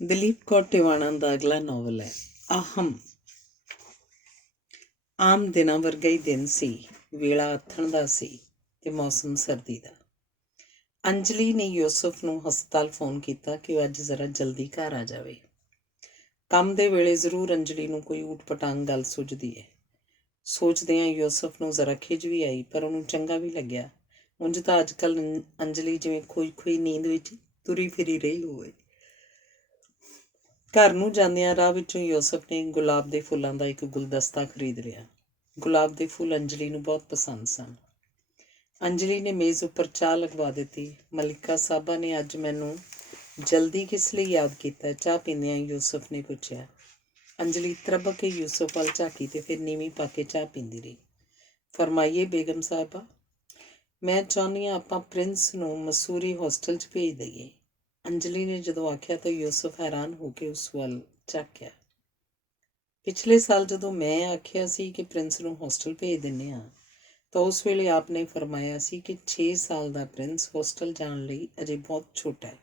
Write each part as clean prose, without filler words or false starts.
ਦਲੀਪ ਕੌਰ ਟਿਵਾਣਾ ਦਾ ਅਗਲਾ ਨਾਵਲ ਹੈ ਆਹਮ। ਆਮ ਦਿਨਾਂ ਵਰਗਾ ਹੀ ਦਿਨ ਸੀ। ਵੇਲਾ ਆਥਣ ਦਾ ਸੀ ਤੇ ਮੌਸਮ ਸਰਦੀ ਦਾ। ਅੰਜਲੀ ਨੇ ਯੂਸਫ ਨੂੰ ਹਸਪਤਾਲ ਫੋਨ ਕੀਤਾ ਕਿ ਉਹ ਅੱਜ ਜ਼ਰਾ ਜਲਦੀ ਘਰ ਆ ਜਾਵੇ। ਕੰਮ ਦੇ ਵੇਲੇ ਜ਼ਰੂਰ ਅੰਜਲੀ ਨੂੰ ਕੋਈ ਊਟ ਪਟਾਂਗ ਗੱਲ ਸੁਝਦੀ ਹੈ। ਸੋਚਦਿਆਂ ਯੂਸਫ ਨੂੰ ਜ਼ਰਾ ਖਿਝ ਵੀ ਆਈ, ਪਰ ਉਹਨੂੰ ਚੰਗਾ ਵੀ ਲੱਗਿਆ। ਉਂਝ ਤਾਂ ਅੱਜ ਕੱਲ੍ਹ ਅੰਜਲੀ ਜਿਵੇਂ ਖੋਈ ਨੀਂਦ ਵਿੱਚ ਤੁਰੀ ਫਿਰੀ ਰਹੀ ਹੋਵੇ। ਘਰ ਨੂੰ ਜਾਂਦਿਆਂ ਰਾਹ ਵਿੱਚੋਂ ਯੂਸਫ ਨੇ ਗੁਲਾਬ ਦੇ ਫੁੱਲਾਂ ਦਾ ਇੱਕ ਗੁਲਦਸਤਾ ਖਰੀਦ ਲਿਆ। ਗੁਲਾਬ ਦੇ ਫੁੱਲ ਅੰਜਲੀ ਨੂੰ ਬਹੁਤ ਪਸੰਦ ਸਨ। ਅੰਜਲੀ ਨੇ ਮੇਜ਼ ਉੱਪਰ ਚਾਹ ਲਗਵਾ ਦਿੱਤੀ। ਮਲਿਕਾ ਸਾਹਿਬਾ ਨੇ ਅੱਜ ਮੈਨੂੰ ਜਲਦੀ ਕਿਸ ਲਈ ਯਾਦ ਕੀਤਾ? ਚਾਹ ਪੀਂਦਿਆਂ ਯੂਸਫ ਨੇ ਪੁੱਛਿਆ। ਅੰਜਲੀ ਤਰਬਕ ਕੇ ਯੂਸਫ ਵੱਲ ਝਾਕੀ ਤੇ ਫਿਰ ਨੀਵੀਂ ਪਾ ਕੇ ਚਾਹ ਪੀਂਦੀ ਰਹੀ। ਫਰਮਾਈਏ ਬੇਗਮ ਸਾਹਿਬਾ। ਮੈਂ ਚਾਹੁੰਦੀ ਹਾਂ ਆਪਾਂ ਪ੍ਰਿੰਸ ਨੂੰ ਮਸੂਰੀ ਹੋਸਟਲ 'ਚ ਭੇਜ ਦਈਏ। ਅੰਜਲੀ ਨੇ ਜਦੋਂ ਆਖਿਆ ਤਾਂ ਯੂਸਫ ਹੈਰਾਨ ਹੋ ਕੇ ਉਸ ਵੱਲ ਝਾਕਿਆ। ਪਿਛਲੇ ਸਾਲ ਜਦੋਂ ਮੈਂ ਆਖਿਆ ਸੀ ਕਿ ਪ੍ਰਿੰਸ ਨੂੰ ਹੋਸਟਲ ਭੇਜ ਦਿੰਦੇ ਹਾਂ ਤਾਂ ਉਸ ਵੇਲੇ ਆਪ ਨੇ ਫਰਮਾਇਆ ਸੀ ਕਿ 6 ਸਾਲ ਦਾ ਪ੍ਰਿੰਸ ਹੋਸਟਲ ਜਾਣ ਲਈ ਅਜੇ ਬਹੁਤ ਛੋਟਾ ਹੈ।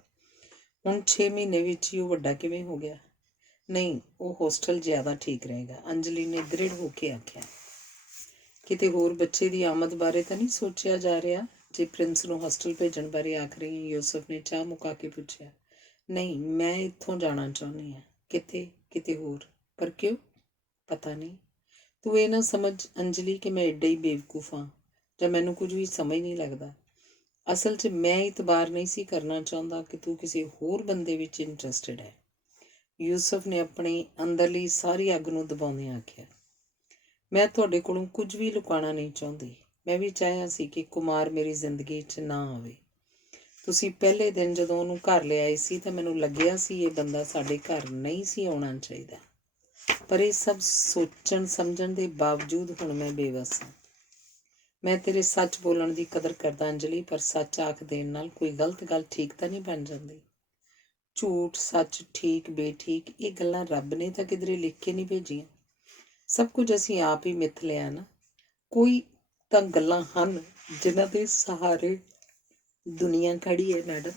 ਹੁਣ 6 ਮਹੀਨੇ ਵਿੱਚ ਹੀ ਉਹ ਵੱਡਾ ਕਿਵੇਂ ਹੋ ਗਿਆ? ਨਹੀਂ, ਉਹ ਹੋਸਟਲ ਜ਼ਿਆਦਾ ਠੀਕ ਰਹੇਗਾ, ਅੰਜਲੀ ਨੇ ਦ੍ਰਿੜ ਹੋ ਕੇ ਆਖਿਆ। ਕਿਤੇ ਹੋਰ ਬੱਚੇ ਦੀ ਆਮਦ ਬਾਰੇ ਤਾਂ ਨਹੀਂ ਸੋਚਿਆ ਜਾ ਰਿਹਾ? ਜੇ ਪ੍ਰਿੰਸ ਨੂੰ ਹੋਸਟਲ ਭੇਜਣ ਬਾਰੇ ਆਖ ਰਹੀ ਯੂਸਫ ਨੇ ਚਾਹ ਮੁਕਾ ਕੇ ਪੁੱਛਿਆ। ਨਹੀਂ, ਮੈਂ ਇੱਥੋਂ ਜਾਣਾ ਚਾਹੁੰਦੀ ਹਾਂ। ਕਿਤੇ ਹੋਰ? ਪਰ ਕਿਉਂ? ਪਤਾ ਨਹੀਂ। ਤੂੰ ਇਹ ਨਾ ਸਮਝ ਅੰਜਲੀ ਕਿ ਮੈਂ ਏਡਾ ਹੀ ਬੇਵਕੂਫ ਹਾਂ ਜਾਂ ਮੈਨੂੰ ਕੁਝ ਵੀ ਸਮਝ ਨਹੀਂ ਲੱਗਦਾ। ਅਸਲ 'ਚ ਮੈਂ ਇਤਬਾਰ ਨਹੀਂ ਸੀ ਕਰਨਾ ਚਾਹੁੰਦਾ ਕਿ ਤੂੰ ਕਿਸੇ ਹੋਰ ਬੰਦੇ ਵਿੱਚ ਇੰਟਰਸਟਿਡ ਹੈ। ਯੂਸਫ ਨੇ ਆਪਣੀ ਅੰਦਰਲੀ ਸਾਰੀ ਅੱਗ ਨੂੰ ਦਬਾਉਂਦਿਆਂ ਆਖਿਆ। ਮੈਂ ਤੁਹਾਡੇ ਕੋਲੋਂ ਕੁਝ ਵੀ ਲੁਕਾਉਣਾ ਨਹੀਂ ਚਾਹੁੰਦੀ। ਮੈਂ ਵੀ ਚਾਹਿਆ ਸੀ ਕਿ ਕੁਮਾਰ ਮੇਰੀ ਜ਼ਿੰਦਗੀ 'ਚ ਨਾ ਆਵੇ। ਤੁਸੀਂ ਪਹਿਲੇ ਦਿਨ ਜਦੋਂ ਉਹਨੂੰ ਘਰ ਲਿਆਏ ਸੀ ਤਾਂ ਮੈਨੂੰ ਲੱਗਿਆ ਸੀ ਇਹ ਬੰਦਾ ਸਾਡੇ ਘਰ ਨਹੀਂ ਸੀ ਆਉਣਾ ਚਾਹੀਦਾ, ਪਰ ਇਹ ਸਭ ਸੋਚਣ ਸਮਝਣ ਦੇ ਬਾਵਜੂਦ ਹੁਣ ਮੈਂ ਬੇਵੱਸ ਹਾਂ। ਮੈਂ ਤੇਰੇ ਸੱਚ ਬੋਲਣ ਦੀ ਕਦਰ ਕਰਦਾ ਅੰਜਲੀ, ਪਰ ਸੱਚ ਆਖ ਦੇਣ ਨਾਲ ਕੋਈ ਗਲਤ ਗੱਲ ਠੀਕ ਤਾਂ ਨਹੀਂ ਬਣ ਜਾਂਦੀ। ਝੂਠ, ਸੱਚ, ਠੀਕ, ਬੇਠੀਕ, ਇਹ ਗੱਲਾਂ ਰੱਬ ਨੇ ਤਾਂ ਕਿਧਰੇ ਲਿਖ ਕੇ ਨਹੀਂ ਭੇਜੀਆਂ। ਸਭ ਕੁਝ ਅਸੀਂ ਆਪ ਹੀ ਮਿੱਥ ਲਿਆ ਨਾ। ਕੋਈ ਤਾਂ ਗੱਲਾਂ ਹਨ ਜਿਨ੍ਹਾਂ ਦੇ ਸਹਾਰੇ ਦੁਨੀਆ ਖੜੀ ਹੈ ਮੈਡਮ।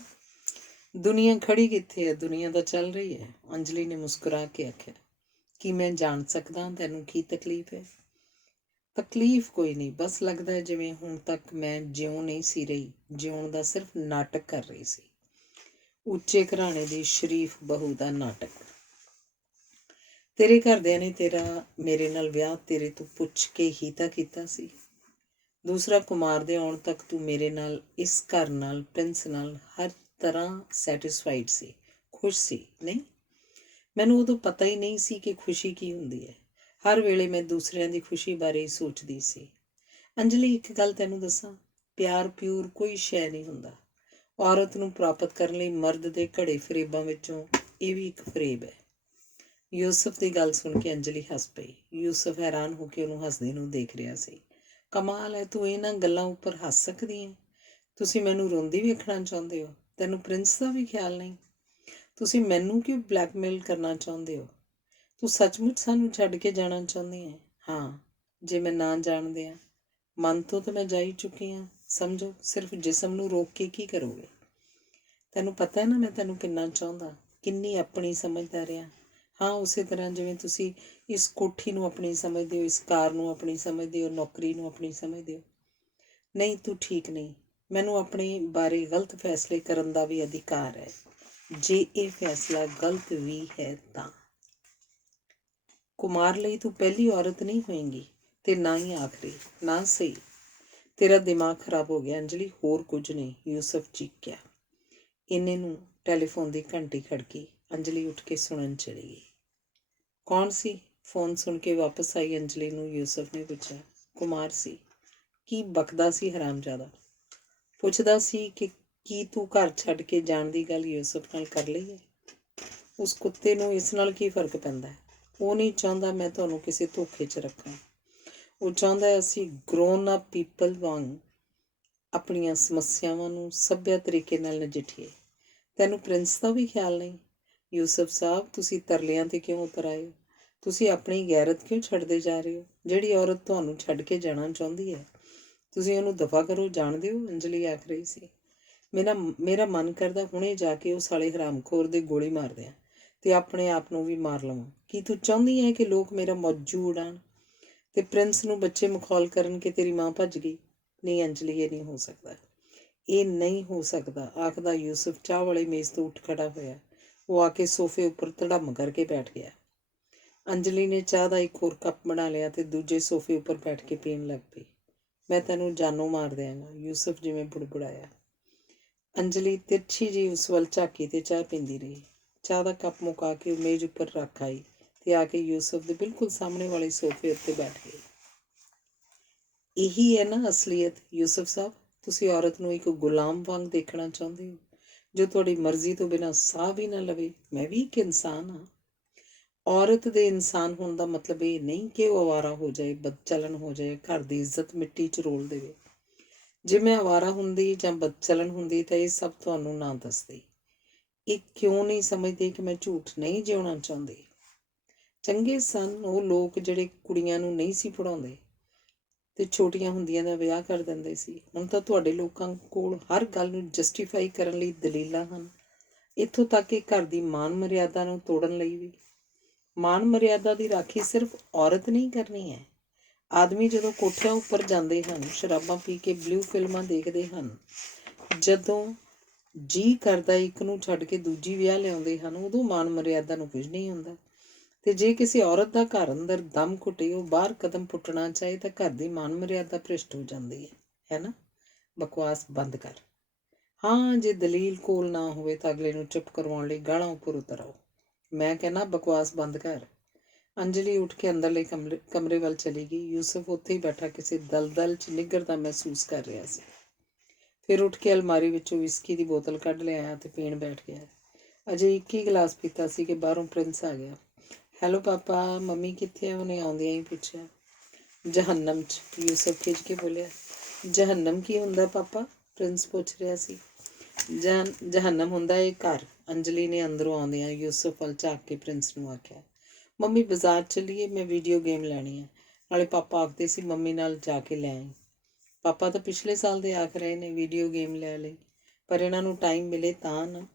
ਦੁਨੀਆ ਖੜੀ ਕਿੱਥੇ ਹੈ? ਦੁਨੀਆ ਤਾਂ ਚੱਲ ਰਹੀ ਹੈ। ਅੰਜਲੀ ਨੇ ਮੁਸਕਰਾ ਕੇ ਆਖਿਆ। ਕੀ ਮੈਂ ਜਾਣ ਸਕਦਾ ਤੈਨੂੰ ਕੀ ਤਕਲੀਫ ਹੈ? ਤਕਲੀਫ ਕੋਈ ਨਹੀਂ, ਬਸ ਲੱਗਦਾ ਹੈ ਜਿਵੇਂ ਹੁਣ ਤੱਕ ਮੈਂ ਜਿਉਂ ਨਹੀਂ ਸੀ ਰਹੀ, ਜਿਉਣ ਦਾ ਸਿਰਫ ਨਾਟਕ ਕਰ ਰਹੀ ਸੀ। ਉੱਚੇ ਘਰਾਣੇ ਦੀ ਸ਼ਰੀਫ ਬਹੂ ਦਾ ਨਾਟਕ। ਤੇਰੇ ਘਰਦਿਆਂ ਨੇ ਤੇਰਾ ਮੇਰੇ ਨਾਲ ਵਿਆਹ ਤੇਰੇ ਤੋਂ ਪੁੱਛ ਕੇ ਹੀ ਤਾਂ ਕੀਤਾ ਸੀ। ਦੂਸਰਾ, ਕੁਮਾਰ ਦੇ ਆਉਣ ਤੱਕ ਤੂੰ ਮੇਰੇ ਨਾਲ, ਇਸ ਘਰ ਨਾਲ, ਪ੍ਰਿੰਸ ਨਾਲ ਹਰ ਤਰ੍ਹਾਂ ਸੈਟਿਸਫਾਈਡ ਸੀ, ਖੁਸ਼ ਸੀ। ਨਹੀਂ, ਮੈਨੂੰ ਉਦੋਂ ਪਤਾ ਹੀ ਨਹੀਂ ਸੀ ਕਿ ਖੁਸ਼ੀ ਕੀ ਹੁੰਦੀ ਹੈ। ਹਰ ਵੇਲੇ ਮੈਂ ਦੂਸਰਿਆਂ ਦੀ ਖੁਸ਼ੀ ਬਾਰੇ ਹੀ ਸੋਚਦੀ ਸੀ। ਅੰਜਲੀ, ਇੱਕ ਗੱਲ ਤੈਨੂੰ ਦੱਸਾਂ, ਪਿਆਰ ਪਿਊਰ ਕੋਈ ਸ਼ੈ ਨਹੀਂ ਹੁੰਦਾ। ਔਰਤ ਨੂੰ ਪ੍ਰਾਪਤ ਕਰਨ ਲਈ ਮਰਦ ਦੇ ਘੜੇ ਫਰੇਬਾਂ ਵਿੱਚੋਂ ਇਹ ਵੀ ਇੱਕ ਫਰੇਬ ਹੈ। ਯੂਸਫ ਦੀ ਗੱਲ ਸੁਣ ਕੇ ਅੰਜਲੀ ਹੱਸ ਪਈ। ਯੂਸਫ ਹੈਰਾਨ ਹੋ ਕੇ ਉਹਨੂੰ ਹੱਸਦੇ ਨੂੰ ਦੇਖ ਰਿਹਾ ਸੀ। ਕਮਾਲ ਹੈ, ਤੂੰ ਇਹਨਾਂ ਗੱਲਾਂ ਉੱਪਰ ਹੱਸ ਸਕਦੀ ਹੈ। ਤੁਸੀਂ ਮੈਨੂੰ ਰੋਂਦੀ ਵੇਖਣਾ ਚਾਹੁੰਦੇ ਹੋ? ਤੈਨੂੰ ਪ੍ਰਿੰਸ ਦਾ ਵੀ ਖਿਆਲ ਨਹੀਂ? ਤੁਸੀਂ ਮੈਨੂੰ ਕਿਉਂ ਬਲੈਕਮੇਲ ਕਰਨਾ ਚਾਹੁੰਦੇ ਹੋ? ਤੂੰ ਸੱਚਮੁੱਚ ਸਾਨੂੰ ਛੱਡ ਕੇ ਜਾਣਾ ਚਾਹੁੰਦੀ ਹੈ? ਹਾਂ, ਜੇ ਮੈਂ ਨਾ ਜਾਣਦੇ ਹਾਂ। ਮਨ ਤੋਂ ਤਾਂ ਮੈਂ ਜਾ ਹੀ ਚੁੱਕੀ ਹਾਂ। ਸਮਝੋ, ਸਿਰਫ ਜਿਸਮ ਨੂੰ ਰੋਕ ਕੇ ਕੀ ਕਰੋਗੇ? ਤੈਨੂੰ ਪਤਾ ਹੈ ਨਾ ਮੈਂ ਤੈਨੂੰ ਕਿੰਨਾ ਚਾਹੁੰਦਾ, ਕਿੰਨੀ ਆਪਣੀ ਸਮਝਦਾ ਰਿਹਾ। ਹਾਂ, ਉਸੇ ਤਰ੍ਹਾਂ ਜਿਵੇਂ ਤੁਸੀਂ ਇਸ ਕੋਠੀ ਨੂੰ ਆਪਣੀ ਸਮਝਦੇ ਹੋ, ਇਸ ਕਾਰ ਨੂੰ ਆਪਣੀ ਸਮਝਦੇ ਹੋ, ਨੌਕਰੀ ਨੂੰ ਆਪਣੀ ਸਮਝਦੇ ਹੋ। ਨਹੀਂ, ਤੂੰ ਠੀਕ ਨਹੀਂ। ਮੈਨੂੰ ਆਪਣੇ ਬਾਰੇ ਗਲਤ ਫੈਸਲੇ ਕਰਨ ਦਾ ਵੀ ਅਧਿਕਾਰ ਹੈ, ਜੇ ਇਹ ਫੈਸਲਾ ਗਲਤ ਵੀ ਹੈ ਤਾਂ। ਕੁਮਾਰ ਲਈ ਤੂੰ ਪਹਿਲੀ ਔਰਤ ਨਹੀਂ ਹੋਏਂਗੀ ਤੇ ਨਾ ਹੀ ਆਖਰੀ। ਨਾ ਸਹੀ, ਤੇਰਾ ਦਿਮਾਗ ਖਰਾਬ ਹੋ ਗਿਆ ਅੰਜਲੀ, ਹੋਰ ਕੁਝ ਨਹੀਂ, ਯੂਸਫ ਚੀਕਿਆ। ਇੰਨੇ ਨੂੰ ਟੈਲੀਫੋਨ ਦੀ ਘੰਟੀ ਖੜਕੀ। ਅੰਜਲੀ ਉੱਠ ਕੇ ਸੁਣਨ ਚਲੀ ਗਈ। ਕੌਣ ਸੀ? ਫੋਨ ਸੁਣ ਕੇ ਵਾਪਸ ਆਈ ਅੰਜਲੀ ਨੂੰ ਯੂਸਫ ਨੇ ਪੁੱਛਿਆ। ਕੁਮਾਰ ਸੀ। ਕੀ ਬਕਦਾ ਸੀ ਹਰਾਮਜ਼ਾਦਾ? ਪੁੱਛਦਾ ਸੀ ਕਿ ਕੀ ਤੂੰ ਘਰ ਛੱਡ ਕੇ ਜਾਣ ਦੀ ਗੱਲ ਯੂਸਫ ਨਾਲ ਕਰ ਲਈ ਹੈ? ਉਸ ਕੁੱਤੇ ਨੂੰ ਇਸ ਨਾਲ ਕੀ ਫਰਕ ਪੈਂਦਾ ਹੈ? ਉਹ ਨਹੀਂ ਚਾਹੁੰਦਾ ਮੈਂ ਤੁਹਾਨੂੰ ਕਿਸੇ ਧੋਖੇ 'ਚ ਰੱਖਾਂ। ਉਹ ਚਾਹੁੰਦਾ ਅਸੀਂ ਗਰੋਨ ਅਪ ਪੀਪਲ ਵਾਂਗ ਆਪਣੀਆਂ ਸਮੱਸਿਆਵਾਂ ਨੂੰ ਸੱਭਿਅ ਤਰੀਕੇ ਨਾਲ ਨਜਿੱਠੀਏ। ਤੈਨੂੰ ਪ੍ਰਿੰਸ ਦਾ ਵੀ ਖਿਆਲ ਨਹੀਂ? ਯੂਸਫ ਸਾਹਿਬ, ਤੁਸੀਂ ਤਰਲਿਆਂ 'ਤੇ ਕਿਉਂ ਉਤਰ ਆਏ ਹੋ? ਤੁਸੀਂ ਆਪਣੀ ਗੈਰਤ ਕਿਉਂ ਛੱਡਦੇ ਜਾ ਰਹੇ ਹੋ? ਜਿਹੜੀ ਔਰਤ ਤੁਹਾਨੂੰ ਛੱਡ ਕੇ ਜਾਣਾ ਚਾਹੁੰਦੀ ਹੈ, ਤੁਸੀਂ ਉਹਨੂੰ ਦਫਾ ਕਰੋ। ਜਾਣਦੇ ਹੋ, ਅੰਜਲੀ ਆਖ ਰਹੀ ਸੀ, ਮੇਰਾ ਮਨ ਕਰਦਾ ਹੁਣੇ ਜਾ ਕੇ ਉਹ ਸਾਲੇ ਹਰਾਮਖੋਰ ਦੇ ਗੋਲੀ ਮਾਰ ਦਿਆਂ ਤੇ ਆਪਣੇ ਆਪ ਨੂੰ ਵੀ ਮਾਰ ਲਵਾਂ। ਕੀ ਤੂੰ ਚਾਹੁੰਦੀ ਹੈ ਕਿ ਲੋਕ ਮੇਰਾ ਮੌਜੂ ਉਡਾਣ ਤੇ ਪ੍ਰਿੰਸ ਨੂੰ ਬੱਚੇ ਮਖੌਲ ਕਰਨ ਕਿ ਤੇਰੀ ਮਾਂ ਭੱਜ ਗਈ? ਨਹੀਂ ਅੰਜਲੀ, ਇਹ ਨਹੀਂ ਹੋ ਸਕਦਾ, ਇਹ ਨਹੀਂ ਹੋ ਸਕਦਾ, ਆਖਦਾ ਯੂਸਫ ਚਾਹ ਵਾਲੇ ਮੇਜ਼ ਤੋਂ ਉੱਠ ਖੜਾ ਹੋਇਆ। ਉਹ ਆ ਕੇ ਸੋਫੇ ਉੱਪਰ ਧੜਮ ਕਰਕੇ ਬੈਠ ਗਿਆ। ਅੰਜਲੀ ਨੇ ਚਾਹ ਦਾ ਇੱਕ ਹੋਰ ਕੱਪ ਬਣਾ ਲਿਆ ਤੇ ਦੂਜੇ ਸੋਫੇ ਉੱਪਰ ਬੈਠ ਕੇ ਪੀਣ ਲੱਗ ਪਈ। ਮੈਂ ਤੈਨੂੰ ਜਾਨੋਂ ਮਾਰ ਦਿਆਂਗਾ, ਯੂਸਫ ਜਿਵੇਂ ਬੁੜਬੁੜਾਇਆ। ਅੰਜਲੀ ਤਿਰਛੀ ਜਿਹੀ ਉਸ ਵੱਲ ਝਾਕੀ ਤੇ ਚਾਹ ਪੀਂਦੀ ਰਹੀ। ਚਾਹ ਦਾ ਕੱਪ ਮੁਕਾ ਕੇ ਉਹ ਮੇਜ਼ ਉੱਪਰ ਰੱਖ ਆਈ ਤੇ ਆ ਕੇ ਯੂਸਫ ਦੇ ਬਿਲਕੁਲ ਸਾਹਮਣੇ ਵਾਲੇ ਸੋਫੇ ਉੱਤੇ ਬੈਠ ਗਈ। ਇਹੀ ਹੈ ਨਾ ਅਸਲੀਅਤ ਯੂਸਫ ਸਾਹਿਬ, ਤੁਸੀਂ ਔਰਤ ਨੂੰ ਇੱਕ ਗੁਲਾਮ ਵਾਂਗ ਦੇਖਣਾ ਚਾਹੁੰਦੇ ਹੋ ਜੋ ਤੁਹਾਡੀ ਮਰਜ਼ੀ ਤੋਂ ਬਿਨਾਂ ਸਾਹ ਵੀ ਨਾ ਲਵੇ। ਮੈਂ ਵੀ ਇੱਕ ਇਨਸਾਨ ਹਾਂ। ਔਰਤ ਦੇ ਇਨਸਾਨ ਹੋਣ ਦਾ ਮਤਲਬ ਇਹ ਨਹੀਂ ਕਿ ਉਹ ਅਵਾਰਾ ਹੋ ਜਾਏ, ਬਦਚਲਨ ਹੋ ਜਾਏ, ਘਰ ਦੀ ਇੱਜ਼ਤ ਮਿੱਟੀ 'ਚ ਰੋਲ ਦੇਵੇ। ਜੇ ਮੈਂ ਅਵਾਰਾ ਹੁੰਦੀ ਜਾਂ ਬਦਚਲਨ ਹੁੰਦੀ ਤਾਂ ਇਹ ਸਭ ਤੁਹਾਨੂੰ ਨਾ ਦੱਸਦੀ। ਇਹ ਕਿਉਂ ਨਹੀਂ ਸਮਝਦੇ ਕਿ ਮੈਂ ਝੂਠ ਨਹੀਂ ਜਿਉਣਾ ਚਾਹੁੰਦੀ? ਚੰਗੇ ਸਨ ਉਹ ਲੋਕ ਜਿਹੜੇ ਕੁੜੀਆਂ ਨੂੰ ਨਹੀਂ ਸੀ ਪੜ੍ਹਾਉਂਦੇ ਤੇ ਛੋਟੀਆਂ ਹੁੰਦੀਆਂ ਦਾ ਵਿਆਹ ਕਰ ਦਿੰਦੇ ਸੀ। ਹੁਣ ਤਾਂ ਤੁਹਾਡੇ ਲੋਕਾਂ ਕੋਲ ਹਰ ਗੱਲ ਨੂੰ ਜਸਟੀਫਾਈ ਕਰਨ ਲਈ ਦਲੀਲਾਂ ਹਨ, ਇੱਥੋਂ ਤੱਕ ਕਿ ਘਰ ਦੀ ਮਾਨ ਮਰਿਆਦਾ ਨੂੰ ਤੋੜਨ ਲਈ ਵੀ। ਮਾਨ ਮਰਿਆਦਾ ਦੀ ਰਾਖੀ ਸਿਰਫ ਔਰਤ ਨਹੀਂ ਕਰਨੀ ਹੈ। ਆਦਮੀ ਜਦੋਂ ਕੋਠਿਆਂ ਉੱਪਰ ਜਾਂਦੇ ਹਨ, ਸ਼ਰਾਬਾਂ ਪੀ ਕੇ ਬਲੂ ਫਿਲਮਾਂ ਦੇਖਦੇ ਹਨ, ਜਦੋਂ ਜੀ ਕਰਦਾ ਇੱਕ ਨੂੰ ਛੱਡ ਕੇ ਦੂਜੀ ਵਿਆਹ ਲਿਆਉਂਦੇ ਹਨ, ਉਦੋਂ ਮਾਨ ਮਰਿਆਦਾ ਨੂੰ ਕੁਝ ਨਹੀਂ ਹੁੰਦਾ। ਤੇ ਜੇ ਕਿਸੇ ਔਰਤ ਦਾ ਘਰ ਅੰਦਰ ਦਮ ਘੁੱਟੇ, ਉਹ ਬਾਹਰ ਕਦਮ ਪੁੱਟਣਾ ਚਾਹੇ ਤਾਂ ਘਰ ਦੀ ਮਾਨ ਮਰਿਆਦਾ ਭ੍ਰਿਸ਼ਟ ਹੋ ਜਾਂਦੀ ਹੈ ਨਾ? ਬਕਵਾਸ ਬੰਦ ਕਰ। ਹਾਂ, ਜੇ ਦਲੀਲ ਕੋਲ ਨਾ ਹੋਵੇ ਤਾਂ ਅਗਲੇ ਨੂੰ ਚੁੱਪ ਕਰਵਾਉਣ ਲਈ ਗਾਲਾਂ ਉੱਪਰ ਉਤਰ ਆਓ। ਮੈਂ ਕਹਿੰਦਾ ਬਕਵਾਸ ਬੰਦ ਕਰ। ਅੰਜਲੀ ਉੱਠ ਕੇ ਅੰਦਰਲੇ ਕਮਰੇ ਵੱਲ ਚਲੀ ਗਈ। ਯੂਸਫ ਉੱਥੇ ਹੀ ਬੈਠਾ ਕਿਸੇ ਦਲਦਲ 'ਚ ਨਿੱਘਰਦਾ ਮਹਿਸੂਸ ਕਰ ਰਿਹਾ ਸੀ। ਫਿਰ ਉੱਠ ਕੇ ਅਲਮਾਰੀ ਵਿੱਚੋਂ ਵਿਸਕੀ ਦੀ ਬੋਤਲ ਕੱਢ ਲਿਆਇਆ ਤੇ ਪੀਣ ਬੈਠ ਗਿਆ। ਅਜੇ ਇੱਕ ਹੀ ਗਲਾਸ ਪੀਤਾ ਸੀ ਕਿ ਬਾਹਰੋਂ ਪ੍ਰਿੰਸ ਆ ਗਿਆ। ਹੈਲੋ ਪਾਪਾ, ਮੰਮੀ ਕਿੱਥੇ ਹੈ? ਉਹਨੇ ਆਉਂਦਿਆਂ ਹੀ ਪੁੱਛਿਆ। ਜਹੰਨਮ 'ਚ, ਯੂਸਫ ਖਿੱਚ ਕੇ ਬੋਲਿਆ। ਜਹੰਨਮ ਕੀ ਹੁੰਦਾ ਪਾਪਾ? ਪ੍ਰਿੰਸ ਪੁੱਛ ਰਿਹਾ ਸੀ। ਜਹੰਨਮ ਹੁੰਦਾ ਇਹ ਘਰ, ਅੰਜਲੀ ਨੇ ਅੰਦਰੋਂ ਆਉਂਦਿਆਂ ਯੂਸਫ ਵੱਲ ਝਾਕ ਕੇ ਪ੍ਰਿੰਸ ਨੂੰ ਆਖਿਆ। ਮੰਮੀ ਬਾਜ਼ਾਰ ਚੱਲੀਏ, ਮੈਂ ਵੀਡੀਓ ਗੇਮ ਲੈਣੀ ਹੈ। ਨਾਲੇ ਪਾਪਾ ਆਖਦੇ ਸੀ ਮੰਮੀ ਨਾਲ ਜਾ ਕੇ ਲੈ ਆਈ। ਪਾਪਾ ਤਾਂ ਪਿਛਲੇ ਸਾਲ ਦੇ ਆਖ ਰਹੇ ਨੇ ਵੀਡੀਓ ਗੇਮ ਲੈ ਲਈ, ਪਰ ਇਹਨਾਂ ਨੂੰ ਟਾਈਮ ਮਿਲੇ ਤਾਂ ਨਾ।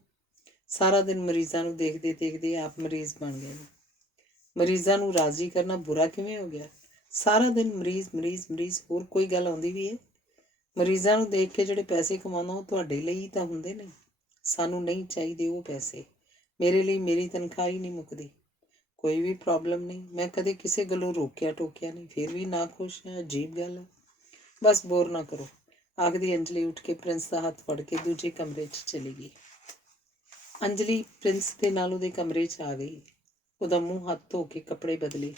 ਸਾਰਾ ਦਿਨ ਮਰੀਜ਼ਾਂ ਨੂੰ ਦੇਖਦੇ ਦੇਖਦੇ ਆਪ ਮਰੀਜ਼ ਬਣ ਗਏ ਨੇ। ਮਰੀਜ਼ਾਂ ਨੂੰ ਰਾਜ਼ੀ ਕਰਨਾ ਬੁਰਾ ਕਿਵੇਂ ਹੋ ਗਿਆ? ਸਾਰਾ ਦਿਨ ਮਰੀਜ਼ ਮਰੀਜ਼ ਮਰੀਜ਼, ਹੋਰ ਕੋਈ ਗੱਲ ਆਉਂਦੀ ਵੀ ਹੈ? ਮਰੀਜ਼ਾਂ ਨੂੰ ਦੇਖ ਕੇ ਜਿਹੜੇ ਪੈਸੇ ਕਮਾਉਂਦਾ ਉਹ ਤੁਹਾਡੇ ਲਈ ਹੀ ਤਾਂ ਹੁੰਦੇ ਨੇ। ਸਾਨੂੰ ਨਹੀਂ ਚਾਹੀਦੇ ਉਹ ਪੈਸੇ। ਮੇਰੇ ਲਈ ਮੇਰੀ ਤਨਖਾਹ ਹੀ ਨਹੀਂ ਮੁੱਕਦੀ। ਕੋਈ ਵੀ ਪ੍ਰੋਬਲਮ ਨਹੀਂ, ਮੈਂ ਕਦੇ ਕਿਸੇ ਗੱਲੋਂ ਰੋਕਿਆ ਟੋਕਿਆ ਨਹੀਂ, ਫਿਰ ਵੀ ਨਾ ਖੁਸ਼ ਹੈ। ਅਜੀਬ ਗੱਲ ਹੈ। ਬਸ ਬੋਰ ਨਾ ਕਰੋ, ਆਖਦੀ ਅੰਜਲੀ ਉੱਠ ਕੇ ਪ੍ਰਿੰਸ ਦਾ ਹੱਥ ਫੜ ਕੇ ਦੂਜੇ ਕਮਰੇ 'ਚ ਚਲੀ ਗਈ। ਅੰਜਲੀ ਪ੍ਰਿੰਸ ਦੇ ਨਾਲ ਉਹਦੇ ਕਮਰੇ 'ਚ ਆ ਗਈ। ਉਹਦਾ ਮੂੰਹ ਹੱਥ ਧੋ ਕੇ ਕੱਪੜੇ ਬਦਲੇ।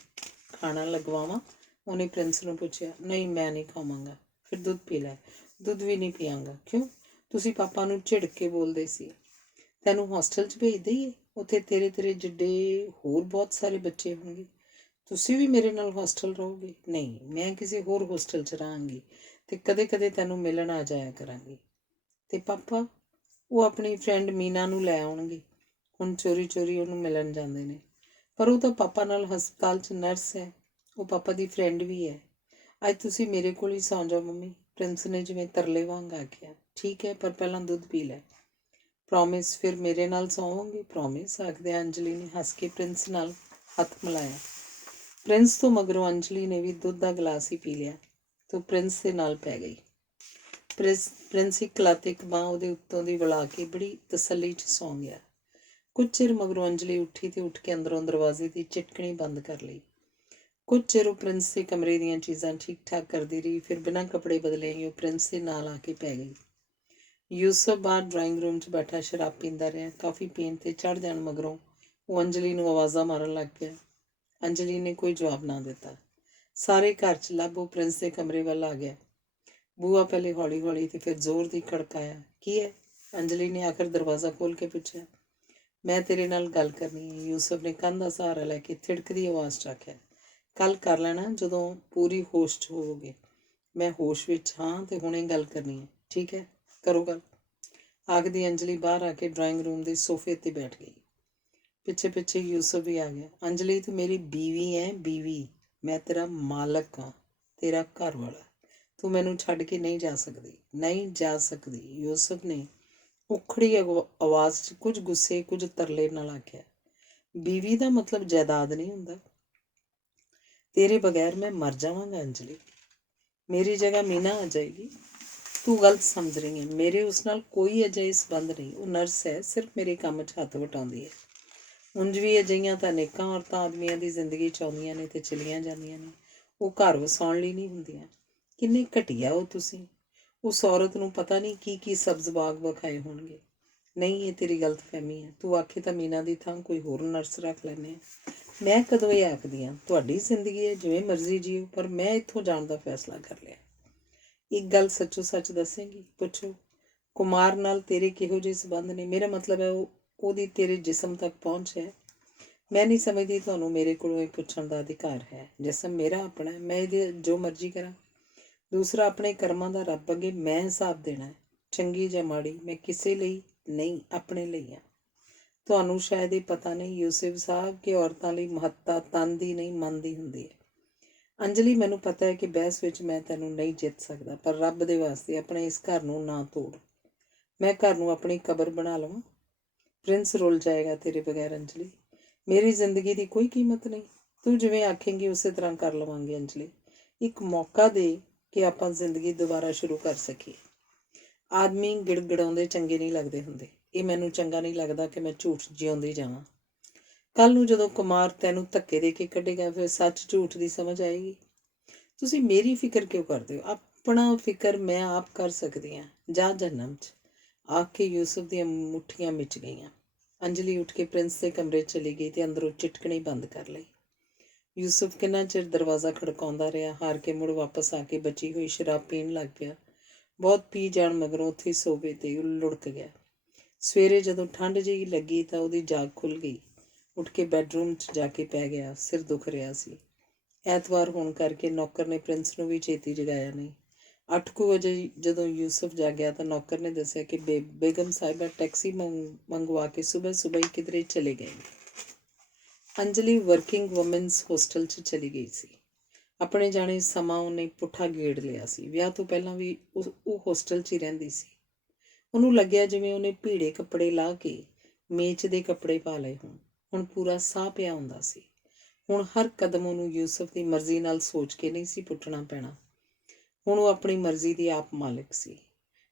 ਖਾਣਾ ਲਗਵਾਵਾਂ? ਉਹਨੇ ਪ੍ਰਿੰਸ ਨੂੰ ਪੁੱਛਿਆ। ਨਹੀਂ, ਮੈਂ ਨਹੀਂ ਖਾਵਾਂਗਾ। ਫਿਰ ਦੁੱਧ ਪੀ ਲੈ। ਦੁੱਧ ਵੀ ਨਹੀਂ ਪੀਆਂਗਾ। ਕਿਉਂ? ਤੁਸੀਂ ਪਾਪਾ ਨੂੰ ਝਿੜਕ ਕੇ ਬੋਲਦੇ ਸੀ। ਤੈਨੂੰ ਹੋਸਟਲ 'ਚ ਭੇਜ ਦੇਈਏ? ਉੱਥੇ ਤੇਰੇ ਜਿੱਡੇ ਹੋਰ ਬਹੁਤ ਸਾਰੇ ਬੱਚੇ ਹੋਣਗੇ। ਤੁਸੀਂ ਵੀ ਮੇਰੇ ਨਾਲ ਹੋਸਟਲ ਰਹੋਗੇ? ਨਹੀਂ, ਮੈਂ ਕਿਸੇ ਹੋਰ ਹੋਸਟਲ 'ਚ ਰਹਾਂਗੀ ਤੇ ਕਦੇ ਕਦੇ ਤੈਨੂੰ ਮਿਲਣ ਆ ਜਾਇਆ ਕਰਾਂਗੀ। ਤੇ ਪਾਪਾ? ਉਹ ਆਪਣੀ ਫਰੈਂਡ ਮੀਨਾ ਨੂੰ ਲੈ ਆਉਣਗੇ। ਹੁਣ ਚੋਰੀ ਚੋਰੀ ਉਹਨੂੰ ਮਿਲਣ ਜਾਂਦੇ ਨੇ। ਪਰ ਉਹ ਤਾਂ ਪਾਪਾ ਨਾਲ ਹਸਪਤਾਲ 'ਚ ਨਰਸ ਹੈ। ਉਹ ਪਾਪਾ ਦੀ ਫਰੈਂਡ ਵੀ ਹੈ। ਅੱਜ ਤੁਸੀਂ ਮੇਰੇ ਕੋਲ ਹੀ ਸੌਂ ਜਾਓ ਮੰਮੀ, ਪ੍ਰਿੰਸ ਨੇ ਜਿਵੇਂ ਤਰਲੇ ਵਾਂਗ ਆਖਿਆ। ਠੀਕ ਹੈ, ਪਰ ਪਹਿਲਾਂ ਦੁੱਧ ਪੀ ਲੈ। ਪ੍ਰੋਮਿਸ? ਫਿਰ ਮੇਰੇ ਨਾਲ ਸੌਂਵੋਗੇ? ਪ੍ਰੋਮਿਸ, ਆਖਦੇ ਅੰਜਲੀ ਨੇ ਹੱਸ ਕੇ ਪ੍ਰਿੰਸ ਨਾਲ ਹੱਥ ਮਿਲਾਇਆ। ਪ੍ਰਿੰਸ ਤੋਂ ਮਗਰੋਂ ਅੰਜਲੀ ਨੇ ਵੀ ਦੁੱਧ ਦਾ ਗਲਾਸ ਹੀ ਪੀ ਲਿਆ ਤੇ ਉਹ ਪ੍ਰਿੰਸ ਦੇ ਨਾਲ ਪੈ ਗਈ। ਪ੍ਰਿੰਸ ਇੱਕ ਲੱਤ ਇੱਕ ਬਾਂਹ ਉਹਦੇ ਉੱਤੋਂ ਦੀ ਵਲਾ ਕੇ ਬੜੀ ਤਸੱਲੀ 'ਚ ਸੌਂ ਗਿਆ। ਕੁਝ ਚਿਰ ਮਗਰੋਂ ਅੰਜਲੀ ਉੱਠੀ ਤੇ ਉੱਠ ਕੇ ਅੰਦਰੋਂ ਦਰਵਾਜ਼ੇ ਦੀ ਚਿਟਕਣੀ ਬੰਦ ਕਰ ਲਈ। ਕੁਝ ਚਿਰ ਉਹ ਪ੍ਰਿੰਸ ਦੇ ਕਮਰੇ ਦੀਆਂ ਚੀਜ਼ਾਂ ਠੀਕ ਠਾਕ ਕਰਦੀ ਰਹੀ। ਫਿਰ ਬਿਨਾਂ ਕੱਪੜੇ ਬਦਲੇ ਹੀ ਉਹ ਪ੍ਰਿੰਸ ਦੇ ਨਾਲ ਆ ਕੇ ਪੈ ਗਈ। ਯੂਸਫ ਬਾਹਰ ਡਰਾਇੰਗ ਰੂਮ 'ਚ ਬੈਠਾ ਸ਼ਰਾਬ ਪੀਂਦਾ ਰਿਹਾ। ਕਾਫੀ ਪੀਣ ਤੇ ਚੜ੍ਹ ਜਾਣ ਮਗਰੋਂ ਉਹ ਅੰਜਲੀ ਨੂੰ ਆਵਾਜ਼ਾਂ ਮਾਰਨ ਲੱਗ ਪਿਆ। ਅੰਜਲੀ ਨੇ ਕੋਈ ਜਵਾਬ ਨਾ ਦਿੱਤਾ। ਸਾਰੇ ਘਰ 'ਚ ਲੱਭ ਉਹ ਪ੍ਰਿੰਸ ਦੇ ਕਮਰੇ ਵੱਲ ਆ ਗਿਆ। ਬੂਹਾ ਪਹਿਲੇ ਹੌਲੀ ਹੌਲੀ ਤੇ ਫਿਰ ਜ਼ੋਰ ਦੀ ਖੜਕਾਇਆ। ਕੀ ਹੈ? ਅੰਜਲੀ ਨੇ ਆਖਰ ਦਰਵਾਜ਼ਾ ਖੋਲ੍ਹ ਕੇ ਪੁੱਛਿਆ। ਮੈਂ ਤੇਰੇ ਨਾਲ ਗੱਲ ਕਰਨੀ ਹੈ, ਯੂਸਫ ਨੇ ਕੰਨ ਦਾ ਸਹਾਰਾ ਲੈ ਕੇ ਥਿੜਕਦੀ ਆਵਾਜ਼ 'ਚ ਆਖਿਆ। ਕੱਲ ਕਰ ਲੈਣਾ ਜਦੋਂ ਪੂਰੀ ਹੋਸ਼ 'ਚ ਹੋਵੋਗੇ। ਮੈਂ ਹੋਸ਼ ਵਿੱਚ ਹਾਂ ਤੇ ਹੁਣੇ ਗੱਲ ਕਰਨੀ ਹੈ। ਠੀਕ ਹੈ, ਕਰੋ ਗੱਲ, ਆਖਦੀ ਅੰਜਲੀ ਬਾਹਰ ਆ ਕੇ ਡਰਾਇੰਗ ਰੂਮ ਦੇ ਸੋਫੇ 'ਤੇ ਬੈਠ ਗਈ। ਪਿੱਛੇ ਪਿੱਛੇ ਯੂਸਫ ਵੀ ਆ ਗਿਆ। ਅੰਜਲੀ, ਤੂੰ ਮੇਰੀ ਬੀਵੀ ਹੈ, ਬੀਵੀ। ਮੈਂ ਤੇਰਾ ਮਾਲਕ ਹਾਂ, ਤੇਰਾ ਘਰ ਵਾਲਾ। ਤੂੰ ਮੈਨੂੰ ਛੱਡ ਕੇ ਨਹੀਂ ਜਾ ਸਕਦੀ, ਨਹੀਂ ਜਾ ਸਕਦੀ, ਯੂਸਫ ਨੇ ਉਖੜੀ ਆਵਾਜ਼ 'ਚ ਕੁਝ ਗੁੱਸੇ ਕੁਝ ਤਰਲੇ ਨਾਲ ਆਖਿਆ। ਬੀਵੀ ਦਾ ਮਤਲਬ ਜਾਇਦਾਦ ਨਹੀਂ ਹੁੰਦਾ। ਤੇਰੇ ਬਗੈਰ ਮੈਂ ਮਰ ਜਾਵਾਂਗਾ ਅੰਜਲੀ। ਮੇਰੀ ਜਗ੍ਹਾ ਮੀਨਾ ਆ ਜਾਏਗੀ। ਤੂੰ ਗਲਤ ਸਮਝ ਰਹੀ ਹੈ। ਮੇਰੇ ਉਸ ਨਾਲ ਕੋਈ ਅਜਿਹੇ ਸੰਬੰਧ ਨਹੀਂ। ਉਹ ਨਰਸ ਹੈ, ਸਿਰਫ ਮੇਰੇ ਕੰਮ 'ਚ ਹੱਥ ਵਟਾਉਂਦੀ ਹੈ। ਉਂਝ ਵੀ ਅਜਿਹੀਆਂ ਤਾਂ ਅਨੇਕਾਂ ਔਰਤਾਂ ਆਦਮੀਆਂ ਦੀ ਜ਼ਿੰਦਗੀ 'ਚ ਆਉਂਦੀਆਂ ਨੇ ਅਤੇ ਚਲੀਆਂ ਜਾਂਦੀਆਂ ਨੇ। ਉਹ ਘਰ ਵਸਾਉਣ ਲਈ ਨਹੀਂ ਹੁੰਦੀਆਂ। ਕਿੰਨੇ ਘਟੀਆ ਹੋ ਤੁਸੀਂ। ਉਸ ਔਰਤ ਨੂੰ ਪਤਾ ਨਹੀਂ ਕੀ ਕੀ ਸਬਜ਼ ਬਾਗ ਵਿਖਾਏ ਹੋਣਗੇ। ਨਹੀਂ, ਇਹ ਤੇਰੀ ਗਲਤਫਹਿਮੀ ਹੈ। ਤੂੰ ਆਖੇ ਤਾਂ ਮੀਨਾ ਦੀ ਥਾਂ ਕੋਈ ਹੋਰ ਨਰਸ ਰੱਖ ਲੈਂਦੇ ਹਾਂ। ਮੈਂ ਕਦੋਂ ਇਹ ਆਖਦੀ ਹਾਂ? ਤੁਹਾਡੀ ਜ਼ਿੰਦਗੀ ਹੈ, ਜਿਵੇਂ ਮਰਜ਼ੀ ਜੀਓ, ਪਰ ਮੈਂ ਇੱਥੋਂ ਜਾਣ ਦਾ ਫੈਸਲਾ ਕਰ ਲਿਆ। ਇੱਕ ਗੱਲ ਸੱਚੋ ਸੱਚ ਦੱਸੇਂਗੀ? ਪੁੱਛੋ। ਕੁਮਾਰ ਨਾਲ ਤੇਰੇ ਕਿਹੋ ਜਿਹੇ ਸੰਬੰਧ ਨੇ? ਮੇਰਾ ਮਤਲਬ ਹੈ ਉਹਦੀ ਤੇਰੇ ਜਿਸਮ ਤੱਕ ਪਹੁੰਚ ਹੈ। ਮੈਂ ਨਹੀਂ ਸਮਝਦੀ ਤੁਹਾਨੂੰ ਮੇਰੇ ਕੋਲੋਂ ਇਹ ਪੁੱਛਣ ਦਾ ਅਧਿਕਾਰ ਹੈ। ਜਿਸਮ ਮੇਰਾ ਆਪਣਾ ਹੈ, ਮੈਂ ਇਹਦੇ ਜੋ ਮਰਜ਼ੀ ਕਰਾਂ। ਦੂਸਰਾ, ਆਪਣੇ ਕਰਮਾਂ ਦਾ ਰੱਬ ਅੱਗੇ ਮੈਂ ਹਿਸਾਬ ਦੇਣਾ ਹੈ। ਚੰਗੀ ਜਾਂ ਮਾੜੀ, ਮੈਂ ਕਿਸੇ ਲਈ ਨਹੀਂ, ਆਪਣੇ ਲਈ ਹਾਂ। ਤੁਹਾਨੂੰ ਸ਼ਾਇਦ ਇਹ ਪਤਾ ਨਹੀਂ ਯੂਸਫ ਸਾਹਿਬ ਕਿ ਔਰਤਾਂ ਲਈ ਮਹੱਤਤਾ ਤਨ ਦੀ ਨਹੀਂ, ਮਨ ਦੀ ਹੁੰਦੀ ਹੈ। ਅੰਜਲੀ, ਮੈਨੂੰ ਪਤਾ ਹੈ ਕਿ ਬਹਿਸ ਵਿੱਚ ਮੈਂ ਤੈਨੂੰ ਨਹੀਂ ਜਿੱਤ ਸਕਦਾ, ਪਰ ਰੱਬ ਦੇ ਵਾਸਤੇ ਆਪਣੇ ਇਸ ਘਰ ਨੂੰ ਨਾ ਤੋੜ। ਮੈਂ ਘਰ ਨੂੰ ਆਪਣੀ ਕਬਰ ਬਣਾ ਲਵਾਂ? ਪ੍ਰਿੰਸ ਰੁੱਲ ਜਾਏਗਾ ਤੇਰੇ ਬਗੈਰ ਅੰਜਲੀ। ਮੇਰੀ ਜ਼ਿੰਦਗੀ ਦੀ ਕੋਈ ਕੀਮਤ ਨਹੀਂ। ਤੂੰ ਜਿਵੇਂ ਆਖੇਂਗੀ ਉਸੇ ਤਰ੍ਹਾਂ ਕਰ ਲਵਾਂਗੇ ਅੰਜਲੀ। ਇੱਕ ਮੌਕਾ ਦੇ ਕਿ ਆਪਾਂ ਜ਼ਿੰਦਗੀ ਦੁਬਾਰਾ ਸ਼ੁਰੂ ਕਰ ਸਕੀਏ। ਆਦਮੀ ਗਿੜਗਿੜਾਉਂਦੇ ਚੰਗੇ ਨਹੀਂ ਲੱਗਦੇ ਹੁੰਦੇ। ਇਹ ਮੈਨੂੰ ਚੰਗਾ ਨਹੀਂ ਲੱਗਦਾ ਕਿ ਮੈਂ ਝੂਠ ਜਿਉਂਦੀ ਜਾਵਾਂ। ਕੱਲ੍ਹ ਨੂੰ ਜਦੋਂ ਕੁਮਾਰ ਤੈਨੂੰ ਧੱਕੇ ਦੇ ਕੇ ਕੱਢੇਗਾ, ਫਿਰ ਸੱਚ ਝੂਠ ਦੀ ਸਮਝ ਆਏਗੀ। ਤੁਸੀਂ ਮੇਰੀ ਫਿਕਰ ਕਿਉਂ ਕਰਦੇ ਹੋ? ਆਪਣਾ ਫਿਕਰ ਮੈਂ ਆਪ ਕਰ ਸਕਦੀ ਹਾਂ। ਜਾ ਜਹੰਮ 'ਚ। ਆਖ ਕੇ ਯੂਸਫ ਦੀਆਂ ਮੁੱਠੀਆਂ ਮਿਚ ਗਈਆਂ। ਅੰਜਲੀ ਉੱਠ ਕੇ ਪ੍ਰਿੰਸ ਦੇ ਕਮਰੇ ਚਲੀ ਗਈ ਅਤੇ ਅੰਦਰੋਂ ਚਿਟਕਣੀ ਬੰਦ ਕਰ ਲਈ। ਯੂਸਫ ਕਿੰਨਾ ਚਿਰ ਦਰਵਾਜ਼ਾ ਖੜਕਾਉਂਦਾ ਰਿਹਾ। ਹਾਰ ਕੇ ਮੁੜ ਵਾਪਸ ਆ ਕੇ ਬਚੀ ਹੋਈ ਸ਼ਰਾਬ ਪੀਣ ਲੱਗ ਪਿਆ। ਬਹੁਤ ਪੀ ਜਾਣ ਮਗਰੋਂ ਉੱਥੇ ਸੋਫੇ 'ਤੇ ਲੁੜਕ ਗਿਆ। ਸਵੇਰੇ ਜਦੋਂ ਠੰਡ ਜਿਹੀ ਲੱਗੀ ਤਾਂ ਉਹਦੀ ਜਾਗ ਖੁੱਲ੍ਹ ਗਈ। ਉੱਠ ਕੇ ਬੈੱਡਰੂਮ 'ਚ ਜਾ ਕੇ ਪੈ ਗਿਆ। ਸਿਰ ਦੁਖ ਰਿਹਾ ਸੀ। ਐਤਵਾਰ ਹੋਣ ਕਰਕੇ ਨੌਕਰ ਨੇ ਪ੍ਰਿੰਸ ਨੂੰ ਵੀ ਛੇਤੀ ਜਗਾਇਆ ਨਹੀਂ। 8 ਕੁ ਵਜੇ ਜਦੋਂ ਯੂਸਫ ਜਾਗਿਆ ਤਾਂ ਨੌਕਰ ਨੇ ਦੱਸਿਆ ਕਿ ਬੇਗਮ ਸਾਹਿਬਾ ਟੈਕਸੀ ਮੰਗਵਾ ਕੇ ਸੁਬਹ ਹੀ ਕਿਧਰੇ ਚਲੇ ਗਏ। ਅੰਜਲੀ ਵਰਕਿੰਗ ਵੂਮੈਨਸ ਹੋਸਟਲ 'ਚ ਚਲੀ ਗਈ ਸੀ। ਆਪਣੇ ਜਾਣੇ ਸਮਾਂ ਉਹਨੇ ਪੁੱਠਾ ਗੇੜ ਲਿਆ ਸੀ। ਵਿਆਹ ਤੋਂ ਪਹਿਲਾਂ ਵੀ ਉਹ ਹੋਸਟਲ 'ਚ ਹੀ ਰਹਿੰਦੀ ਸੀ। ਉਹਨੂੰ ਲੱਗਿਆ ਜਿਵੇਂ ਉਹਨੇ ਭੀੜੇ ਕੱਪੜੇ ਲਾਹ ਕੇ ਮੇਚ ਦੇ ਕੱਪੜੇ ਪਾ ਲਏ ਹੋਣ। ਹੁਣ ਪੂਰਾ ਸਾਹ ਪਿਆ ਹੁੰਦਾ ਸੀ। ਹੁਣ ਹਰ ਕਦਮ ਉਹਨੂੰ ਯੂਸਫ ਦੀ ਮਰਜ਼ੀ ਨਾਲ ਸੋਚ ਕੇ ਨਹੀਂ ਸੀ ਪੁੱਟਣਾ ਪੈਣਾ। ਹੁਣ ਉਹ ਆਪਣੀ ਮਰਜ਼ੀ ਦੀ ਆਪ ਮਾਲਿਕ ਸੀ।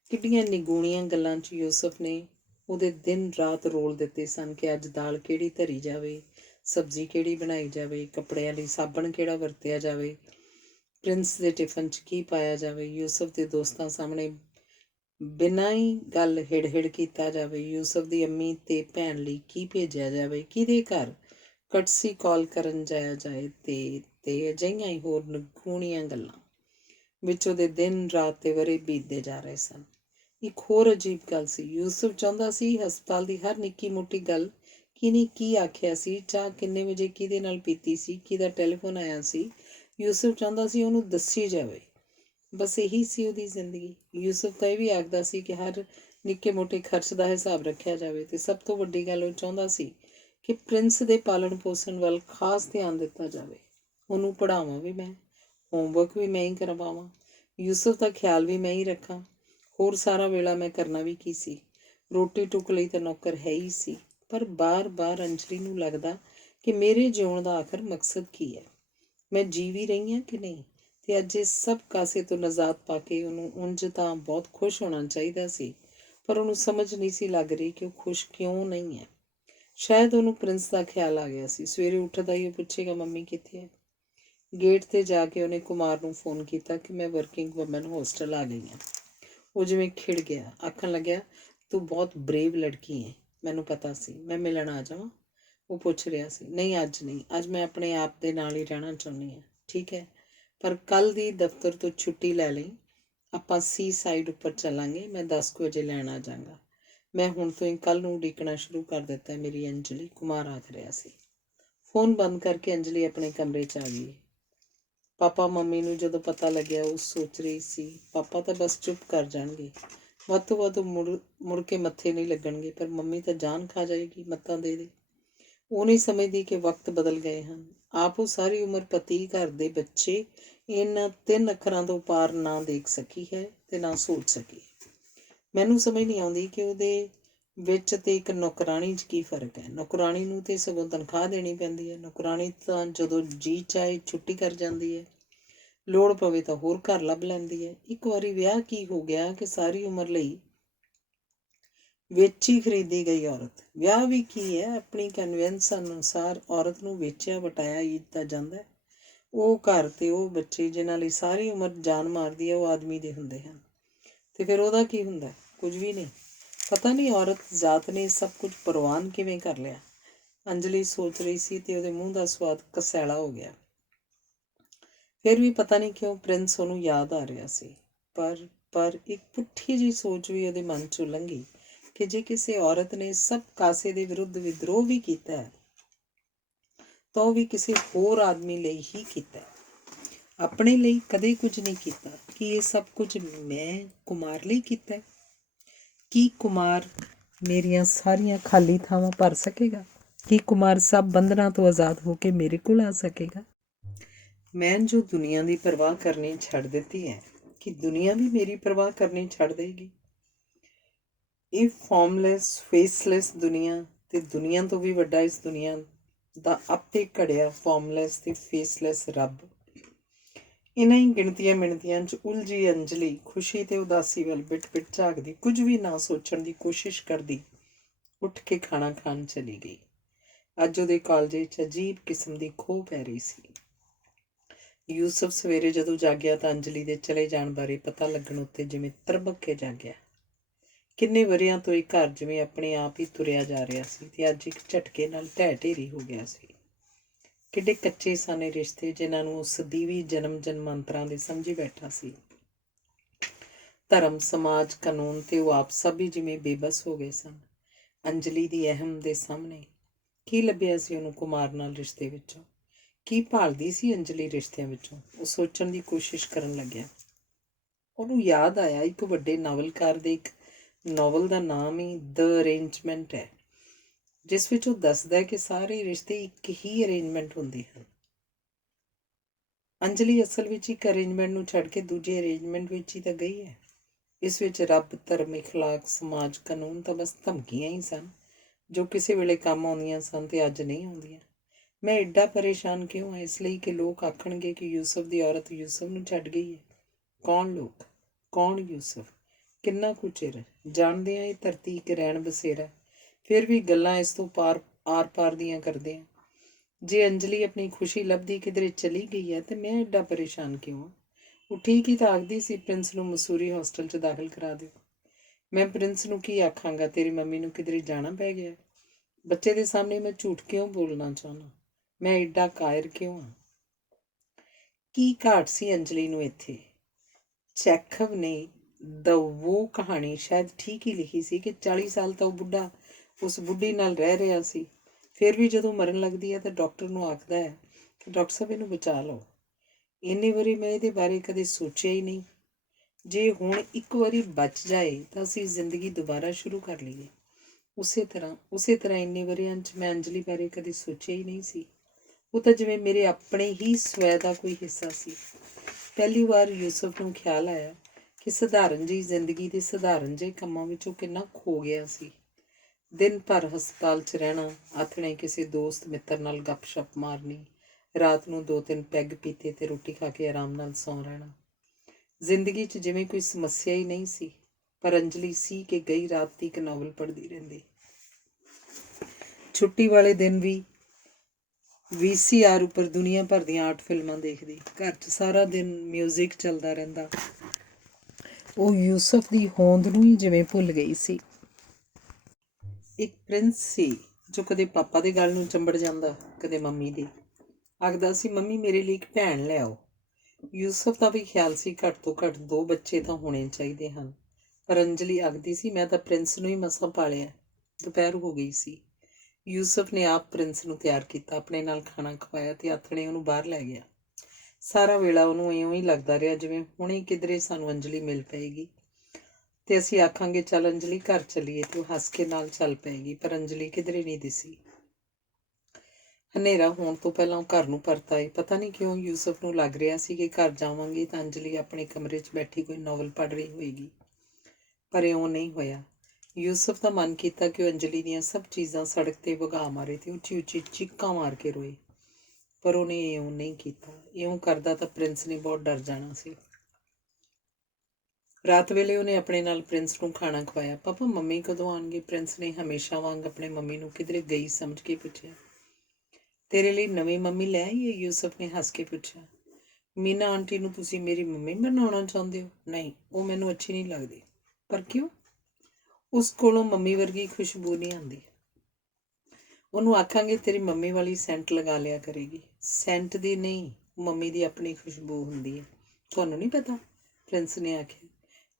ਕਿੱਡੀਆਂ ਨਿਗੂਣੀਆਂ ਗੱਲਾਂ 'ਚ ਯੂਸਫ ਨੇ ਉਹਦੇ ਦਿਨ ਰਾਤ ਰੋਲ ਦਿੱਤੇ ਸਨ ਕਿ ਅੱਜ ਦਾਲ ਕਿਹੜੀ ਧਰੀ ਜਾਵੇ, ਸਬਜ਼ੀ ਕਿਹੜੀ ਬਣਾਈ ਜਾਵੇ, ਕੱਪੜਿਆਂ ਲਈ ਸਾਬਣ ਕਿਹੜਾ ਵਰਤਿਆ ਜਾਵੇ, ਪ੍ਰਿੰਸ ਦੇ ਟਿਫਨ 'ਚ ਕੀ ਪਾਇਆ ਜਾਵੇ, ਯੂਸਫ ਦੇ ਦੋਸਤਾਂ ਸਾਹਮਣੇ ਬਿਨਾਂ ਹੀ ਗੱਲ ਹਿੜ ਕੀਤਾ ਜਾਵੇ, ਯੂਸਫ ਦੀ ਅੰਮੀ ਤੇ ਭੈਣ ਲਈ ਕੀ ਭੇਜਿਆ ਜਾਵੇ, ਕਿਹਦੇ ਘਰ ਕਟਸੀ ਕਾਲ ਕਰਨ ਜਾਇਆ ਜਾਏ ਤੇ ਅਜਿਹੀਆਂ ਹੀ ਹੋਰ ਨਿਗੂਣੀਆਂ ਗੱਲਾਂ ਵਿੱਚ ਉਹਦੇ ਦਿਨ ਰਾਤ ਤੇ ਵਰੇ ਬੀਤਦੇ ਜਾ ਰਹੇ ਸਨ। ਇੱਕ ਹੋਰ ਅਜੀਬ ਗੱਲ ਸੀ। ਯੂਸਫ ਚਾਹੁੰਦਾ ਸੀ ਹਸਪਤਾਲ ਦੀ ਹਰ ਨਿੱਕੀ ਮੋਟੀ ਗੱਲ, ਕਿਹਨੇ ਕੀ ਆਖਿਆ ਸੀ, ਚਾਹ ਕਿੰਨੇ ਵਜੇ ਕਿਹਦੇ ਨਾਲ ਪੀਤੀ ਸੀ, ਕਿਹਦਾ ਟੈਲੀਫੋਨ ਆਇਆ ਸੀ, ਯੂਸਫ ਚਾਹੁੰਦਾ ਸੀ ਉਹਨੂੰ ਦੱਸੀ ਜਾਵੇ। ਬਸ ਇਹੀ ਸੀ ਉਹਦੀ ਜ਼ਿੰਦਗੀ। ਯੂਸਫ ਤਾਂ ਇਹ ਵੀ ਆਖਦਾ ਸੀ ਕਿ ਹਰ ਨਿੱਕੇ ਮੋਟੇ ਖਰਚ ਦਾ ਹਿਸਾਬ ਰੱਖਿਆ ਜਾਵੇ ਅਤੇ ਸਭ ਤੋਂ ਵੱਡੀ ਗੱਲ ਉਹ ਚਾਹੁੰਦਾ ਸੀ ਕਿ ਪ੍ਰਿੰਸ ਦੇ ਪਾਲਣ ਪੋਸ਼ਣ ਵੱਲ ਖਾਸ ਧਿਆਨ ਦਿੱਤਾ ਜਾਵੇ। ਉਹਨੂੰ ਪੜ੍ਹਾਵਾਂ ਵੀ ਮੈਂ, ਹੋਮਵਰਕ ਵੀ ਮੈਂ ਹੀ ਕਰਵਾਵਾਂ, ਯੂਸਫ ਦਾ ਖਿਆਲ ਵੀ ਮੈਂ ਹੀ ਰੱਖਾਂ। ਹੋਰ ਸਾਰਾ ਵੇਲਾ ਮੈਂ ਕਰਨਾ ਵੀ ਕੀ ਸੀ? ਰੋਟੀ ਟੁੱਕ ਲਈ ਤਾਂ ਨੌਕਰ ਹੈ ਹੀ ਸੀ। ਪਰ ਬਾਰ-ਬਾਰ ਅੰਜਲੀ ਨੂੰ ਲੱਗਦਾ ਕਿ ਮੇਰੇ ਜਿਉਣ ਦਾ ਆਖਰ ਮਕਸਦ ਕੀ ਹੈ? ਮੈਂ ਜੀ ਵੀ ਰਹੀ ਹਾਂ ਕਿ ਨਹੀਂ? ਅਤੇ ਅੱਜ ਇਹ ਸਭ ਕਾਸੇ ਤੋਂ ਨਿਜਾਤ ਪਾ ਕੇ ਉਹਨੂੰ ਉਂਝ ਤਾਂ ਬਹੁਤ ਖੁਸ਼ ਹੋਣਾ ਚਾਹੀਦਾ ਸੀ, ਪਰ ਉਹਨੂੰ ਸਮਝ ਨਹੀਂ ਸੀ ਲੱਗ ਰਹੀ ਕਿ ਉਹ ਖੁਸ਼ ਕਿਉਂ ਨਹੀਂ ਹੈ। ਸ਼ਾਇਦ ਉਹਨੂੰ ਪ੍ਰਿੰਸ ਦਾ ਖਿਆਲ ਆ ਗਿਆ ਸੀ। ਸਵੇਰੇ ਉੱਠਦਾ ਹੀ ਉਹ ਪੁੱਛੇਗਾ, ਮੰਮੀ ਕਿੱਥੇ ਹੈ? ਗੇਟ 'ਤੇ ਜਾ ਕੇ ਉਹਨੇ ਕੁਮਾਰ ਨੂੰ ਫੋਨ ਕੀਤਾ ਕਿ ਮੈਂ ਵਰਕਿੰਗ ਵੂਮਨ ਹੋਸਟਲ ਆ ਗਈ ਹਾਂ। ਉਹ ਜਿਵੇਂ ਖਿੜ ਗਿਆ, ਆਖਣ ਲੱਗਿਆ, ਤੂੰ ਬਹੁਤ ਬਰੇਵ ਲੜਕੀ ਹੈ। ਮੈਨੂੰ ਪਤਾ ਸੀ। ਮੈਂ ਮਿਲਣ ਆ ਜਾਵਾਂ? ਉਹ ਪੁੱਛ ਰਿਹਾ ਸੀ। ਨਹੀਂ, ਅੱਜ ਨਹੀਂ। ਅੱਜ ਮੈਂ ਆਪਣੇ ਆਪ ਦੇ ਨਾਲ ਹੀ ਰਹਿਣਾ ਚਾਹੁੰਦੀ ਹਾਂ। ਠੀਕ ਹੈ, ਪਰ ਕੱਲ੍ਹ ਦੀ ਦਫ਼ਤਰ ਤੋਂ ਛੁੱਟੀ ਲੈ ਲਈ। ਆਪਾਂ ਸੀ ਸਾਈਡ ਉੱਪਰ ਚੱਲਾਂਗੇ। ਮੈਂ 10 ਕੁ ਵਜੇ ਲੈਣ ਆ ਜਾਵਾਂਗਾ। ਮੈਂ ਹੁਣ ਤੋਂ ਹੀ ਕੱਲ੍ਹ ਨੂੰ ਉਡੀਕਣਾ ਸ਼ੁਰੂ ਕਰ ਦਿੱਤਾ ਹੈ ਮੇਰੀ ਅੰਜਲੀ, ਕੁਮਾਰ ਆਖ ਰਿਹਾ ਸੀ। ਫੋਨ ਬੰਦ ਕਰਕੇ ਅੰਜਲੀ ਆਪਣੇ ਕਮਰੇ 'ਚ ਆ ਗਈ। ਪਾਪਾ ਮੰਮੀ ਨੂੰ ਜਦੋਂ ਪਤਾ ਲੱਗਿਆ, ਉਹ ਸੋਚ ਰਹੀ ਸੀ ਪਾਪਾ ਤਾਂ ਬਸ ਚੁੱਪ ਕਰ ਜਾਣਗੇ, ਵੱਧ ਤੋਂ ਵੱਧ ਮੁੜ ਕੇ ਮੱਥੇ ਨਹੀਂ ਲੱਗਣਗੇ, ਪਰ ਮੰਮੀ ਤਾਂ ਜਾਨ ਖਾ ਜਾਏਗੀ, ਮੱਤਾਂ ਦੇ ਦੇ। ਉਹ ਨਹੀਂ ਸਮਝਦੀ ਕਿ ਵਕਤ ਬਦਲ ਗਏ ਹਨ। ਆਪ ਉਹ ਸਾਰੀ ਉਮਰ ਪਤੀ, ਘਰ ਦੇ ਬੱਚੇ, ਇਹਨਾਂ 3 ਅੱਖਰਾਂ ਤੋਂ ਪਾਰ ਨਾ ਦੇਖ ਸਕੀ ਹੈ ਤੇ ਨਾ ਸੋਚ ਸਕੀ। ਮੈਨੂੰ ਸਮਝ ਨਹੀਂ ਆਉਂਦੀ ਕਿ ਉਹਦੇ ਵਿੱਚ ਤੇ ਇੱਕ ਨੌਕਰਾਣੀ 'ਚ ਕੀ ਫ਼ਰਕ ਹੈ? ਨੌਕਰਾਣੀ ਨੂੰ ਤੇ ਸਗੋਂ ਤਨਖਾਹ ਦੇਣੀ ਪੈਂਦੀ ਹੈ। ਨੌਕਰਾਣੀ ਤਾਂ ਜਦੋਂ ਜੀ ਚਾਹੇ ਛੁੱਟੀ ਕਰ ਜਾਂਦੀ ਹੈ, ਲੋੜ ਪਵੇ ਤਾਂ ਹੋਰ ਘਰ ਲੱਭ ਲੈਂਦੀ ਹੈ। ਇੱਕ ਵਾਰੀ ਵਿਆਹ ਕੀ ਹੋ ਗਿਆ ਕਿ ਸਾਰੀ ਉਮਰ ਲਈ ਵੇਚੀ ਖਰੀਦੀ ਗਈ ਔਰਤ। ਵਿਆਹ ਵੀ ਕੀ ਹੈ, ਆਪਣੀ ਕਨਵੈਂਸ ਅਨੁਸਾਰ ਔਰਤ ਨੂੰ ਵੇਚਿਆ ਵਟਾਇਆ ਹੀ ਦਿੱਤਾ ਜਾਂਦਾ ਹੈ। ਉਹ ਘਰ ਤੇ ਉਹ ਬੱਚੇ ਜਿਨ੍ਹਾਂ ਲਈ ਸਾਰੀ ਉਮਰ ਜਾਨ ਮਾਰਦੀ ਹੈ, ਉਹ ਆਦਮੀ ਦੇ ਹੁੰਦੇ ਹਨ। ਤੇ ਫਿਰ ਉਹਦਾ ਕੀ ਹੁੰਦਾ? ਕੁਝ ਵੀ ਨਹੀਂ। ਪਤਾ ਨਹੀਂ ਔਰਤ ਜ਼ਾਤ ਨੇ ਸਭ ਕੁਝ ਪ੍ਰਵਾਨ ਕਿਵੇਂ ਕਰ ਲਿਆ। ਅੰਜਲੀ ਸੋਚ ਰਹੀ ਸੀ ਤੇ ਉਹਦੇ ਮੂੰਹ ਦਾ ਸਵਾਦ ਕਸੈਲਾ ਹੋ ਗਿਆ। ਫਿਰ ਵੀ ਪਤਾ ਨਹੀਂ ਕਿਉਂ ਪ੍ਰਿੰਸ ਉਹਨੂੰ ਯਾਦ ਆ ਰਿਹਾ ਸੀ। ਪਰ ਇੱਕ ਪੁੱਠੀ ਜਿਹੀ ਸੋਚ ਵੀ ਉਹਦੇ ਮਨ 'ਚੋਂ ਲੰਘੀ ਕਿ ਜੇ ਕਿਸੇ ਔਰਤ ਨੇ ਸਭ ਕਾਸੇ ਦੇ ਵਿਰੁੱਧ ਵਿਦਰੋਹ ਵੀ ਕੀਤਾ ਹੈ ਤਾਂ ਉਹ ਵੀ ਕਿਸੇ ਹੋਰ ਆਦਮੀ ਲਈ ਹੀ ਕੀਤਾ, ਆਪਣੇ ਲਈ ਕਦੇ ਕੁਝ ਨਹੀਂ ਕੀਤਾ। ਕੀ ਇਹ ਸਭ ਕੁਝ ਮੈਂ ਕੁਮਾਰ ਲਈ ਕੀਤਾ? ਕੀ ਕੁਮਾਰ ਮੇਰੀਆਂ ਸਾਰੀਆਂ ਖਾਲੀ ਥਾਵਾਂ ਭਰ ਸਕੇਗਾ? ਕੀ ਕੁਮਾਰ ਸਭ ਬੰਧਨਾਂ ਤੋਂ ਆਜ਼ਾਦ ਹੋ ਕੇ ਮੇਰੇ ਕੋਲ ਆ ਸਕੇਗਾ? ਮੈਂ ਜੋ ਦੁਨੀਆ ਦੀ ਪਰਵਾਹ ਕਰਨੀ ਛੱਡ ਦਿੱਤੀ ਹੈ, ਕਿ ਦੁਨੀਆ ਵੀ ਮੇਰੀ ਪਰਵਾਹ ਕਰਨੀ ਛੱਡ ਦੇਗੀ? ਇਹ ਫਾਰਮਲੈਸ ਫੇਸਲੈਸ ਦੁਨੀਆ ਤੇ ਦੁਨੀਆ ਤੋਂ ਵੀ ਵੱਡਾ ਇਸ ਦੁਨੀਆ ਦਾ ਆਪੇ ਘੜਿਆ ਫਾਰਮਲੈਸ ਤੇ ਫੇਸਲੈਸ ਰੱਬ। ਇਹਨਾਂ ਹੀ ਗਿਣਤੀਆਂ ਮਿਣਤੀਆਂ 'ਚ ਉਲਝੀ ਅੰਜਲੀ ਖੁਸ਼ੀ ਤੇ ਉਦਾਸੀ ਵੱਲ ਬਿਟ ਝਾਕਦੀ, ਕੁਝ ਵੀ ਨਾ ਸੋਚਣ ਦੀ ਕੋਸ਼ਿਸ਼ ਕਰਦੀ ਉੱਠ ਕੇ ਖਾਣਾ ਖਾਣ ਚਲੀ ਗਈ। ਅੱਜ ਉਹਦੇ ਕਾਲਜੇ 'ਚ ਅਜੀਬ ਕਿਸਮ ਦੀ ਖੋਹ ਪੈ ਰਹੀ ਸੀ। ਯੂਸਫ ਸਵੇਰੇ ਜਦੋਂ ਜਾਗਿਆ ਤਾਂ ਅੰਜਲੀ ਦੇ ਚਲੇ ਜਾਣ ਬਾਰੇ ਪਤਾ ਲੱਗਣ ਉੱਤੇ ਜਿਵੇਂ ਤਰਬਕ ਕੇ ਜਾਗਿਆ। ਕਿੰਨੇ ਵਰ੍ਹਿਆਂ ਤੋਂ ਇਹ ਘਰ ਜਿਵੇਂ ਆਪਣੇ ਆਪ ਹੀ ਤੁਰਿਆ ਜਾ ਰਿਹਾ ਸੀ ਤੇ ਅੱਜ ਇੱਕ ਝਟਕੇ ਨਾਲ ਢਹਿ ਢੇਰੀ ਹੋ ਗਿਆ ਸੀ। ਕਿੱਡੇ ਕੱਚੇ ਸਨ ਇਹ ਰਿਸ਼ਤੇ ਜਿਨ੍ਹਾਂ ਨੂੰ ਉਹ ਸਦੀਵੀ ਜਨਮਾਂਤਰਾਂ ਦੇ ਸਮਝੀ ਬੈਠਾ ਸੀ। ਧਰਮ, ਸਮਾਜ, ਕਾਨੂੰਨ ਤੇ ਉਹ ਆਪ ਸਭ ਹੀ ਜਿਵੇਂ ਬੇਬਸ ਹੋ ਗਏ ਸਨ। ਅੰਜਲੀ ਦੀ ਅਹਿਮ ਦੇ ਸਾਹਮਣੇ ਕੀ ਲੱਭਿਆ ਸੀ ਉਹਨੂੰ ਕੁਮਾਰ ਨਾਲ ਰਿਸ਼ਤੇ ਵਿੱਚੋਂ? ਕੀ ਭਾਲਦੀ ਸੀ ਅੰਜਲੀ ਰਿਸ਼ਤਿਆਂ ਵਿੱਚੋਂ? ਉਹ ਸੋਚਣ ਦੀ ਕੋਸ਼ਿਸ਼ ਕਰਨ ਲੱਗਿਆ। ਉਹਨੂੰ ਯਾਦ ਆਇਆ ਇੱਕ ਵੱਡੇ ਨਾਵਲਕਾਰ ਦੇ ਇੱਕ ਨਾਵਲ ਦਾ ਨਾਮ ਹੀ ਦ ਅਰੇਂਜਮੈਂਟ ਹੈ, ਜਿਸ ਵਿੱਚ ਉਹ ਦੱਸਦਾ ਹੈ ਕਿ ਸਾਰੇ ਰਿਸ਼ਤੇ ਇੱਕ ਹੀ ਅਰੇਂਜਮੈਂਟ ਹੁੰਦੇ ਹਨ। ਅੰਜਲੀ ਅਸਲ ਵਿੱਚ ਇੱਕ ਅਰੇਂਜਮੈਂਟ ਨੂੰ ਛੱਡ ਕੇ ਦੂਜੇ ਅਰੇਂਜਮੈਂਟ ਵਿੱਚ ਹੀ ਤਾਂ ਗਈ ਹੈ। ਇਸ ਵਿੱਚ ਰੱਬ, ਧਰਮ, ਇਖਲਾਕ, ਸਮਾਜ, ਕਾਨੂੰਨ ਤਾਂ ਬਸ ਧਮਕੀਆਂ ਹੀ ਸਨ ਜੋ ਕਿਸੇ ਵੇਲੇ ਕੰਮ ਆਉਂਦੀਆਂ ਸਨ ਤੇ ਅੱਜ ਨਹੀਂ ਆਉਂਦੀਆਂ। ਮੈਂ ਐਡਾ ਪਰੇਸ਼ਾਨ ਕਿਉਂ ਹਾਂ? ਇਸ ਲਈ ਕਿ ਲੋਕ ਆਖਣਗੇ ਕਿ ਯੂਸਫ ਦੀ ਔਰਤ ਯੂਸਫ ਨੂੰ ਛੱਡ ਗਈ ਹੈ। ਕੌਣ ਲੋਕ? ਕੌਣ ਯੂਸਫ? ਕਿੰਨਾ ਕੁ ਚਿਰ ਜਾਣਦੇ ਹਾਂ ਇਹ ਧਰਤੀ ਇੱਕ ਰਹਿਣ ਬਸੇਰਾ, ਫਿਰ ਵੀ ਗੱਲਾਂ ਇਸ ਤੋਂ ਆਰ ਪਾਰ ਦੀਆਂ ਕਰਦੇ ਹਾਂ। ਜੇ ਅੰਜਲੀ ਆਪਣੀ ਖੁਸ਼ੀ ਲੱਭਦੀ ਕਿਧਰੇ ਚਲੀ ਗਈ ਹੈ ਤੇ ਮੈਂ ਐਡਾ ਪਰੇਸ਼ਾਨ ਕਿਉਂ ਹਾਂ? ਉਹ ਠੀਕ ਹੀ ਤਾਂ ਆਖਦੀ ਸੀ ਪ੍ਰਿੰਸ ਨੂੰ ਮਸੂਰੀ ਹੋਸਟਲ 'ਚ ਦਾਖਲ ਕਰਾ ਦਿਓ। ਮੈਂ ਪ੍ਰਿੰਸ ਨੂੰ ਕੀ ਆਖਾਂਗਾ? ਤੇਰੀ ਮੰਮੀ ਨੂੰ ਕਿਧਰੇ ਜਾਣਾ ਪੈ ਗਿਆ। ਬੱਚੇ ਦੇ ਸਾਹਮਣੇ ਮੈਂ ਝੂਠ ਕਿਉਂ ਬੋਲਣਾ ਚਾਹੁੰਦਾ? ਮੈਂ ਐਡਾ ਕਾਇਰ ਕਿਉਂ ਹਾਂ? ਕੀ ਘਾਟ ਸੀ ਅੰਜਲੀ ਨੂੰ ਇੱਥੇ? ਚੈਖਵ ਨੇ ਦ ਵੋ ਕਹਾਣੀ ਸ਼ਾਇਦ ਠੀਕ ਹੀ ਲਿਖੀ ਸੀ ਕਿ 40 ਸਾਲ ਤਾਂ ਉਹ ਬੁੱਢਾ ਉਸ ਬੁੱਢੀ ਨਾਲ ਰਹਿ ਰਿਹਾ ਸੀ। ਫਿਰ ਵੀ ਜਦੋਂ ਮਰਨ ਲੱਗਦੀ ਹੈ ਤਾਂ ਡਾਕਟਰ ਨੂੰ ਆਖਦਾ ਹੈ ਕਿ ਡਾਕਟਰ ਸਾਹਿਬ ਇਹਨੂੰ ਬਚਾ ਲਓ। ਇੰਨੀ ਵਾਰੀ ਮੈਂ ਇਹਦੇ ਬਾਰੇ ਕਦੇ ਸੋਚਿਆ ਹੀ ਨਹੀਂ। ਜੇ ਹੁਣ ਇੱਕ ਵਾਰੀ ਬਚ ਜਾਏ ਤਾਂ ਅਸੀਂ ਜ਼ਿੰਦਗੀ ਦੁਬਾਰਾ ਸ਼ੁਰੂ ਕਰ ਲਈਏ। ਉਸੇ ਤਰ੍ਹਾਂ ਇੰਨੇ ਵਰ੍ਹਿਆਂ 'ਚ ਮੈਂ ਅੰਜਲੀ ਬਾਰੇ ਕਦੇ ਸੋਚਿਆ ਹੀ ਨਹੀਂ ਸੀ। ਉਹ ਤਾਂ ਜਿਵੇਂ ਮੇਰੇ ਆਪਣੇ ਹੀ ਸਵੈ ਦਾ ਕੋਈ ਹਿੱਸਾ ਸੀ। ਪਹਿਲੀ ਵਾਰ ਯੂਸਫ ਨੂੰ ਖਿਆਲ ਆਇਆ ਕਿ ਸਧਾਰਨ ਜਿਹੀ ਜ਼ਿੰਦਗੀ ਦੇ ਸਧਾਰਨ ਜਿਹੇ ਕੰਮਾਂ ਵਿੱਚ ਉਹ ਕਿੰਨਾ ਖੋ ਗਿਆ ਸੀ। ਦਿਨ ਭਰ ਹਸਪਤਾਲ 'ਚ ਰਹਿਣਾ, ਆਥਣੇ ਕਿਸੇ ਦੋਸਤ ਮਿੱਤਰ ਨਾਲ ਗੱਪ-ਸ਼ੱਪ ਮਾਰਨੀ, ਰਾਤ ਨੂੰ 2-3 ਪੈਗ ਪੀਤੇ ਤੇ ਰੋਟੀ ਖਾ ਕੇ ਆਰਾਮ ਨਾਲ ਸੌਂ ਰਹਿਣਾ। ਜ਼ਿੰਦਗੀ 'ਚ ਜਿਵੇਂ ਕੋਈ ਸਮੱਸਿਆ ਹੀ ਨਹੀਂ ਸੀ। ਪਰ ਅੰਜਲੀ ਸੀ ਕਿ ਗਈ ਰਾਤ ਦੀ ਇੱਕ ਨਾਵਲ ਪੜ੍ਹਦੀ ਰਹਿੰਦੀ। ਛੁੱਟੀ ਵਾਲੇ ਦਿਨ ਵੀ VCR ਉੱਪਰ ਦੁਨੀਆ ਭਰ ਦੀਆਂ 8 ਫਿਲਮਾਂ ਦੇਖਦੀ। ਘਰ 'ਚ ਸਾਰਾ ਦਿਨ ਮਿਊਜ਼ਿਕ ਚੱਲਦਾ ਰਹਿੰਦਾ। ਉਹ ਯੂਸਫ ਦੀ ਹੋਂਦ ਨੂੰ ਹੀ ਜਿਵੇਂ ਭੁੱਲ ਗਈ ਸੀ। ਇੱਕ ਪ੍ਰਿੰਸ ਸੀ ਜੋ ਕਦੇ ਪਾਪਾ ਦੇ ਗਲ ਨੂੰ ਚੰਬੜ ਜਾਂਦਾ, ਕਦੇ ਮੰਮੀ ਦੀ। ਆਖਦਾ ਸੀ, ਮੰਮੀ ਮੇਰੇ ਲਈ ਇੱਕ ਭੈਣ ਲਿਆਓ। ਯੂਸਫ ਦਾ ਵੀ ਖਿਆਲ ਸੀ ਘੱਟ ਤੋਂ ਘੱਟ 2 ਬੱਚੇ ਤਾਂ ਹੋਣੇ ਚਾਹੀਦੇ ਹਨ। ਪਰ ਅੰਜਲੀ ਆਖਦੀ ਸੀ, ਮੈਂ ਤਾਂ ਪ੍ਰਿੰਸ ਨੂੰ ਹੀ ਮਸਾਂ ਪਾਲਿਆ। ਦੁਪਹਿਰ ਹੋ ਗਈ ਸੀ। ਯੂਸਫ ਨੇ ਆਪ ਪ੍ਰਿੰਸ ਨੂੰ ਤਿਆਰ ਕੀਤਾ, ਆਪਣੇ ਨਾਲ ਖਾਣਾ ਖਵਾਇਆ ਤੇ ਆਥਣੇ ਉਹਨੂੰ ਬਾਹਰ ਲੈ ਗਿਆ। ਸਾਰਾ ਵੇਲਾ ਉਹਨੂੰ ਇਉਂ ਹੀ ਲੱਗਦਾ ਰਿਹਾ ਜਿਵੇਂ ਹੁਣੇ ਕਿਧਰੇ ਸਾਨੂੰ ਅੰਜਲੀ ਮਿਲ ਪਏਗੀ ਤੇ ਅਸੀਂ ਆਖਾਂਗੇ ਚੱਲ ਅੰਜਲੀ ਘਰ ਚੱਲੀਏ ਤੇ ਉਹ ਹੱਸ ਕੇ ਨਾਲ ਚੱਲ ਪਏਗੀ। ਪਰ ਅੰਜਲੀ ਕਿਧਰੇ ਨਹੀਂ ਦਿਸੀ। ਹਨੇਰਾ ਹੋਣ ਤੋਂ ਪਹਿਲਾਂ ਉਹ ਘਰ ਨੂੰ ਪਰਤ ਆਏ। ਪਤਾ ਨਹੀਂ ਕਿਉਂ ਯੂਸਫ ਨੂੰ ਲੱਗ ਰਿਹਾ ਸੀ ਕਿ ਘਰ ਜਾਵਾਂਗੇ ਤਾਂ ਅੰਜਲੀ ਆਪਣੇ ਕਮਰੇ 'ਚ ਬੈਠੀ ਕੋਈ ਨਾਵਲ ਪੜ੍ਹ ਰਹੀ ਹੋਏਗੀ। ਪਰ ਇਉਂ ਨਹੀਂ ਹੋਇਆ। ਯੂਸਫ ਦਾ ਮਨ ਕੀਤਾ ਕਿ ਉਹ ਅੰਜਲੀ ਦੀਆਂ ਸਭ ਚੀਜ਼ਾਂ ਸੜਕ 'ਤੇ ਵਗਾਹ ਮਾਰੇ ਤੇ ਉੱਚੀ ਉੱਚੀ ਚੀਕਾਂ ਮਾਰ ਕੇ ਰੋਏ, ਪਰ ਉਹਨੇ ਇਉਂ ਨਹੀਂ ਕੀਤਾ। ਇਉਂ ਕਰਦਾ ਤਾਂ ਪ੍ਰਿੰਸ ਨੇ ਬਹੁਤ ਡਰ ਜਾਣਾ ਸੀ। ਰਾਤ ਵੇਲੇ ਉਹਨੇ ਆਪਣੇ ਨਾਲ ਪ੍ਰਿੰਸ ਨੂੰ ਖਾਣਾ ਖਵਾਇਆ। ਪਾਪਾ ਮੰਮੀ ਕਦੋਂ ਆਉਣਗੇ? ਪ੍ਰਿੰਸ ਨੇ ਹਮੇਸ਼ਾ ਵਾਂਗ ਆਪਣੇ ਮੰਮੀ ਨੂੰ ਕਿਧਰੇ ਗਈ ਸਮਝ ਕੇ ਪੁੱਛਿਆ। ਤੇਰੇ ਲਈ ਨਵੀਂ ਮੰਮੀ ਲੈ ਆਈਏ? ਯੂਸਫ ਨੇ ਹੱਸ ਕੇ ਪੁੱਛਿਆ। ਮੀਨਾ ਆਂਟੀ ਨੂੰ ਤੁਸੀਂ ਮੇਰੀ ਮੰਮੀ ਬਣਾਉਣਾ ਚਾਹੁੰਦੇ ਹੋ? ਨਹੀਂ, ਉਹ ਮੈਨੂੰ ਅੱਛੀ ਨਹੀਂ ਲੱਗਦੀ। ਪਰ ਕਿਉਂ? ਉਸ ਕੋਲੋਂ ਮੰਮੀ ਵਰਗੀ ਖੁਸ਼ਬੂ ਨਹੀਂ ਆਉਂਦੀ। ਉਹਨੂੰ ਆਖਾਂਗੇ ਤੇਰੀ ਮੰਮੀ ਵਾਲੀ ਸੈਂਟ ਲਗਾ ਲਿਆ ਕਰੇਗੀ। ਸੈਂਟ ਦੀ ਨਹੀਂ, ਮੰਮੀ ਦੀ ਆਪਣੀ ਖੁਸ਼ਬੂ ਹੁੰਦੀ ਹੈ। ਤੁਹਾਨੂੰ ਨਹੀਂ ਪਤਾ? ਪ੍ਰਿੰਸ ਨੇ ਆਖਿਆ।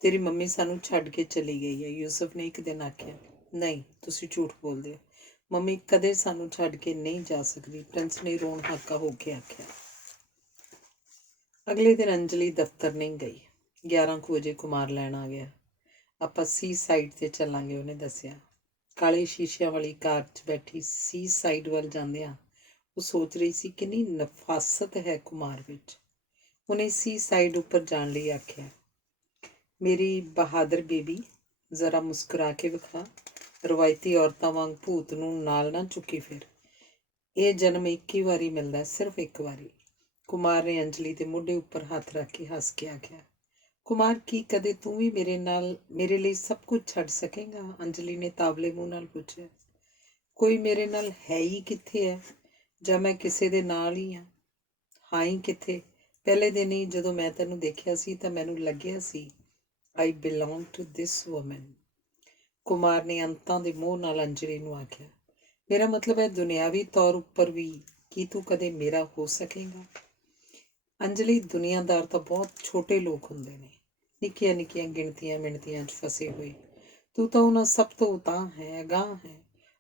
ਤੇਰੀ ਮੰਮੀ ਸਾਨੂੰ ਛੱਡ ਕੇ ਚਲੀ ਗਈ ਹੈ, ਯੂਸਫ ਨੇ ਇੱਕ ਦਿਨ ਆਖਿਆ। ਨਹੀਂ, ਤੁਸੀਂ ਝੂਠ ਬੋਲਦੇ ਹੋ। ਮੰਮੀ ਕਦੇ ਸਾਨੂੰ ਛੱਡ ਕੇ ਨਹੀਂ ਜਾ ਸਕਦੀ, ਪ੍ਰਿੰਸ ਨੇ ਰੋਣ ਹਾਕਾ ਹੋ ਕੇ ਆਖਿਆ। ਅਗਲੇ ਦਿਨ ਅੰਜਲੀ ਦਫ਼ਤਰ ਨਹੀਂ ਗਈ। 11 ਕੁ ਵਜੇ ਕੁਮਾਰ ਲੈਣ ਆ ਗਿਆ। ਆਪਾਂ ਸੀ ਸਾਈਡ 'ਤੇ ਚੱਲਾਂਗੇ, ਉਹਨੇ ਦੱਸਿਆ। ਕਾਲੇ ਸ਼ੀਸ਼ਿਆਂ ਵਾਲੀ ਕਾਰ 'ਚ ਬੈਠੀ ਸੀ ਸਾਈਡ ਵੱਲ ਜਾਂਦਿਆਂ ਉਹ ਸੋਚ ਰਹੀ ਸੀ ਕਿੰਨੀ ਨਫਾਸਤ ਹੈ ਕੁਮਾਰ ਵਿੱਚ। ਉਹਨੇ ਸੀ ਸਾਈਡ ਉੱਪਰ ਜਾਣ ਲਈ ਆਖਿਆ। ਮੇਰੀ ਬਹਾਦਰ ਬੇਬੀ, ਜ਼ਰਾ ਮੁਸਕਰਾ ਕੇ ਵਿਖਾ। ਰਵਾਇਤੀ ਔਰਤਾਂ ਵਾਂਗ ਭੂਤ ਨੂੰ ਨਾਲ ਨਾ ਚੁੱਕੀ ਫਿਰ। ਇਹ ਜਨਮ ਇੱਕ ਹੀ ਵਾਰੀ ਮਿਲਦਾ, ਸਿਰਫ ਇੱਕ ਵਾਰੀ। ਕੁਮਾਰ ਨੇ ਅੰਜਲੀ ਦੇ ਮੋਢੇ ਉੱਪਰ ਹੱਥ ਰੱਖ ਕੇ ਹੱਸ ਕੇ ਆਖਿਆ। ਕੁਮਾਰ, ਕੀ ਕਦੇ ਤੂੰ ਵੀ ਮੇਰੇ ਲਈ ਸਭ ਕੁਝ ਛੱਡ ਸਕੇਗਾ? ਅੰਜਲੀ ਨੇ ਤਾਵਲੇ ਮੂੰਹ ਨਾਲ ਪੁੱਛਿਆ। ਕੋਈ ਮੇਰੇ ਨਾਲ ਹੈ ਹੀ ਕਿੱਥੇ ਹੈ? ਜਾਂ ਮੈਂ ਕਿਸੇ ਦੇ ਨਾਲ ਹੀ ਹਾਂ? ਹਾਂ ਹੀ ਕਿੱਥੇ? ਪਹਿਲੇ ਦਿਨ ਹੀ ਜਦੋਂ ਮੈਂ ਤੈਨੂੰ ਦੇਖਿਆ ਸੀ ਤਾਂ ਮੈਨੂੰ ਲੱਗਿਆ ਸੀ I belong to this woman। Kumar ਨੇ ਅੰਤਾਂ ਦੇ ਮੋਹ ਨਾਲ ਅੰਜਲੀ ਨੂੰ ਆਖਿਆ। ਮੇਰਾ ਮਤਲਬ ਹੈ ਦੁਨਿਆਵੀ ਤੌਰ ਉੱਪਰ ਵੀ ਕੀ ਤੂੰ ਕਦੇ ਮੇਰਾ ਹੋ ਸਕੇਗਾ? ਅੰਜਲੀ, ਦੁਨੀਆਦਾਰ ਤਾਂ ਬਹੁਤ ਛੋਟੇ ਲੋਕ ਹੁੰਦੇ ਨੇ, ਨਿੱਕੀਆਂ ਨਿੱਕੀਆਂ ਗਿਣਤੀਆਂ ਮਿਣਤੀਆਂ 'ਚ ਫਸੇ ਹੋਏ। ਤੂੰ ਤਾਂ ਉਹਨਾਂ ਸਭ ਤੋਂ ਉਤਾਂਹ ਹੈ, ਅਗਾਂਹ ਹੈ।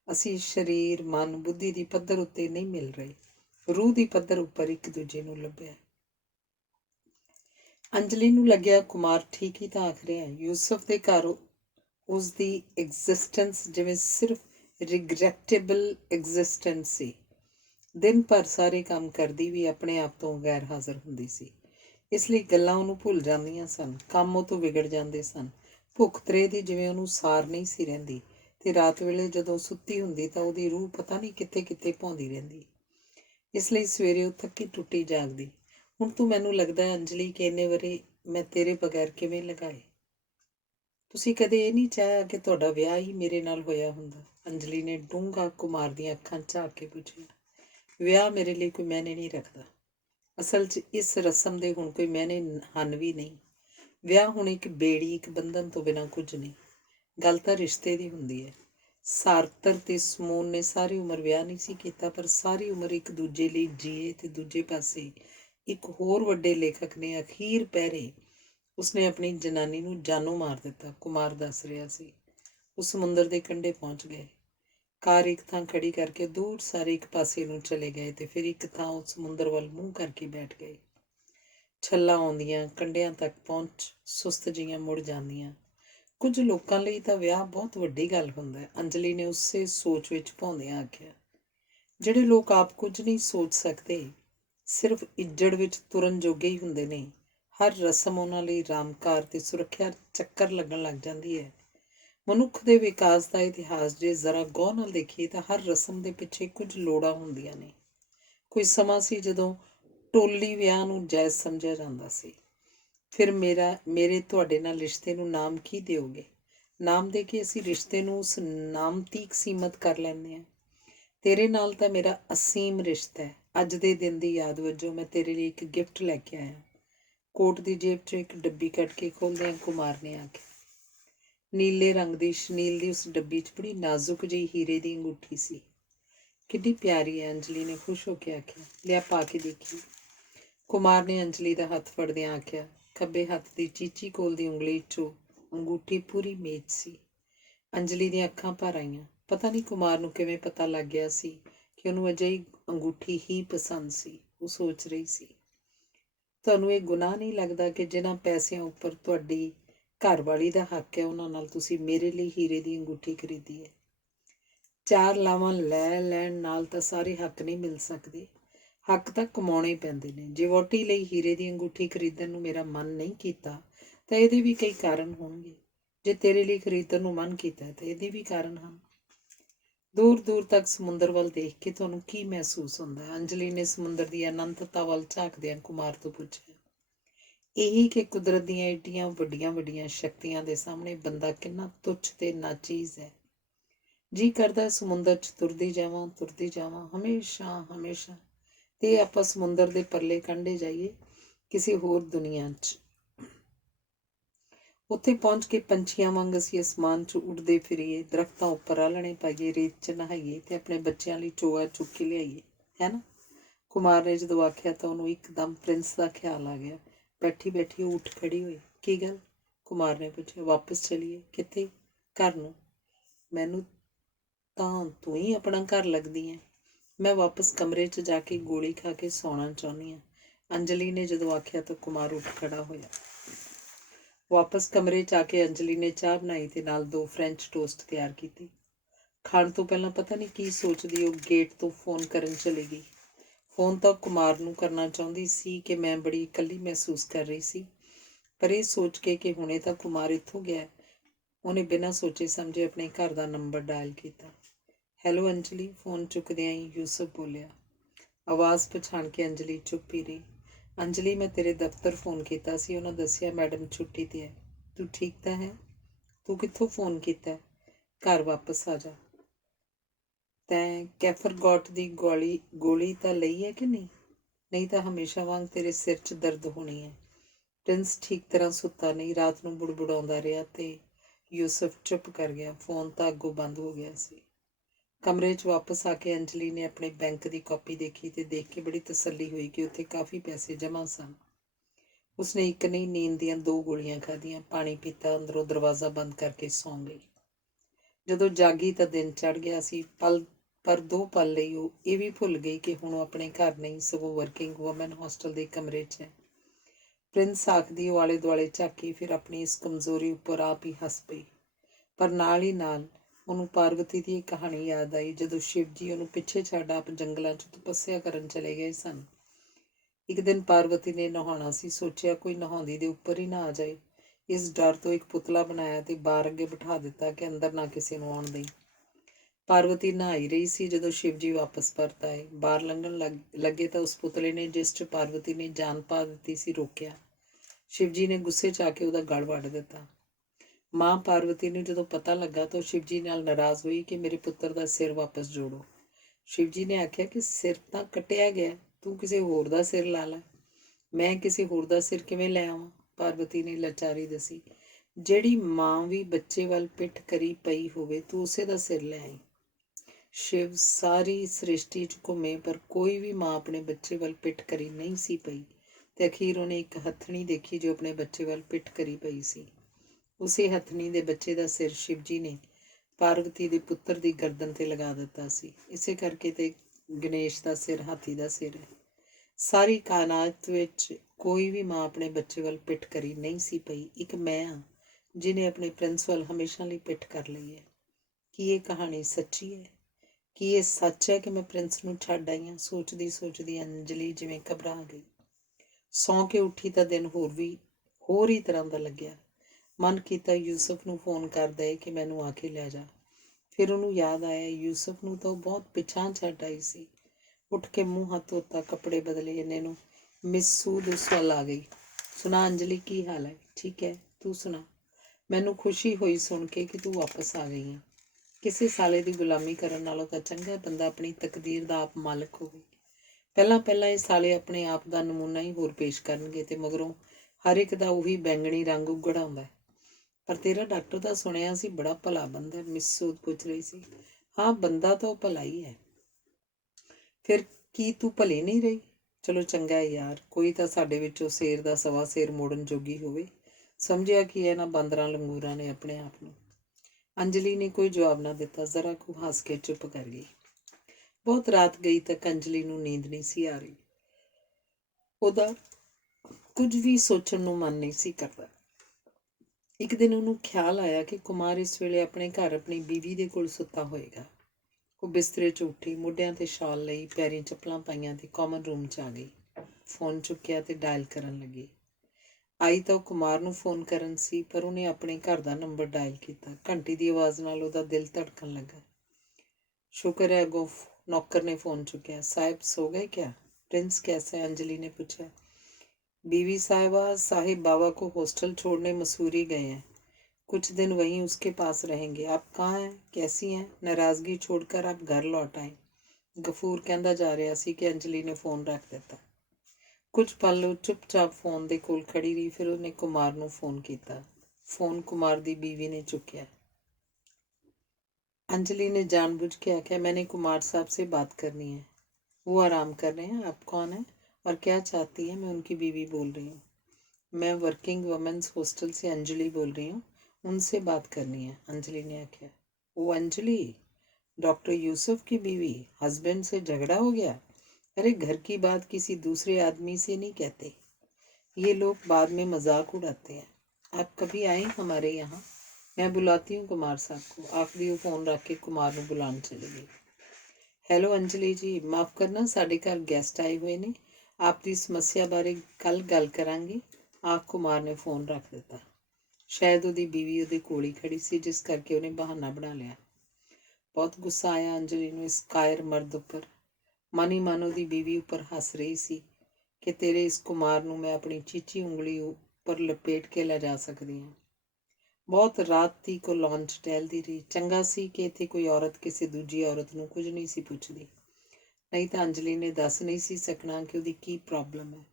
ਅਸੀਂ ਸਰੀਰ, ਮਨ, ਬੁੱਧੀ ਦੀ ਪੱਧਰ ਉੱਤੇ ਨਹੀਂ ਮਿਲ ਰਹੇ, ਰੂਹ ਦੀ ਪੱਧਰ ਉੱਪਰ ਇੱਕ ਦੂਜੇ ਨੂੰ ਲੱਭਿਆ। ਅੰਜਲੀ ਨੂੰ ਲੱਗਿਆ ਕੁਮਾਰ ਠੀਕ ਹੀ ਤਾਂ ਆਖ ਰਿਹਾ। ਯੂਸਫ ਦੇ ਘਰ ਉਸ ਦੀ ਐਗਜ਼ਿਸਟੈਂਸ ਜਿਵੇਂ ਸਿਰਫ ਰਿਗਰੈਟੇਬਲ ਐਗਜ਼ਿਸਟੈਂਸ ਸੀ। ਦਿਨ ਭਰ ਸਾਰੇ ਕੰਮ ਕਰਦੀ ਵੀ ਆਪਣੇ ਆਪ ਤੋਂ ਗੈਰ ਹਾਜ਼ਰ ਹੁੰਦੀ ਸੀ, ਇਸ ਲਈ ਗੱਲਾਂ ਉਹਨੂੰ ਭੁੱਲ ਜਾਂਦੀਆਂ ਸਨ, ਕੰਮ ਉਹ ਤੋਂ ਵਿਗੜ ਜਾਂਦੇ ਸਨ। ਭੁੱਖ ਤਰੇ ਦੀ ਜਿਵੇਂ ਉਹਨੂੰ ਸਾਰ ਨਹੀਂ ਸੀ ਰਹਿੰਦੀ, ਤੇ ਰਾਤ ਵੇਲੇ ਜਦੋਂ ਸੁੱਤੀ ਹੁੰਦੀ ਤਾਂ ਉਹਦੀ ਰੂਹ ਪਤਾ ਨਹੀਂ ਕਿੱਥੇ ਕਿੱਥੇ ਭੌਂਦੀ ਰਹਿੰਦੀ। ਇਸ ਲਈ ਸਵੇਰੇ ਉਹ ਥੱਕੀ ਟੁੱਟੀ ਜਾਗਦੀ। ਹੁਣ ਤੂੰ ਮੈਨੂੰ ਲੱਗਦਾ ਅੰਜਲੀ ਕਿ ਇੰਨੇ ਵਰੇ ਮੈਂ ਤੇਰੇ ਬਗੈਰ ਕਿਵੇਂ ਲਗਾਏ? ਤੁਸੀਂ ਕਦੇ ਇਹ ਨਹੀਂ ਚਾਹਿਆ ਕਿ ਤੁਹਾਡਾ ਵਿਆਹ ਹੀ ਮੇਰੇ ਨਾਲ ਹੋਇਆ ਹੁੰਦਾ? ਅੰਜਲੀ ਨੇ ਡੂੰਘਾ ਕੁਮਾਰ ਦੀਆਂ ਅੱਖਾਂ ਝਾਕ ਕੇ ਪੁੱਛਿਆ। ਵਿਆਹ ਮੇਰੇ ਲਈ ਕੋਈ ਮਾਇਨੇ ਨਹੀਂ ਰੱਖਦਾ। ਅਸਲ 'ਚ ਇਸ ਰਸਮ ਦੇ ਹੁਣ ਕੋਈ ਮਾਇਨੇ ਹਨ ਵੀ ਨਹੀਂ। ਵਿਆਹ ਹੁਣ ਇੱਕ ਬੇੜੀ, ਇੱਕ ਬੰਧਨ ਤੋਂ ਬਿਨਾਂ ਕੁਝ ਨਹੀਂ। ਗੱਲ ਤਾਂ ਰਿਸ਼ਤੇ ਦੀ ਹੁੰਦੀ ਹੈ। ਸਾਰਤਰ ਤੇ ਸਮੂਨ ਨੇ ਸਾਰੀ ਉਮਰ ਵਿਆਹ ਨਹੀਂ ਸੀ ਕੀਤਾ, ਪਰ ਸਾਰੀ ਉਮਰ ਇੱਕ ਦੂਜੇ ਲਈ ਜੀਏ। ਤੇ ਦੂਜੇ ਪਾਸੇ ਇੱਕ ਹੋਰ ਵੱਡੇ ਲੇਖਕ ਨੇ ਅਖੀਰ ਪਹਿਰੇ ਉਸਨੇ ਆਪਣੀ ਜਨਾਨੀ ਨੂੰ ਜਾਨੋਂ ਮਾਰ ਦਿੱਤਾ, ਕੁਮਾਰ ਦੱਸ ਰਿਹਾ ਸੀ। ਉਹ ਸਮੁੰਦਰ ਦੇ ਕੰਢੇ ਪਹੁੰਚ ਗਏ। ਕਾਰ ਇੱਕ ਥਾਂ ਖੜੀ ਕਰਕੇ ਦੂਰ ਸਾਰੇ ਇੱਕ ਪਾਸੇ ਨੂੰ ਚਲੇ ਗਏ ਤੇ ਫਿਰ ਇੱਕ ਥਾਂ ਉਹ ਸਮੁੰਦਰ ਵੱਲ ਮੂੰਹ ਕਰਕੇ ਬੈਠ ਗਏ। ਛੱਲਾਂ ਆਉਂਦੀਆਂ, ਕੰਢਿਆਂ ਤੱਕ ਪਹੁੰਚ ਸੁਸਤ ਜਿਹੀਆਂ ਮੁੜ ਜਾਂਦੀਆਂ। ਕੁਝ ਲੋਕਾਂ ਲਈ ਤਾਂ ਵਿਆਹ ਬਹੁਤ ਵੱਡੀ ਗੱਲ ਹੁੰਦਾ ਹੈ, ਅੰਜਲੀ ਨੇ ਉਸੇ ਸੋਚ ਵਿੱਚ ਭੌਂਦਿਆਂ ਆਖਿਆ। ਜਿਹੜੇ ਲੋਕ ਆਪ ਕੁਝ ਨਹੀਂ ਸੋਚ ਸਕਦੇ, ਸਿਰਫ ਇੱਜੜ ਵਿੱਚ ਤੁਰਨ ਜੋਗੇ ਹੀ ਹੁੰਦੇ ਨੇ, ਹਰ ਰਸਮ ਉਹਨਾਂ ਲਈ ਰਾਮਕਾਰ ਤੇ ਸੁਰੱਖਿਆ ਚੱਕਰ ਲੱਗਣ ਲੱਗ ਜਾਂਦੀ ਹੈ। ਮਨੁੱਖ ਦੇ ਵਿਕਾਸ ਦਾ ਇਤਿਹਾਸ ਜੇ ਜ਼ਰਾ ਗੌਰ ਨਾਲ ਦੇਖੀਏ ਤਾਂ ਹਰ ਰਸਮ ਦੇ ਪਿੱਛੇ ਕੁਝ ਲੋੜਾਂ ਹੁੰਦੀਆਂ ਨੇ। ਕੋਈ ਸਮਾਂ ਸੀ ਜਦੋਂ ਟੋਲੀ ਵਿਆਹ ਨੂੰ ਜਾਇਜ਼ ਸਮਝਿਆ ਜਾਂਦਾ ਸੀ। ਫਿਰ ਮੇਰੇ ਤੁਹਾਡੇ ਨਾਲ ਰਿਸ਼ਤੇ ਨੂੰ ਨਾਮ ਕੀ ਦਿਓਗੇ? ਨਾਮ ਦੇ ਕੇ ਅਸੀਂ ਰਿਸ਼ਤੇ ਨੂੰ ਉਸ ਨਾਮਤੀਕ ਸੀਮਤ ਕਰ ਲੈਂਦੇ ਹਾਂ। ਤੇਰੇ ਨਾਲ ਤਾਂ ਮੇਰਾ ਅਸੀਮ ਰਿਸ਼ਤਾ ਹੈ। ਅੱਜ ਦੇ ਦਿਨ ਦੀ ਯਾਦ ਵਜੋਂ ਮੈਂ ਤੇਰੇ ਲਈ ਇੱਕ ਗਿਫਟ ਲੈ ਕੇ ਆਇਆ। ਕੋਟ ਦੀ ਜੇਬ 'ਚੋਂ ਇੱਕ ਡੱਬੀ ਕੱਢ ਕੇ ਖੋਲ੍ਹਦਿਆਂ ਕੁਮਾਰ ਨੇ ਆਖਿਆ। ਨੀਲੇ ਰੰਗ ਦੀ ਸ਼ਨੀਲ ਦੀ ਉਸ ਡੱਬੀ 'ਚ ਬੜੀ ਨਾਜ਼ੁਕ ਜਿਹੀ ਹੀਰੇ ਦੀ ਅੰਗੂਠੀ ਸੀ। ਕਿੰਨੀ ਪਿਆਰੀ ਹੈ, ਅੰਜਲੀ ਨੇ ਖੁਸ਼ ਹੋ ਕੇ ਆਖਿਆ। ਲਿਆ ਪਾ ਕੇ ਦੇਖੀ। ਕੁਮਾਰ ਨੇ ਅੰਜਲੀ ਦਾ ਹੱਥ ਫੜਦਿਆਂ ਆਖਿਆ। ਖੱਬੇ ਹੱਥ ਦੀ ਚੀਚੀ ਕੋਲ ਦੀ ਉਂਗਲੀ 'ਚੋਂ ਅੰਗੂਠੀ ਪੂਰੀ ਮੇਜ਼ ਸੀ। ਅੰਜਲੀ ਦੀਆਂ ਅੱਖਾਂ ਭਰ ਆਈਆਂ। ਪਤਾ ਨਹੀਂ ਕੁਮਾਰ ਨੂੰ ਕਿਵੇਂ ਪਤਾ ਲੱਗ ਗਿਆ ਸੀ ਕਿ ਉਹਨੂੰ ਅਜਿਹੀ ਅੰਗੂਠੀ ਹੀ ਪਸੰਦ ਸੀ। ਉਹ ਸੋਚ ਰਹੀ ਸੀ, ਤੁਹਾਨੂੰ ਇਹ ਗੁਨਾਹ ਨਹੀਂ ਲੱਗਦਾ ਕਿ ਜਿਨ੍ਹਾਂ ਪੈਸਿਆਂ ਉੱਪਰ ਤੁਹਾਡੀ ਘਰਵਾਲੀ ਦਾ ਹੱਕ ਹੈ, ਉਹਨਾਂ ਨਾਲ ਤੁਸੀਂ ਮੇਰੇ ਲਈ ਹੀਰੇ ਦੀ ਅੰਗੂਠੀ ਖਰੀਦੀ ਹੈ। 4 ਲਾਵਾਂ ਲੈ ਲੈਣ ਨਾਲ ਤਾਂ ਸਾਰੇ ਹੱਕ ਨਹੀਂ ਮਿਲ ਸਕਦੇ। ਹੱਕ ਤਾਂ ਕਮਾਉਣੇ ਪੈਂਦੇ ਨੇ। ਜੇ ਵਹੁਟੀ ਲਈ ਹੀਰੇ ਦੀ ਅੰਗੂਠੀ ਖਰੀਦਣ ਨੂੰ ਮੇਰਾ ਮਨ ਨਹੀਂ ਕੀਤਾ ਤਾਂ ਇਹਦੇ ਵੀ ਕਈ ਕਾਰਨ ਹੋਣਗੇ। ਜੇ ਤੇਰੇ ਲਈ ਖਰੀਦਣ ਨੂੰ ਮਨ ਕੀਤਾ ਤਾਂ ਇਹਦੇ ਵੀ ਕਾਰਨ ਹਨ। ਦੂਰ ਦੂਰ ਤੱਕ ਸਮੁੰਦਰ ਵੱਲ ਦੇਖ ਕੇ ਤੁਹਾਨੂੰ ਕੀ ਮਹਿਸੂਸ ਹੁੰਦਾ ਹੈ? ਅੰਜਲੀ ਨੇ ਸਮੁੰਦਰ ਦੀ ਅਨੰਤਤਾ ਵੱਲ ਝਾਕਦਿਆਂ ਕੁਮਾਰ ਤੋਂ ਪੁੱਛਿਆ। ਇਹੀ ਕਿ ਕੁਦਰਤ ਦੀਆਂ ਏਡੀਆਂ ਵੱਡੀਆਂ ਵੱਡੀਆਂ ਸ਼ਕਤੀਆਂ ਦੇ ਸਾਹਮਣੇ ਬੰਦਾ ਕਿੰਨਾ ਤੁੱਛ ਤੇ ਨਾਚੀਜ਼ ਹੈ। ਜੀ ਕਰਦਾ ਸਮੁੰਦਰ 'ਚ ਤੁਰਦੀ ਜਾਵਾਂ ਹਮੇਸ਼ਾ ਹਮੇਸ਼ਾ, ਤੇ ਆਪਾਂ ਸਮੁੰਦਰ ਦੇ ਪਰਲੇ ਕੰਢੇ ਜਾਈਏ, ਕਿਸੇ ਹੋਰ ਦੁਨੀਆ 'ਚ। ਉੱਥੇ ਪਹੁੰਚ ਕੇ ਪੰਛੀਆਂ ਵਾਂਗ ਅਸੀਂ ਅਸਮਾਨ 'ਚ ਉੱਡਦੇ ਫਿਰੀਏ, ਦਰਖਤਾਂ ਉੱਪਰ ਆਲ੍ਹਣੇ ਪਾਈਏ, ਰੇਤ 'ਚ ਨਹਾਈਏ ਤੇ ਆਪਣੇ ਬੱਚਿਆਂ ਲਈ ਚੋਗਾ ਚੁੱਕ ਕੇ ਲਿਆਈਏ, ਹੈ ਨਾ? ਕੁਮਾਰ ਨੇ ਜਦੋਂ ਆਖਿਆ ਤਾਂ ਉਹਨੂੰ ਇੱਕਦਮ ਪ੍ਰਿੰਸ ਦਾ ਖਿਆਲ ਆ ਗਿਆ। ਬੈਠੀ ਬੈਠੀ ਉਹ ਉੱਠ ਖੜੀ ਹੋਈ। ਕੀ ਗੱਲ? ਕੁਮਾਰ ਨੇ ਪੁੱਛਿਆ। ਵਾਪਸ ਚਲੀਏ? ਕਿੱਥੇ? ਘਰ ਨੂੰ। ਮੈਨੂੰ ਤਾਂ ਤੂੰ ਹੀ ਆਪਣਾ ਘਰ ਲੱਗਦੀ ਹੈ। ਮੈਂ ਵਾਪਸ ਕਮਰੇ 'ਚ ਜਾ ਕੇ ਗੋਲੀ ਖਾ ਕੇ ਸੌਣਾ ਚਾਹੁੰਦੀ ਹਾਂ। ਅੰਜਲੀ ਨੇ ਜਦੋਂ ਆਖਿਆ ਤਾਂ ਕੁਮਾਰ ਉੱਠ ਖੜਾ ਹੋਇਆ। ਵਾਪਸ ਕਮਰੇ 'ਚ ਆ ਕੇ ਅੰਜਲੀ ਨੇ ਚਾਹ ਬਣਾਈ ਤੇ ਨਾਲ 2 ਫਰੈਂਚ ਟੋਸਟ ਤਿਆਰ ਕੀਤੇ। ਖਾਣ ਤੋਂ ਪਹਿਲਾਂ ਪਤਾ ਨਹੀਂ ਕੀ ਸੋਚਦੀ ਉਹ ਗੇਟ ਤੋਂ ਫੋਨ ਕਰਨ ਚਲੀ ਗਈ। ਫੋਨ ਤਾਂ ਕੁਮਾਰ ਨੂੰ ਕਰਨਾ ਚਾਹੁੰਦੀ ਸੀ ਕਿ ਮੈਂ ਬੜੀ ਇਕੱਲੀ ਮਹਿਸੂਸ ਕਰ ਰਹੀ ਸੀ, ਪਰ ਇਹ ਸੋਚ ਕੇ ਕਿ ਹੁਣੇ ਤਾਂ ਕੁਮਾਰ ਇੱਥੋਂ ਗਿਆ, ਉਹਨੇ ਬਿਨਾਂ ਸੋਚੇ ਸਮਝੇ ਆਪਣੇ ਘਰ ਦਾ ਨੰਬਰ ਡਾਇਲ ਕੀਤਾ। ਹੈਲੋ ਅੰਜਲੀ, ਫੋਨ ਚੁੱਕਦਿਆਂ ਹੀ ਯੂਸਫ ਬੋਲਿਆ। ਆਵਾਜ਼ ਪਛਾਣ ਕੇ ਅੰਜਲੀ ਚੁੱਪ ਹੀ ਰਹੀ। ਅੰਜਲੀ, ਮੈਂ ਤੇਰੇ ਦਫ਼ਤਰ ਫੋਨ ਕੀਤਾ ਸੀ, ਉਹਨਾਂ ਦੱਸਿਆ ਮੈਡਮ ਛੁੱਟੀ 'ਤੇ ਹੈ। ਤੂੰ ਠੀਕ ਤਾਂ ਹੈ? ਤੂੰ ਕਿੱਥੋਂ ਫੋਨ ਕੀਤਾ? ਘਰ ਵਾਪਸ ਆ ਜਾ। ਤੈਂ ਕੈਫਰਗੌਟ ਦੀ ਗੋਲੀ ਤਾਂ ਲਈ ਹੈ ਕਿ ਨਹੀਂ? ਨਹੀਂ ਤਾਂ ਹਮੇਸ਼ਾ ਵਾਂਗ ਤੇਰੇ ਸਿਰ 'ਚ ਦਰਦ ਹੋਣੀ ਹੈ। ਪ੍ਰਿੰਸ ਠੀਕ ਤਰ੍ਹਾਂ ਸੁੱਤਾ ਨਹੀਂ, ਰਾਤ ਨੂੰ ਬੁੜਬੁੜਾਉਂਦਾ ਰਿਹਾ ਤੇ ਯੂਸਫ ਚੁੱਪ ਕਰ ਗਿਆ। ਫੋਨ ਤਾਂ ਅੱਗੋਂ ਬੰਦ ਹੋ ਗਿਆ ਸੀ। ਕਮਰੇ 'ਚ ਵਾਪਸ ਆ ਕੇ ਅੰਜਲੀ ਨੇ ਆਪਣੇ ਬੈਂਕ ਦੀ ਕਾਪੀ ਦੇਖੀ ਤੇ ਦੇਖ ਕੇ ਬੜੀ ਤਸੱਲੀ ਹੋਈ ਕਿ ਉੱਥੇ ਕਾਫੀ ਪੈਸੇ ਜਮ੍ਹਾਂ ਸਨ। ਉਸਨੇ ਇੱਕ ਨਹੀਂ, ਨੀਂਦ ਦੀਆਂ 2 ਗੋਲੀਆਂ ਖਾਧੀਆਂ, ਪਾਣੀ ਪੀਤਾ, ਅੰਦਰੋਂ ਦਰਵਾਜ਼ਾ ਬੰਦ ਕਰਕੇ ਸੌਂ ਗਈ। ਜਦੋਂ ਜਾਗੀ ਤਾਂ ਦਿਨ ਚੜ੍ਹ ਗਿਆ ਸੀ। ਪਰ 2 ਪਲ ਲਈ ਉਹ ਇਹ ਵੀ ਭੁੱਲ ਗਈ ਕਿ ਹੁਣ ਉਹ ਆਪਣੇ ਘਰ ਨਹੀਂ, ਸਗੋਂ ਵਰਕਿੰਗ ਵੂਮਨ ਹੋਸਟਲ ਦੇ ਕਮਰੇ 'ਚ ਹੈ। ਪ੍ਰਿੰਸ ਆਖਦੀ ਉਹ ਆਲੇ ਦੁਆਲੇ ਝਾਕੀ, ਫਿਰ ਆਪਣੀ ਇਸ ਕਮਜ਼ੋਰੀ ਉੱਪਰ ਆਪ ਹੀ ਹੱਸ ਪਈ। ਪਰ ਨਾਲ ਹੀ ਨਾਲ ਉਹਨੂੰ ਪਾਰਵਤੀ ਦੀ ਇੱਕ ਕਹਾਣੀ ਯਾਦ ਆਈ, ਜਦੋਂ ਸ਼ਿਵ ਜੀ ਉਹਨੂੰ ਪਿੱਛੇ ਛੱਡ ਆਪ ਜੰਗਲਾਂ 'ਚ ਤਪੱਸਿਆ ਕਰਨ ਚਲੇ ਗਏ ਸਨ। ਇੱਕ ਦਿਨ ਪਾਰਵਤੀ ਨੇ ਨਹਾਉਣਾ ਸੀ, ਸੋਚਿਆ ਕੋਈ ਨਹਾਉਂਦੀ ਦੇ ਉੱਪਰ ਹੀ ਨਾ ਆ ਜਾਏ। ਇਸ ਡਰ ਤੋਂ ਇੱਕ ਪੁਤਲਾ ਬਣਾਇਆ ਤੇ ਬਾਰ ਅੱਗੇ ਬਿਠਾ ਦਿੱਤਾ ਕਿ ਅੰਦਰ ਨਾ ਕਿਸੇ ਨੂੰ ਆਉਣ ਦੇਈ। ਪਾਰਵਤੀ ਨਹਾਈ ਰਹੀ ਸੀ ਜਦੋਂ ਸ਼ਿਵ ਜੀ ਵਾਪਸ ਪਰਤ ਆਏ। ਬਾਹਰ ਲੰਘਣ ਲੱਗੇ ਤਾਂ ਉਸ ਪੁਤਲੇ ਨੇ, ਜਿਸ 'ਚ ਪਾਰਵਤੀ ਨੇ ਜਾਨ ਪਾ ਦਿੱਤੀ ਸੀ, ਰੋਕਿਆ। ਸ਼ਿਵ ਜੀ ਨੇ ਗੁੱਸੇ 'ਚ ਆ ਕੇ ਉਹਦਾ ਗਲ ਵੱਢ ਦਿੱਤਾ। ਮਾਂ ਪਾਰਵਤੀ ਨੂੰ ਜਦੋਂ ਪਤਾ ਲੱਗਾ ਤਾਂ ਉਹ ਸ਼ਿਵ ਜੀ ਨਾਲ ਨਾਰਾਜ਼ ਹੋਈ ਕਿ ਮੇਰੇ ਪੁੱਤਰ ਦਾ ਸਿਰ ਵਾਪਸ ਜੋੜੋ। ਸ਼ਿਵ ਜੀ ਨੇ ਆਖਿਆ ਕਿ ਸਿਰ ਤਾਂ ਕੱਟਿਆ ਗਿਆ, ਤੂੰ ਕਿਸੇ ਹੋਰ ਦਾ ਸਿਰ ਲਾ ਲੈ। ਮੈਂ ਕਿਸੇ ਹੋਰ ਦਾ ਸਿਰ ਕਿਵੇਂ ਲੈ ਆਵਾਂ? ਪਾਰਵਤੀ ਨੇ ਲਾਚਾਰੀ ਦੱਸੀ। ਜਿਹੜੀ ਮਾਂ ਵੀ ਬੱਚੇ ਵੱਲ ਪਿੱਠ ਕਰੀ ਪਈ ਹੋਵੇ, ਤੂੰ ਉਸੇ ਦਾ ਸਿਰ ਲੈ ਆਈ। ਸ਼ਿਵ ਸਾਰੀ ਸ੍ਰਿਸ਼ਟੀ 'ਚ ਘੁੰਮੇ ਪਰ ਕੋਈ ਵੀ ਮਾਂ ਆਪਣੇ ਬੱਚੇ ਵੱਲ ਪਿੱਠ ਕਰੀ ਨਹੀਂ ਸੀ ਪਈ, ਤੇ ਅਖੀਰ ਉਹਨੇ ਇੱਕ ਹੱਥਣੀ ਦੇਖੀ ਜੋ ਆਪਣੇ ਬੱਚੇ ਵੱਲ ਪਿੱਠ ਕਰੀ ਪਈ ਸੀ। ਉਸੇ ਹੱਥਣੀ ਦੇ ਬੱਚੇ ਦਾ ਸਿਰ ਸ਼ਿਵ ਜੀ ਨੇ ਪਾਰਵਤੀ ਦੇ ਪੁੱਤਰ ਦੀ ਗਰਦਨ ਤੇ ਲਗਾ ਦਿੱਤਾ ਸੀ। ਇਸੇ ਕਰਕੇ ਤੇ ਗਣੇਸ਼ ਦਾ ਸਿਰ ਹਾਥੀ ਦਾ ਸਿਰ ਹੈ। ਸਾਰੀ ਕਾਇਨਾਤ ਵਿੱਚ ਕੋਈ ਵੀ ਮਾਂ ਆਪਣੇ ਬੱਚੇ ਵੱਲ ਪਿੱਠ ਕਰੀ ਨਹੀਂ ਸੀ ਪਈ। ਇੱਕ ਮੈਂ ਹਾਂ ਜਿਹਨੇ ਆਪਣੇ ਪ੍ਰਿੰਸ ਵੱਲ ਹਮੇਸ਼ਾ ਲਈ ਪਿੱਠ ਕਰ ਲਈ ਹੈ। ਕੀ ਇਹ ਕਹਾਣੀ ਸੱਚੀ ਹੈ? ਕੀ ਇਹ ਸੱਚ ਹੈ ਕਿ ਮੈਂ ਪ੍ਰਿੰਸ ਨੂੰ ਛੱਡ ਆਈ ਹਾਂ? ਸੋਚਦੀ ਸੋਚਦੀ ਅੰਜਲੀ ਜਿਵੇਂ ਘਬਰਾ ਗਈ। ਸੌਂ ਕੇ ਉੱਠੀ ਤਾਂ ਦਿਨ ਹੋਰ ਹੀ ਤਰ੍ਹਾਂ ਦਾ ਲੱਗਿਆ। ਮਨ ਕੀਤਾ ਯੂਸਫ ਨੂੰ ਫੋਨ ਕਰ ਦਏ ਕਿ ਮੈਨੂੰ ਆ ਕੇ ਲੈ ਜਾ। ਫਿਰ ਉਹਨੂੰ ਯਾਦ ਆਇਆ ਯੂਸਫ ਨੂੰ ਤਾਂ ਉਹ ਬਹੁਤ ਪਿਛਾਂਹ ਛੱਡ ਆਈ ਸੀ। ਉੱਠ ਕੇ ਮੂੰਹ ਹੱਥ ਧੋਤਾ, ਕੱਪੜੇ ਬਦਲੇ, ਇੰਨੇ ਨੂੰ ਮਿਸ ਸੂਦ ਉਸ ਵੱਲ ਆ ਗਈ। ਸੁਣਾ ਅੰਜਲੀ, ਕੀ ਹਾਲ ਹੈ? ਠੀਕ ਹੈ, ਤੂੰ ਸੁਣਾ। ਮੈਨੂੰ ਖੁਸ਼ੀ ਹੋਈ ਸੁਣ ਕੇ ਕਿ ਤੂੰ ਵਾਪਸ ਆ ਗਈ ਹੈ। ਕਿਸੇ ਸਾਲੇ ਦੀ ਗੁਲਾਮੀ ਕਰਨ ਨਾਲੋਂ ਤਾਂ ਚੰਗਾ ਬੰਦਾ ਆਪਣੀ ਤਕਦੀਰ ਦਾ ਆਪ ਮਾਲਕ ਹੋਵੇ। ਪਹਿਲਾਂ ਇਹ ਸਾਲੇ ਆਪਣੇ ਆਪ ਦਾ ਨਮੂਨਾ ਹੀ ਹੋਰ ਪੇਸ਼ ਕਰਨਗੇ ਤੇ ਮਗਰੋਂ ਹਰ ਇੱਕ ਦਾ ਉਹੀ ਬੈਂਗਣੀ ਰੰਗ ਉਗੜ ਆਉਂਦਾ। ਪਰ ਤੇਰਾ ਡਾਕਟਰ ਤਾਂ ਸੁਣਿਆ ਸੀ ਬੜਾ ਭਲਾ ਬੰਦਾ, ਮਿਸ ਸੂਦ ਪੁੱਛ ਰਹੀ ਸੀ। ਹਾਂ, ਬੰਦਾ ਤਾਂ ਉਹ ਭਲਾ ਹੀ ਹੈ। ਫਿਰ ਕੀ ਤੂੰ ਭਲੀ ਨਹੀਂ ਰਹੀ? ਚਲੋ ਚੰਗਾ ਹੈ ਯਾਰ, ਕੋਈ ਤਾਂ ਸਾਡੇ ਵਿੱਚੋਂ ਸ਼ੇਰ ਦਾ ਸਵਾ ਸ਼ੇਰ ਮੋੜਨ ਜੋਗੀ ਹੋਵੇ। ਸਮਝਿਆ ਕੀ ਇਹਨਾਂ ਬਾਂਦਰਾਂ ਲੰਗੂਰਾਂ ਨੇ ਆਪਣੇ ਆਪ ਨੂੰ। ਅੰਜਲੀ ਨੇ ਕੋਈ ਜਵਾਬ ਨਾ ਦਿੱਤਾ, ਜ਼ਰਾ ਕੁ ਹੱਸ ਕੇ ਚੁੱਪ ਕਰ ਗਈ। ਬਹੁਤ ਰਾਤ ਗਈ ਤੱਕ ਅੰਜਲੀ ਨੂੰ ਨੀਂਦ ਨਹੀਂ ਸੀ ਆ ਰਹੀ। ਉਹਦਾ ਕੁਝ ਵੀ ਸੋਚਣ ਨੂੰ ਮਨ ਨਹੀਂ ਸੀ ਕਰਦਾ। ਇੱਕ ਦਿਨ ਉਹਨੂੰ ਖਿਆਲ ਆਇਆ ਕਿ ਕੁਮਾਰ ਇਸ ਵੇਲੇ ਆਪਣੇ ਘਰ ਆਪਣੀ ਬੀਵੀ ਦੇ ਕੋਲ ਸੁੱਤਾ ਹੋਏਗਾ। ਉਹ ਬਿਸਤਰੇ 'ਚ ਉੱਠੀ, ਮੋਢਿਆਂ 'ਤੇ ਸ਼ਾਲ ਲਈ, ਪੈਰੀਂ ਚੱਪਲਾਂ ਪਾਈਆਂ ਤੇ ਕਾਮਨ ਰੂਮ 'ਚ ਆ ਗਈ। ਫੋਨ ਚੁੱਕਿਆ ਤੇ ਡਾਇਲ ਕਰਨ ਲੱਗੀ। ਆਈ ਤਾਂ ਉਹ ਕੁਮਾਰ ਨੂੰ ਫੋਨ ਕਰਨ ਸੀ, ਪਰ ਉਹਨੇ ਆਪਣੇ ਘਰ ਦਾ ਨੰਬਰ ਡਾਇਲ ਕੀਤਾ। ਘੰਟੀ ਦੀ ਆਵਾਜ਼ ਨਾਲ ਉਹਦਾ ਦਿਲ ਧੜਕਣ ਲੱਗਾ। शुक्र है अगो नौकर ने फ़ोन चुकाया। साहिब सो गए क्या? प्रिंस कैसा है? अंजलि ने पूछा। बीवी साहिब बाबा को हॉस्टल छोड़ने मसूरी गए हैं, कुछ दिन वहीं उसके पास रहेंगे। आप कहाँ हैं? कैसी हैं? नाराज़गी छोड़कर आप घर लौट आए। गफूर कहता जा रहा सी कि अंजलि ने फ़ोन रख दिता। कुछ पल वो चुपचाप फ़ोन के कोल खड़ी रही, फिर उन्हें कुमार नूं फ़ोन किया। फ़ोन कुमार दी बीवी ने चुकया। अंजलि ने जानबूझ के आख्या, मैंने कुमार साहब से बात करनी है। वो आराम कर रहे हैं। आप कौन हैं और क्या चाहती हैं? मैं उनकी बीवी बोल रही हूँ। मैं वर्किंग वुमेन्स हॉस्टल से अंजलि बोल रही हूँ, उनसे बात करनी है, अंजलि ने आख्या। वो अंजलि, डॉक्टर यूसुफ की बीवी? हस्बैंड से झगड़ा हो गया? अरे घर की बात किसी दूसरे आदमी से नहीं कहते, ये लोग बाद में मजाक उड़ाते हैं। आप कभी आए हमारे यहाँ? मैं बुलाती हूँ कुमार साहब को। आखिरी वो फोन रख के कुमार ਨੂੰ बुलाने चली गई। ਹੈਲੋ ਅੰਜਲੀ ਜੀ, ਮਾफ़ ਕਰਨਾ ਸਾਡੇ ਘਰ ਗੈਸਟ ਆਏ ਹੋਏ ਨੇ, ਆਪ ਦੀ ਸਮੱਸਿਆ ਬਾਰੇ ਕੱਲ੍ਹ ਗੱਲ ਕਰਾਂਗੇ। ਆਖ ਕੁਮਾਰ ਨੇ फ़ोन ਰੱਖ ਦਿੱਤਾ। ਸ਼ਾਇਦ ਉਹਦੀ ਬੀਵੀ ਉਹਦੇ ਕੋਲ ਹੀ ਖੜੀ ਸੀ, ਜਿਸ ਕਰਕੇ ਉਹਨੇ ਬਹਾਨਾ ਬਣਾ ਲਿਆ। ਬਹੁਤ ਗੁੱਸਾ ਆਇਆ ਅੰਜਲੀ ਨੂੰ ਇਸ ਕਾਇਰ ਮਰਦ ਉੱਪਰ। ਮਨ ਹੀ ਮਨ ਉਹਦੀ ਬੀਵੀ ਉੱਪਰ ਹੱਸ ਰਹੀ ਸੀ ਕਿ ਤੇਰੇ ਇਸ ਕੁਮਾਰ ਨੂੰ ਮੈਂ ਆਪਣੀ ਚੀਚੀ ਉਂਗਲੀ ਉੱਪਰ ਲਪੇਟ ਕੇ ਲੈ ਜਾ ਸਕਦੀ ਹਾਂ। ਬਹੁਤ ਰਾਤ ਤੀ ਕੋ ਲੌਂਚ ਟਹਿਲਦੀ ਰਹੀ। ਚੰਗਾ ਸੀ ਕਿ ਇੱਥੇ ਕੋਈ ਔਰਤ ਕਿਸੇ ਦੂਜੀ ਔਰਤ ਨੂੰ ਕੁਝ ਨਹੀਂ ਸੀ ਪੁੱਛਦੀ, ਨਹੀਂ ਤਾਂ ਅੰਜਲੀ ਨੇ ਦੱਸ ਨਹੀਂ ਸੀ ਸਕਣਾ ਕਿ ਉਹਦੀ ਕੀ ਪ੍ਰੋਬਲਮ ਹੈ।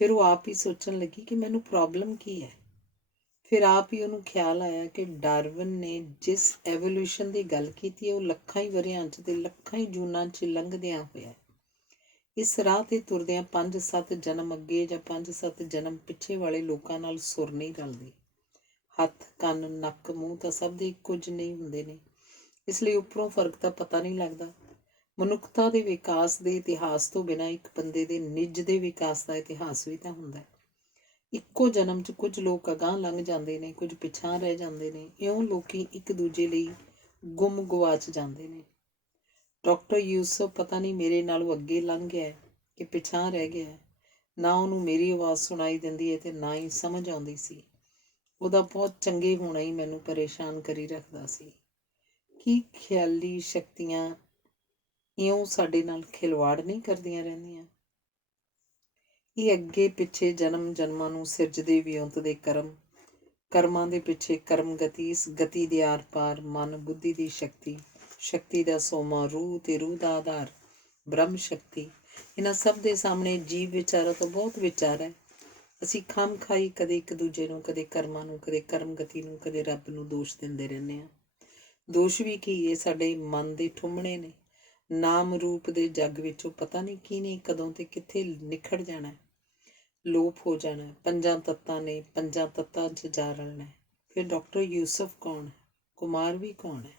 ਫਿਰ ਉਹ ਆਪ ਹੀ ਸੋਚਣ ਲੱਗੀ ਕਿ ਮੈਨੂੰ ਪ੍ਰੋਬਲਮ ਕੀ ਹੈ। ਫਿਰ ਆਪ ਹੀ ਉਹਨੂੰ ਖਿਆਲ ਆਇਆ ਕਿ ਡਾਰਵਿਨ ਨੇ ਜਿਸ ਐਵੋਲਿਊਸ਼ਨ ਦੀ ਗੱਲ ਕੀਤੀ ਹੈ, ਉਹ ਲੱਖਾਂ ਹੀ ਵਰ੍ਹਿਆਂ 'ਚ ਤੇ ਲੱਖਾਂ ਹੀ ਜੂਨਾਂ 'ਚ ਲੰਘਦਿਆਂ ਹੋਇਆ। ਇਸ ਰਾਹ 'ਤੇ ਤੁਰਦਿਆਂ 5-7 ਜਨਮ ਅੱਗੇ ਜਾਂ 5-7 ਜਨਮ ਪਿੱਛੇ ਵਾਲੇ ਲੋਕਾਂ ਨਾਲ ਸੁਰ ਨਹੀਂ ਰਲਦੀ। ਹੱਥ, ਕੰਨ, ਨੱਕ, ਮੂੰਹ ਤਾਂ ਸਭ ਦੇ ਇੱਕੋ ਜਿਹੇ ਨਹੀਂ ਹੁੰਦੇ ਨੇ, ਇਸ ਲਈ ਉੱਪਰੋਂ ਫਰਕ ਤਾਂ ਪਤਾ ਨਹੀਂ ਲੱਗਦਾ। ਮਨੁੱਖਤਾ ਦੇ ਵਿਕਾਸ ਦੇ ਇਤਿਹਾਸ ਤੋਂ ਬਿਨਾਂ ਇੱਕ ਬੰਦੇ ਦੇ ਨਿੱਜ ਦੇ ਵਿਕਾਸ ਦਾ ਇਤਿਹਾਸ ਵੀ ਤਾਂ ਹੁੰਦਾ। ਇੱਕੋ ਜਨਮ 'ਚ ਕੁਝ ਲੋਕ ਅਗਾਂਹ ਲੰਘ ਜਾਂਦੇ ਨੇ, ਕੁਝ ਪਿਛਾਂਹ ਰਹਿ ਜਾਂਦੇ ਨੇ। ਇਉਂ ਲੋਕੀ ਇੱਕ ਦੂਜੇ ਲਈ ਗੁੰਮ ਗੁਆਚ ਜਾਂਦੇ ਨੇ। ਡਾਕਟਰ ਯੂਸੁਫ ਪਤਾ ਨਹੀਂ ਮੇਰੇ ਨਾਲੋਂ ਅੱਗੇ ਲੰਘ ਗਿਆ ਕਿ ਪਿਛਾਂਹ ਰਹਿ ਗਿਆ। ਨਾ ਉਹਨੂੰ ਮੇਰੀ ਆਵਾਜ਼ ਸੁਣਾਈ ਦਿੰਦੀ ਹੈ ਤੇ ਨਾ ਹੀ ਸਮਝ ਆਉਂਦੀ ਸੀ। ਉਹਦਾ ਬਹੁਤ ਚੰਗੇ ਹੋਣਾ ਹੀ ਮੈਨੂੰ ਪਰੇਸ਼ਾਨ ਕਰੀ ਰੱਖਦਾ ਸੀ। ਕੀ ਖਿਆਲੀ ਸ਼ਕਤੀਆਂ ਇਉਂ ਸਾਡੇ ਨਾਲ ਖਿਲਵਾੜ ਨਹੀਂ ਕਰਦੀਆਂ ਰਹਿੰਦੀਆਂ? ਇਹ ਅੱਗੇ ਪਿੱਛੇ ਜਨਮ ਜਨਮਾਂ ਨੂੰ ਸਿਰਜਦੇ ਵਿਉਂਤ ਦੇ ਕਰਮਾਂ ਦੇ ਪਿੱਛੇ ਕਰਮ ਗਤੀ, ਇਸ ਗਤੀ ਦੇ ਆਰ ਪਾਰ ਮਨ ਬੁੱਧੀ ਦੀ ਸ਼ਕਤੀ, ਸ਼ਕਤੀ ਦਾ ਸੋਮਾ ਰੂਹ ਤੇ ਰੂਹ ਦਾ ਆਧਾਰ ਬ੍ਰਹਮ ਸ਼ਕਤੀ। ਇਹਨਾਂ ਸਭ ਦੇ ਸਾਹਮਣੇ ਜੀਵ ਵਿਚਾਰਾ ਤਾਂ ਬਹੁਤ ਵਿਚਾਰ ਹੈ। ਅਸੀਂ ਖਾਮ ਖਾਈ ਕਦੇ ਇੱਕ ਦੂਜੇ ਨੂੰ, ਕਦੇ ਕਰਮਾਂ ਨੂੰ, ਕਦੇ ਕਰਮ ਗਤੀ ਨੂੰ, ਕਦੇ ਰੱਬ ਨੂੰ ਦੋਸ਼ ਦਿੰਦੇ ਰਹਿੰਦੇ ਹਾਂ। ਦੋਸ਼ ਵੀ ਕੀ, ਇਹ ਸਾਡੇ ਮਨ ਦੇ ਠੁੰਮਣੇ ਨੇ। ਨਾਮ ਰੂਪ ਦੇ ਜੱਗ ਵਿੱਚੋਂ ਪਤਾ ਨਹੀਂ ਕਿਹਨੇ ਕਦੋਂ ਤੇ ਕਿੱਥੇ ਨਿਖੜ ਜਾਣਾ, ਲੋਪ ਹੋ ਜਾਣਾ। ਪੰਜਾਂ ਤੱਤਾਂ ਨੇ, ਪੰਜਾਂ ਤੱਤਾਂ 'ਚ ਜਾ ਰਲਣਾ। ਫਿਰ ਡਾਕਟਰ ਯੂਸੁਫ ਕੌਣ ਹੈ? ਕੁਮਾਰ ਵੀ ਕੌਣ ਹੈ?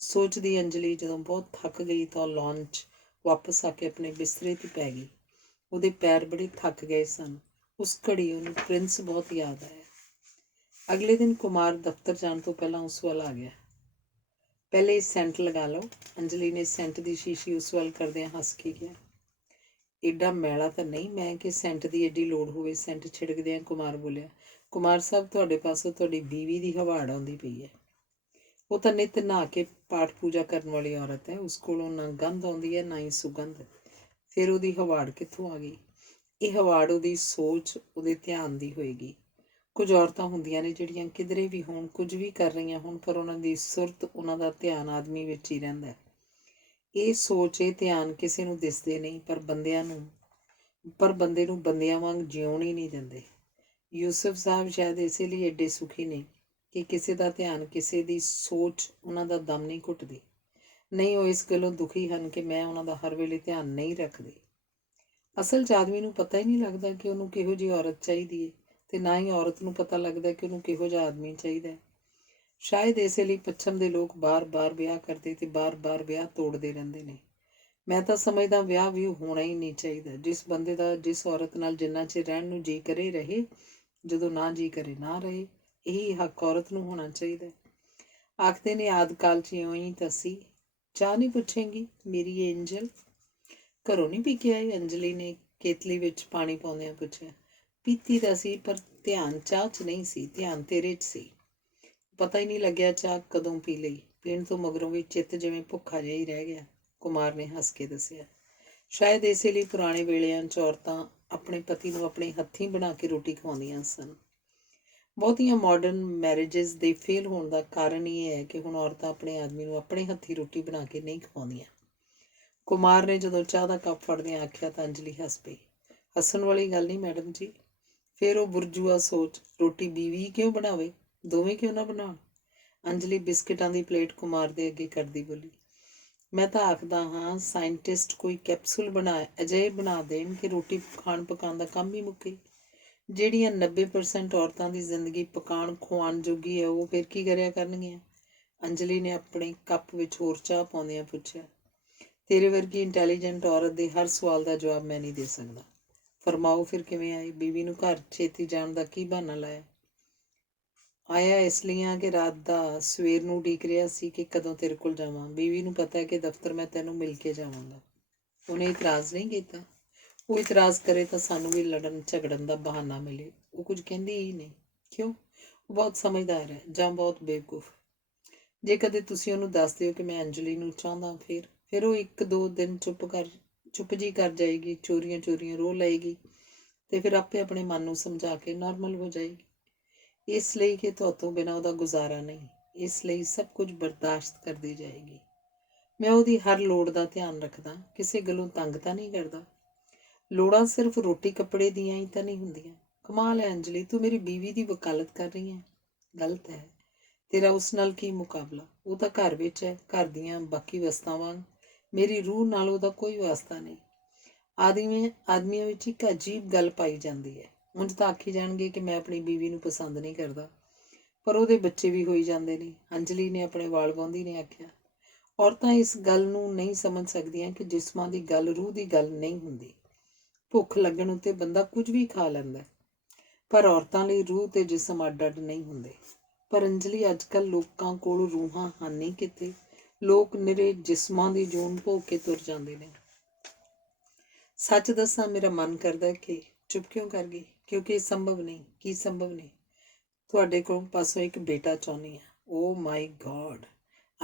ਸੋਚਦੀ ਅੰਜਲੀ ਜਦੋਂ ਬਹੁਤ ਥੱਕ ਗਈ ਤਾਂ ਲੌਂਚ ਵਾਪਸ ਆ ਕੇ ਆਪਣੇ ਬਿਸਤਰੇ 'ਤੇ ਪੈ ਗਈ। ਉਹਦੇ ਪੈਰ ਬੜੇ ਥੱਕ ਗਏ ਸਨ। ਉਸ ਘੜੀ ਉਹਨੂੰ ਪ੍ਰਿੰਸ ਬਹੁਤ ਯਾਦ ਆਇਆ। ਅਗਲੇ ਦਿਨ ਕੁਮਾਰ ਦਫ਼ਤਰ ਜਾਣ ਤੋਂ ਪਹਿਲਾਂ ਉਸ ਵੱਲ ਆ ਗਿਆ। ਪਹਿਲੇ ਸੈਂਟ ਲਗਾ ਲਓ। ਅੰਜਲੀ ਨੇ ਸੈਂਟ ਦੀ ਸ਼ੀਸ਼ੀ ਉਸ ਵੱਲ ਕਰਦਿਆਂ ਹੱਸ ਕੇ ਕਿਹਾ। ਏਡਾ ਮੈਲਾ ਤਾਂ ਨਹੀਂ ਮੈਂ ਕਿ ਸੈਂਟ ਦੀ ਏਡੀ ਲੋੜ ਹੋਵੇ। ਸੈਂਟ ਛਿੜਕਦਿਆਂ ਕੁਮਾਰ ਬੋਲਿਆ। ਕੁਮਾਰ ਸਾਹਿਬ, ਤੁਹਾਡੇ ਪਾਸੋਂ ਤੁਹਾਡੀ ਬੀਵੀ ਦੀ ਹਵਾੜ ਆਉਂਦੀ ਪਈ ਹੈ। ਉਹ ਤਾਂ ਨਿੱਤ ਨਹਾ ਕੇ ਪਾਠ ਪੂਜਾ ਕਰਨ ਵਾਲੀ ਔਰਤ ਹੈ। ਉਸ ਕੋਲੋਂ ਨਾ ਗੰਧ ਆਉਂਦੀ ਹੈ ਨਾ ਹੀ ਸੁਗੰਧ। ਫਿਰ ਉਹਦੀ ਹਵਾੜ ਕਿੱਥੋਂ ਆ ਗਈ? ਇਹ ਹਵਾੜ ਉਹਦੀ ਸੋਚ, ਉਹਦੇ ਧਿਆਨ ਦੀ ਹੋਏਗੀ। ਕੁਝ ਔਰਤਾਂ ਹੁੰਦੀਆਂ ਨੇ ਜਿਹੜੀਆਂ ਕਿਧਰੇ ਵੀ ਹੋਣ, ਕੁਝ ਵੀ ਕਰ ਰਹੀਆਂ ਹੋਣ, ਪਰ ਉਹਨਾਂ ਦੀ ਸੁਰਤ, ਉਹਨਾਂ ਦਾ ਧਿਆਨ ਆਦਮੀ ਵਿੱਚ ਹੀ ਰਹਿੰਦਾ। ਇਹ ਸੋਚ, ਇਹ ਧਿਆਨ ਕਿਸੇ ਨੂੰ ਦਿਸਦੇ ਨਹੀਂ, ਪਰ ਬੰਦੇ ਨੂੰ ਬੰਦਿਆਂ ਵਾਂਗ ਜਿਉਣ ਹੀ ਨਹੀਂ ਦਿੰਦੇ। ਯੂਸੁਫ ਸਾਹਿਬ ਸ਼ਾਇਦ ਇਸੇ ਲਈ ਐਡੇ ਸੁਖੀ ਨੇ ਕਿ ਕਿਸੇ ਦਾ ਧਿਆਨ, ਕਿਸੇ ਦੀ ਸੋਚ ਉਹਨਾਂ ਦਾ ਦਮ ਨਹੀਂ ਘੁੱਟਦੀ। ਨਹੀਂ, ਉਹ ਇਸ ਗੱਲੋਂ ਦੁਖੀ ਹਨ ਕਿ ਮੈਂ ਉਹਨਾਂ ਦਾ ਹਰ ਵੇਲੇ ਧਿਆਨ ਨਹੀਂ ਰੱਖਦੀ। ਅਸਲ 'ਚ ਆਦਮੀ ਨੂੰ ਪਤਾ ਹੀ ਨਹੀਂ ਲੱਗਦਾ ਕਿ ਉਹਨੂੰ ਕਿਹੋ ਜਿਹੀ ਔਰਤ ਚਾਹੀਦੀ ਹੈ, ਤੇ ਨਾ ਹੀ ਔਰਤ ਨੂੰ ਪਤਾ ਲੱਗਦਾ ਕਿ ਉਹਨੂੰ ਕਿਹੋ ਜਿਹਾ ਆਦਮੀ ਚਾਹੀਦਾ ਹੈ। ਸ਼ਾਇਦ ਇਸੇ ਲਈ ਪੱਛਮ ਦੇ ਲੋਕ ਬਾਰ-ਬਾਰ ਵਿਆਹ ਕਰਦੇ ਤੇ ਬਾਰ-ਬਾਰ ਵਿਆਹ ਤੋੜਦੇ ਰਹਿੰਦੇ ਨੇ। ਮੈਂ ਤਾਂ ਸਮਝਦਾ ਵਿਆਹ ਵੀ ਹੋਣਾ ਹੀ ਨਹੀਂ ਚਾਹੀਦਾ। ਜਿਸ ਬੰਦੇ ਦਾ ਜਿਸ ਔਰਤ ਨਾਲ ਜਿੰਨਾ ਚਿਰ ਰਹਿਣ ਨੂੰ ਜੀ ਕਰੇ ਰਹੇ, ਜਦੋਂ ਨਾ ਜੀ ਕਰੇ ਨਾ ਰਹੇ। ਇਹੀ ਹੱਕ ਔਰਤ ਨੂੰ ਹੋਣਾ ਚਾਹੀਦਾ। ਆਖਦੇ ਨੇ ਆਦਿ ਕਾਲ 'ਚ ਇਉਂ ਹੀ ਤਾਂ ਸੀ। ਚਾਹ ਨਹੀਂ ਪੁੱਛੇਂਗੀ ਮੇਰੀ ਏਂਜਲ? ਘਰੋਂ ਨਹੀਂ ਪੀ ਕੇ ਆਈ? ਅੰਜਲੀ ਨੇ ਕੇਤਲੀ ਵਿੱਚ ਪਾਣੀ ਪਾਉਂਦਿਆਂ ਪੁੱਛਿਆ। ਪੀਤੀ ਤਾਂ ਸੀ ਪਰ ਧਿਆਨ ਚਾਹ 'ਚ ਨਹੀਂ ਸੀ, ਧਿਆਨ ਤੇਰੇ 'ਚ ਸੀ। ਪਤਾ ਹੀ ਨਹੀਂ ਲੱਗਿਆ ਚਾਹ ਕਦੋਂ ਪੀ ਲਈ। ਪੀਣ ਤੋਂ ਮਗਰੋਂ ਵੀ ਚਿੱਤ ਜਿਵੇਂ ਭੁੱਖਾ ਜਿਹਾ ਹੀ ਰਹਿ ਗਿਆ, ਕੁਮਾਰ ਨੇ ਹੱਸ ਕੇ ਦੱਸਿਆ। ਸ਼ਾਇਦ ਇਸੇ ਲਈ ਪੁਰਾਣੇ ਵੇਲਿਆਂ 'ਚ ਔਰਤਾਂ ਆਪਣੇ ਪਤੀ ਨੂੰ ਆਪਣੇ ਹੱਥੀਂ ਬਣਾ ਕੇ ਰੋਟੀ ਖਵਾਉਂਦੀਆਂ ਸਨ। ਬਹੁਤੀਆਂ ਮਾਡਰਨ ਮੈਰਿਜਸ ਦੇ ਫੇਲ ਹੋਣ ਦਾ ਕਾਰਨ ਇਹ ਹੈ ਕਿ ਹੁਣ ਔਰਤਾਂ ਆਪਣੇ ਆਦਮੀ ਨੂੰ ਆਪਣੇ ਹੱਥੀਂ ਰੋਟੀ ਬਣਾ ਕੇ ਨਹੀਂ ਖਵਾਉਂਦੀਆਂ। ਕੁਮਾਰ ਨੇ ਜਦੋਂ ਚਾਹ ਦਾ ਕੱਪ ਫੜਦਿਆਂ ਆਖਿਆ ਤਾਂ ਅੰਜਲੀ ਹੱਸ ਪਈ। ਹੱਸਣ ਵਾਲੀ ਗੱਲ ਨਹੀਂ ਮੈਡਮ ਜੀ। ਫਿਰ ਉਹ ਬੁਰਜੂਆ ਸੋਚ, ਰੋਟੀ ਬੀਵੀ ਕਿਉਂ ਬਣਾਵੇ, ਦੋਵੇਂ ਕਿਉਂ ਨਾ ਬਣਾਉਣ। ਅੰਜਲੀ ਬਿਸਕਿਟਾਂ ਦੀ ਪਲੇਟ ਕੁਮਾਰ ਦੇ ਅੱਗੇ ਕਰਦੀ ਬੋਲੀ, ਮੈਂ ਤਾਂ ਆਖਦਾ ਹਾਂ ਸਾਇੰਟਿਸਟ ਕੋਈ ਕੈਪਸੂਲ ਅਜਿਹੇ ਬਣਾ ਦੇਣ ਕਿ ਰੋਟੀ ਖਾਣ ਪਕਾਉਣ ਦਾ ਕੰਮ ਹੀ ਮੁੱਕੇ। ਜਿਹੜੀਆਂ 90% ਔਰਤਾਂ ਦੀ ਜ਼ਿੰਦਗੀ ਪਕਾਉਣ ਖਵਾਉਣ ਜੋਗੀ ਹੈ, ਉਹ ਫਿਰ ਕੀ ਕਰਿਆ ਕਰਨਗੀਆਂ। ਅੰਜਲੀ ਨੇ ਆਪਣੇ ਕੱਪ ਵਿੱਚ ਹੋਰ ਚਾਹ ਪਾਉਂਦਿਆਂ ਪੁੱਛਿਆ। ਤੇਰੇ ਵਰਗੀ ਇੰਟੈਲੀਜੈਂਟ ਔਰਤ ਦੇ ਹਰ ਸਵਾਲ ਦਾ ਜਵਾਬ ਮੈਂ ਨਹੀਂ ਦੇ ਸਕਦਾ। ਫਰਮਾਓ ਫਿਰ ਕਿਵੇਂ ਆਏ। ਬੀਵੀ ਨੂੰ ਘਰ ਛੇਤੀ ਜਾਣ ਦਾ ਕੀ ਬਹਾਨਾ ਲਾਇਆ। ਆਇਆ ਇਸ ਲਈ ਆ ਕਿ ਰਾਤ ਦਾ ਸਵੇਰ ਨੂੰ ਉਡੀਕ ਰਿਹਾ ਸੀ ਕਿ ਕਦੋਂ ਤੇਰੇ ਕੋਲ ਜਾਵਾਂ। ਬੀਵੀ ਨੂੰ ਪਤਾ ਹੈ ਕਿ ਦਫ਼ਤਰ ਮੈਂ ਤੈਨੂੰ ਮਿਲ ਕੇ ਜਾਵਾਂਗਾ। ਉਹਨੇ ਇਤਰਾਜ਼ ਨਹੀਂ ਕੀਤਾ। ਉਹ ਇਤਰਾਜ਼ ਕਰੇ ਤਾਂ ਸਾਨੂੰ ਵੀ ਲੜਨ ਝਗੜਨ ਦਾ ਬਹਾਨਾ ਮਿਲੇ। ਉਹ ਕੁਝ ਕਹਿੰਦੀ ਹੀ ਨਹੀਂ। ਕਿਉਂ? ਉਹ ਬਹੁਤ ਸਮਝਦਾਰ ਹੈ ਜਾਂ ਬਹੁਤ ਬੇਵਕੂਫ। ਜੇ ਕਦੇ ਤੁਸੀਂ ਉਹਨੂੰ ਦੱਸ ਦਿਓ ਕਿ ਮੈਂ ਅੰਜਲੀ ਨੂੰ ਚਾਹੁੰਦਾ, ਫਿਰ ਉਹ 1-2 ਦਿਨ ਚੁੱਪ ਜੀ ਕਰ ਜਾਏਗੀ, ਚੋਰੀਆਂ ਚੋਰੀਆਂ ਰੋ ਲਏਗੀ ਤੇ ਫਿਰ ਆਪੇ ਆਪਣੇ ਮਨ ਨੂੰ ਸਮਝਾ ਕੇ ਨਾਰਮਲ ਹੋ ਜਾਏਗੀ। ਇਸ ਲਈ ਕਿ ਤੁਹਾਤੋਂ ਬਿਨਾਂ ਉਹਦਾ ਗੁਜ਼ਾਰਾ ਨਹੀਂ, ਇਸ ਲਈ ਸਭ ਕੁਝ ਬਰਦਾਸ਼ਤ ਕਰਦੀ ਜਾਏਗੀ। ਮੈਂ ਉਹਦੀ ਹਰ ਲੋੜ ਦਾ ਧਿਆਨ ਰੱਖਦਾ, ਕਿਸੇ ਗੱਲੋਂ ਤੰਗ ਤਾਂ ਨਹੀਂ ਕਰਦਾ। ਲੋੜਾਂ ਸਿਰਫ ਰੋਟੀ ਕੱਪੜੇ ਦੀਆਂ ਹੀ ਤਾਂ ਨਹੀਂ ਹੁੰਦੀਆਂ। ਕਮਾਲ ਹੈ ਅੰਜਲੀ, ਤੂੰ ਮੇਰੀ ਬੀਵੀ ਦੀ ਵਕਾਲਤ ਕਰ ਰਹੀ ਹੈ। ਗਲਤ ਹੈ। ਤੇਰਾ ਉਸ ਨਾਲ ਕੀ ਮੁਕਾਬਲਾ। ਉਹ ਤਾਂ ਘਰ ਵਿੱਚ ਹੈ, ਘਰ ਦੀਆਂ ਬਾਕੀ ਵਸਤਾਂ ਵਾਂਗ। ਮੇਰੀ ਰੂਹ ਨਾਲ ਉਹਦਾ ਕੋਈ ਵਾਸਤਾ ਨਹੀਂ। ਆਦਮੀਆਂ ਵਿੱਚ ਇੱਕ ਅਜੀਬ ਗੱਲ ਪਾਈ ਜਾਂਦੀ ਹੈ। ਉਂਝ ਤਾਂ ਆਖੀ ਜਾਣਗੇ ਕਿ ਮੈਂ ਆਪਣੀ ਬੀਵੀ ਨੂੰ ਪਸੰਦ ਨਹੀਂ ਕਰਦਾ, ਪਰ ਉਹਦੇ ਬੱਚੇ ਵੀ ਹੋਈ ਜਾਂਦੇ ਨੇ। ਅੰਜਲੀ ਨੇ ਆਪਣੇ ਵਾਲ ਵਾਹੁੰਦੀ ਨੇ ਆਖਿਆ। ਔਰਤਾਂ ਇਸ ਗੱਲ ਨੂੰ ਨਹੀਂ ਸਮਝ ਸਕਦੀਆਂ ਕਿ ਜਿਸਮਾਂ ਦੀ ਗੱਲ ਰੂਹ ਦੀ ਗੱਲ ਨਹੀਂ ਹੁੰਦੀ। ਭੁੱਖ ਲੱਗਣ ਉੱਤੇ ਬੰਦਾ ਕੁਝ ਵੀ ਖਾ ਲੈਂਦਾ, ਪਰ ਔਰਤਾਂ ਲਈ ਰੂਹ ਤੇ ਜਿਸਮ ਅੱਡ-ਅੱਡ ਨਹੀਂ ਹੁੰਦੇ। ਪਰ ਅੰਜਲੀ, ਅੱਜ ਕੱਲ੍ਹ ਲੋਕਾਂ ਕੋਲ ਰੂਹਾਂ ਹਨ ਨਹੀਂ ਕਿਤੇ। ਲੋਕ ਨਿਰੇ ਜਿਸਮਾਂ ਦੀ ਜੂਨ ਭੋਗ ਕੇ ਤੁਰ ਜਾਂਦੇ ਨੇ। ਸੱਚ ਦੱਸਾਂ, ਮੇਰਾ ਮਨ ਕਰਦਾ ਕਿ ਚੁੱਪ ਕਿਉਂ ਕਰ ਗਈ, ਕਿਉਂਕਿ ਇਹ ਸੰਭਵ ਨਹੀਂ। ਕੀ ਸੰਭਵ ਨਹੀਂ? ਤੁਹਾਡੇ ਕੋਲ ਪਾਸੋਂ ਇੱਕ ਬੇਟਾ ਚਾਹੁੰਦੀ ਹਾਂ। ਓ ਮਾਈ ਗॉड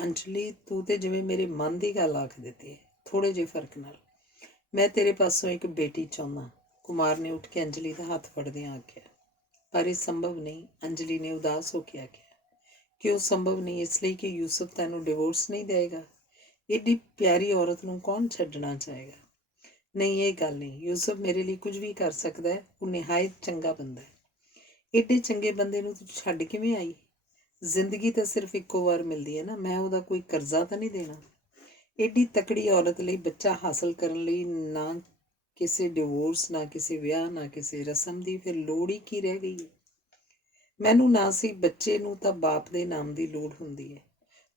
ਅੰਜਲੀ, ਤੂੰ ਤੇ ਜਿਵੇਂ ਮੇਰੇ ਮਨ ਦੀ ਗੱਲ ਆਖ ਦਿੱਤੀ ਹੈ, ਥੋੜ੍ਹੇ ਜਿਹੇ ਫਰਕ ਨਾਲ। ਮੈਂ ਤੇਰੇ ਪਾਸੋਂ ਇੱਕ ਬੇਟੀ ਚਾਹੁੰਦਾ। ਕੁਮਾਰ ਨੇ ਉੱਠ ਕੇ ਅੰਜਲੀ ਦਾ ਹੱਥ ਫੜਦਿਆਂ ਆਖਿਆ। ਪਰ ਇਹ ਸੰਭਵ ਨਹੀਂ, ਅੰਜਲੀ ਨੇ ਉਦਾਸ ਹੋ ਕੇ ਆਖਿਆ। ਕਿਉਂ ਸੰਭਵ ਨਹੀਂ? ਇਸ ਲਈ ਕਿ ਯੂਸਫ ਤੈਨੂੰ ਡਿਵੋਰਸ ਨਹੀਂ ਦੇਵੇਗਾ। ਏਡੀ ਪਿਆਰੀ ਔਰਤ ਨੂੰ ਕੌਣ ਛੱਡਣਾ ਚਾਹੇਗਾ। ਨਹੀਂ, ਇਹ ਗੱਲ ਨਹੀਂ। ਯੂਸਫ ਮੇਰੇ ਲਈ ਕੁਝ ਵੀ ਕਰ ਸਕਦਾ ਹੈ। ਉਹ ਨਿਹਾਇਤ ਚੰਗਾ ਬੰਦਾ ਹੈ। ਏਡੇ ਚੰਗੇ ਬੰਦੇ ਨੂੰ ਤੂੰ ਛੱਡ ਕਿਵੇਂ ਆਈ? ਜ਼ਿੰਦਗੀ ਤਾਂ ਸਿਰਫ ਇੱਕੋ ਵਾਰ ਮਿਲਦੀ ਹੈ ਨਾ। ਮੈਂ ਉਹਦਾ ਕੋਈ ਕਰਜ਼ਾ ਤਾਂ ਨਹੀਂ ਦੇਣਾ। ਏਡੀ ਤਕੜੀ ਔਰਤ ਲਈ ਬੱਚਾ ਹਾਸਲ ਕਰਨ ਲਈ ਨਾ ਕਿਸੇ ਡਿਵੋਰਸ, ਨਾ ਕਿਸੇ ਵਿਆਹ, ਨਾ ਕਿਸੇ ਰਸਮ ਦੀ ਫਿਰ ਲੋੜ ਹੀ ਕੀ ਰਹਿ ਗਈ ਹੈ। ਮੈਨੂੰ ਨਾ ਸੀ ਬੱਚੇ ਨੂੰ ਤਾਂ ਬਾਪ ਦੇ ਨਾਮ ਦੀ ਲੋੜ ਹੁੰਦੀ ਹੈ।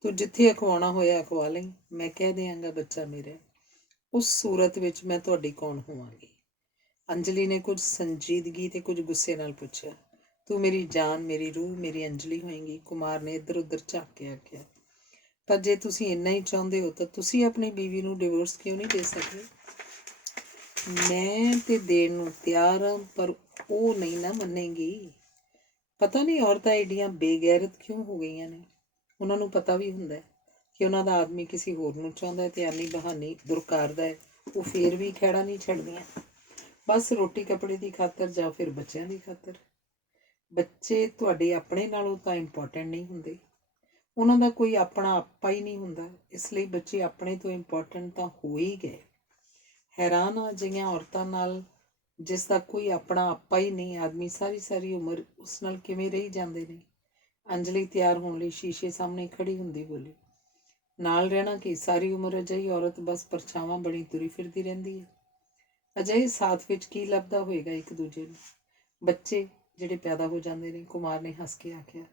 ਤੂੰ ਜਿੱਥੇ ਅਖਵਾਉਣਾ ਹੋਇਆ ਅਖਵਾ ਲਈ, ਮੈਂ ਕਹਿ ਦਿਆਂਗਾ ਬੱਚਾ ਮੇਰਾ। ਉਸ ਸੂਰਤ ਵਿੱਚ ਮੈਂ ਤੁਹਾਡੀ ਕੌਣ ਹੋਵਾਂਗੀ? ਅੰਜਲੀ ਨੇ ਕੁਝ ਸੰਜੀਦਗੀ ਤੇ ਕੁਝ ਗੁੱਸੇ ਨਾਲ ਪੁੱਛਿਆ। ਤੂੰ ਮੇਰੀ ਜਾਨ, ਮੇਰੀ ਰੂਹ, ਮੇਰੀ ਅੰਜਲੀ ਹੋਏਂਗੀ। ਕੁਮਾਰ ਨੇ ਇੱਧਰ ਉੱਧਰ ਝਾਕ ਕੇ ਆਖਿਆ। ਪਰ ਜੇ ਤੁਸੀਂ ਇੰਨਾ ਹੀ ਚਾਹੁੰਦੇ ਹੋ ਤਾਂ ਤੁਸੀਂ ਆਪਣੀ ਬੀਵੀ ਨੂੰ ਡਿਵੋਰਸ ਕਿਉਂ ਨਹੀਂ ਦੇ ਸਕਦੇ? ਮੈਂ ਤੇ ਦੇਣ ਨੂੰ ਤਿਆਰ ਹਾਂ, ਪਰ ਉਹ ਨਹੀਂ ਨਾ ਮੰਨੇਗੀ। ਪਤਾ ਨਹੀਂ ਔਰਤਾਂ ਏਡੀਆਂ ਬੇਗੈਰਤ ਕਿਉਂ ਹੋ ਗਈਆਂ ਨੇ। ਉਹਨਾਂ ਨੂੰ ਪਤਾ ਵੀ ਹੁੰਦਾ ਕਿ ਉਹਨਾਂ ਦਾ ਆਦਮੀ ਕਿਸੇ ਹੋਰ ਨੂੰ ਚਾਹੁੰਦਾ ਤੇ ਆਨੀ ਬਹਾਨੀ ਦੁਰਕਾਰਦਾ ਹੈ, ਉਹ ਫੇਰ ਵੀ ਖਹਿੜਾ ਨਹੀਂ ਛੱਡਦੀਆਂ। ਬਸ ਰੋਟੀ ਕੱਪੜੇ ਦੀ ਖਾਤਰ ਜਾਂ ਫਿਰ ਬੱਚਿਆਂ ਦੀ ਖਾਤਰ। ਬੱਚੇ ਤੁਹਾਡੇ ਆਪਣੇ ਨਾਲੋਂ ਤਾਂ ਇੰਪੋਰਟੈਂਟ ਨਹੀਂ ਹੁੰਦੇ। ਉਹਨਾਂ ਦਾ ਕੋਈ ਆਪਣਾ ਆਪਾ ਹੀ ਨਹੀਂ ਹੁੰਦਾ, ਇਸ ਲਈ ਬੱਚੇ ਆਪਣੇ ਤੋਂ ਇੰਪੋਰਟੈਂਟ ਤਾਂ ਹੋ ਹੀ ਗਏ। ਹੈਰਾਨ ਆ ਅਜਿਹੀਆਂ ਔਰਤਾਂ ਨਾਲ ਜਿਸ ਦਾ ਕੋਈ ਆਪਣਾ ਆਪਾ ਹੀ ਨਹੀਂ। ਆਦਮੀ ਸਾਰੀ ਸਾਰੀ ਉਮਰ ਉਸ ਨਾਲ ਕਿਵੇਂ ਰਹੀ ਜਾਂਦੇ ਨੇ। ਅੰਜਲੀ ਤਿਆਰ ਹੋਣ ਲਈ ਸ਼ੀਸ਼ੇ ਸਾਹਮਣੇ ਖੜੀ ਹੁੰਦੀ ਬੋਲੀ। ਨਾਲ ਰਹਿਣਾ ਕਿ ਸਾਰੀ ਉਮਰ ਅਜਿਹੀ ਔਰਤ ਬਸ ਪਰਛਾਵਾਂ ਬਣੀ ਤੁਰੀ ਫਿਰਦੀ ਰਹਿੰਦੀ ਹੈ। ਅਜਿਹੇ ਸਾਥ ਵਿੱਚ ਕੀ ਲੱਭਦਾ ਹੋਏਗਾ ਇੱਕ ਦੂਜੇ ਨੂੰ? ਬੱਚੇ ਜਿਹੜੇ ਪੈਦਾ ਹੋ ਜਾਂਦੇ ਨੇ, ਕੁਮਾਰ ਨੇ ਹੱਸ ਕੇ ਆਖਿਆ।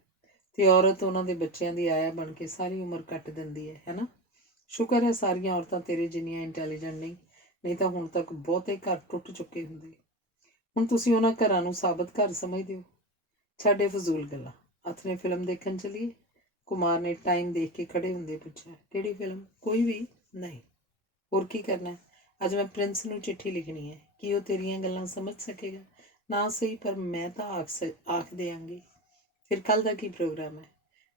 ਤੇ ਔਰਤ ਉਹਨਾਂ ਦੇ ਬੱਚਿਆਂ ਦੀ ਆਇਆ ਬਣ ਕੇ ਸਾਰੀ ਉਮਰ ਕੱਟ ਦਿੰਦੀ ਹੈ ਨਾ। ਸ਼ੁਕਰ ਹੈ ਸਾਰੀਆਂ ਔਰਤਾਂ ਤੇਰੇ ਜਿੰਨੀਆਂ ਇੰਟੈਲੀਜੈਂਟ ਨਹੀਂ ਤਾਂ ਹੁਣ ਤੱਕ ਬਹੁਤੇ ਘਰ ਟੁੱਟ ਚੁੱਕੇ ਹੁੰਦੇ। ਹੁਣ ਤੁਸੀਂ ਉਹਨਾਂ ਘਰਾਂ ਨੂੰ ਸਾਬਤ ਘਰ ਸਮਝਦੇ ਹੋ। ਛੱਡੇ ਫਜ਼ੂਲ ਗੱਲਾਂ। ਹੱਥ ਨੇ ਫਿਲਮ ਦੇਖਣ ਚਲੀਏ? ਕੁਮਾਰ ਨੇ ਟਾਈਮ ਦੇਖ ਕੇ ਖੜੇ ਹੁੰਦੇ ਪੁੱਛਿਆ। ਕਿਹੜੀ ਫਿਲਮ? ਕੋਈ ਵੀ ਨਹੀਂ। ਹੋਰ ਕੀ ਕਰਨਾ? ਅੱਜ ਮੈਂ ਪ੍ਰਿੰਸ ਨੂੰ ਚਿੱਠੀ ਲਿਖਣੀ ਹੈ। ਕੀ ਉਹ ਤੇਰੀਆਂ ਗੱਲਾਂ ਸਮਝ ਸਕੇਗਾ? ਨਾ ਸਹੀ, ਪਰ ਮੈਂ ਤਾਂ ਆਖ ਦਿਆਂਗੀ। ਫਿਰ ਕੱਲ ਦਾ ਕੀ ਪ੍ਰੋਗਰਾਮ ਹੈ?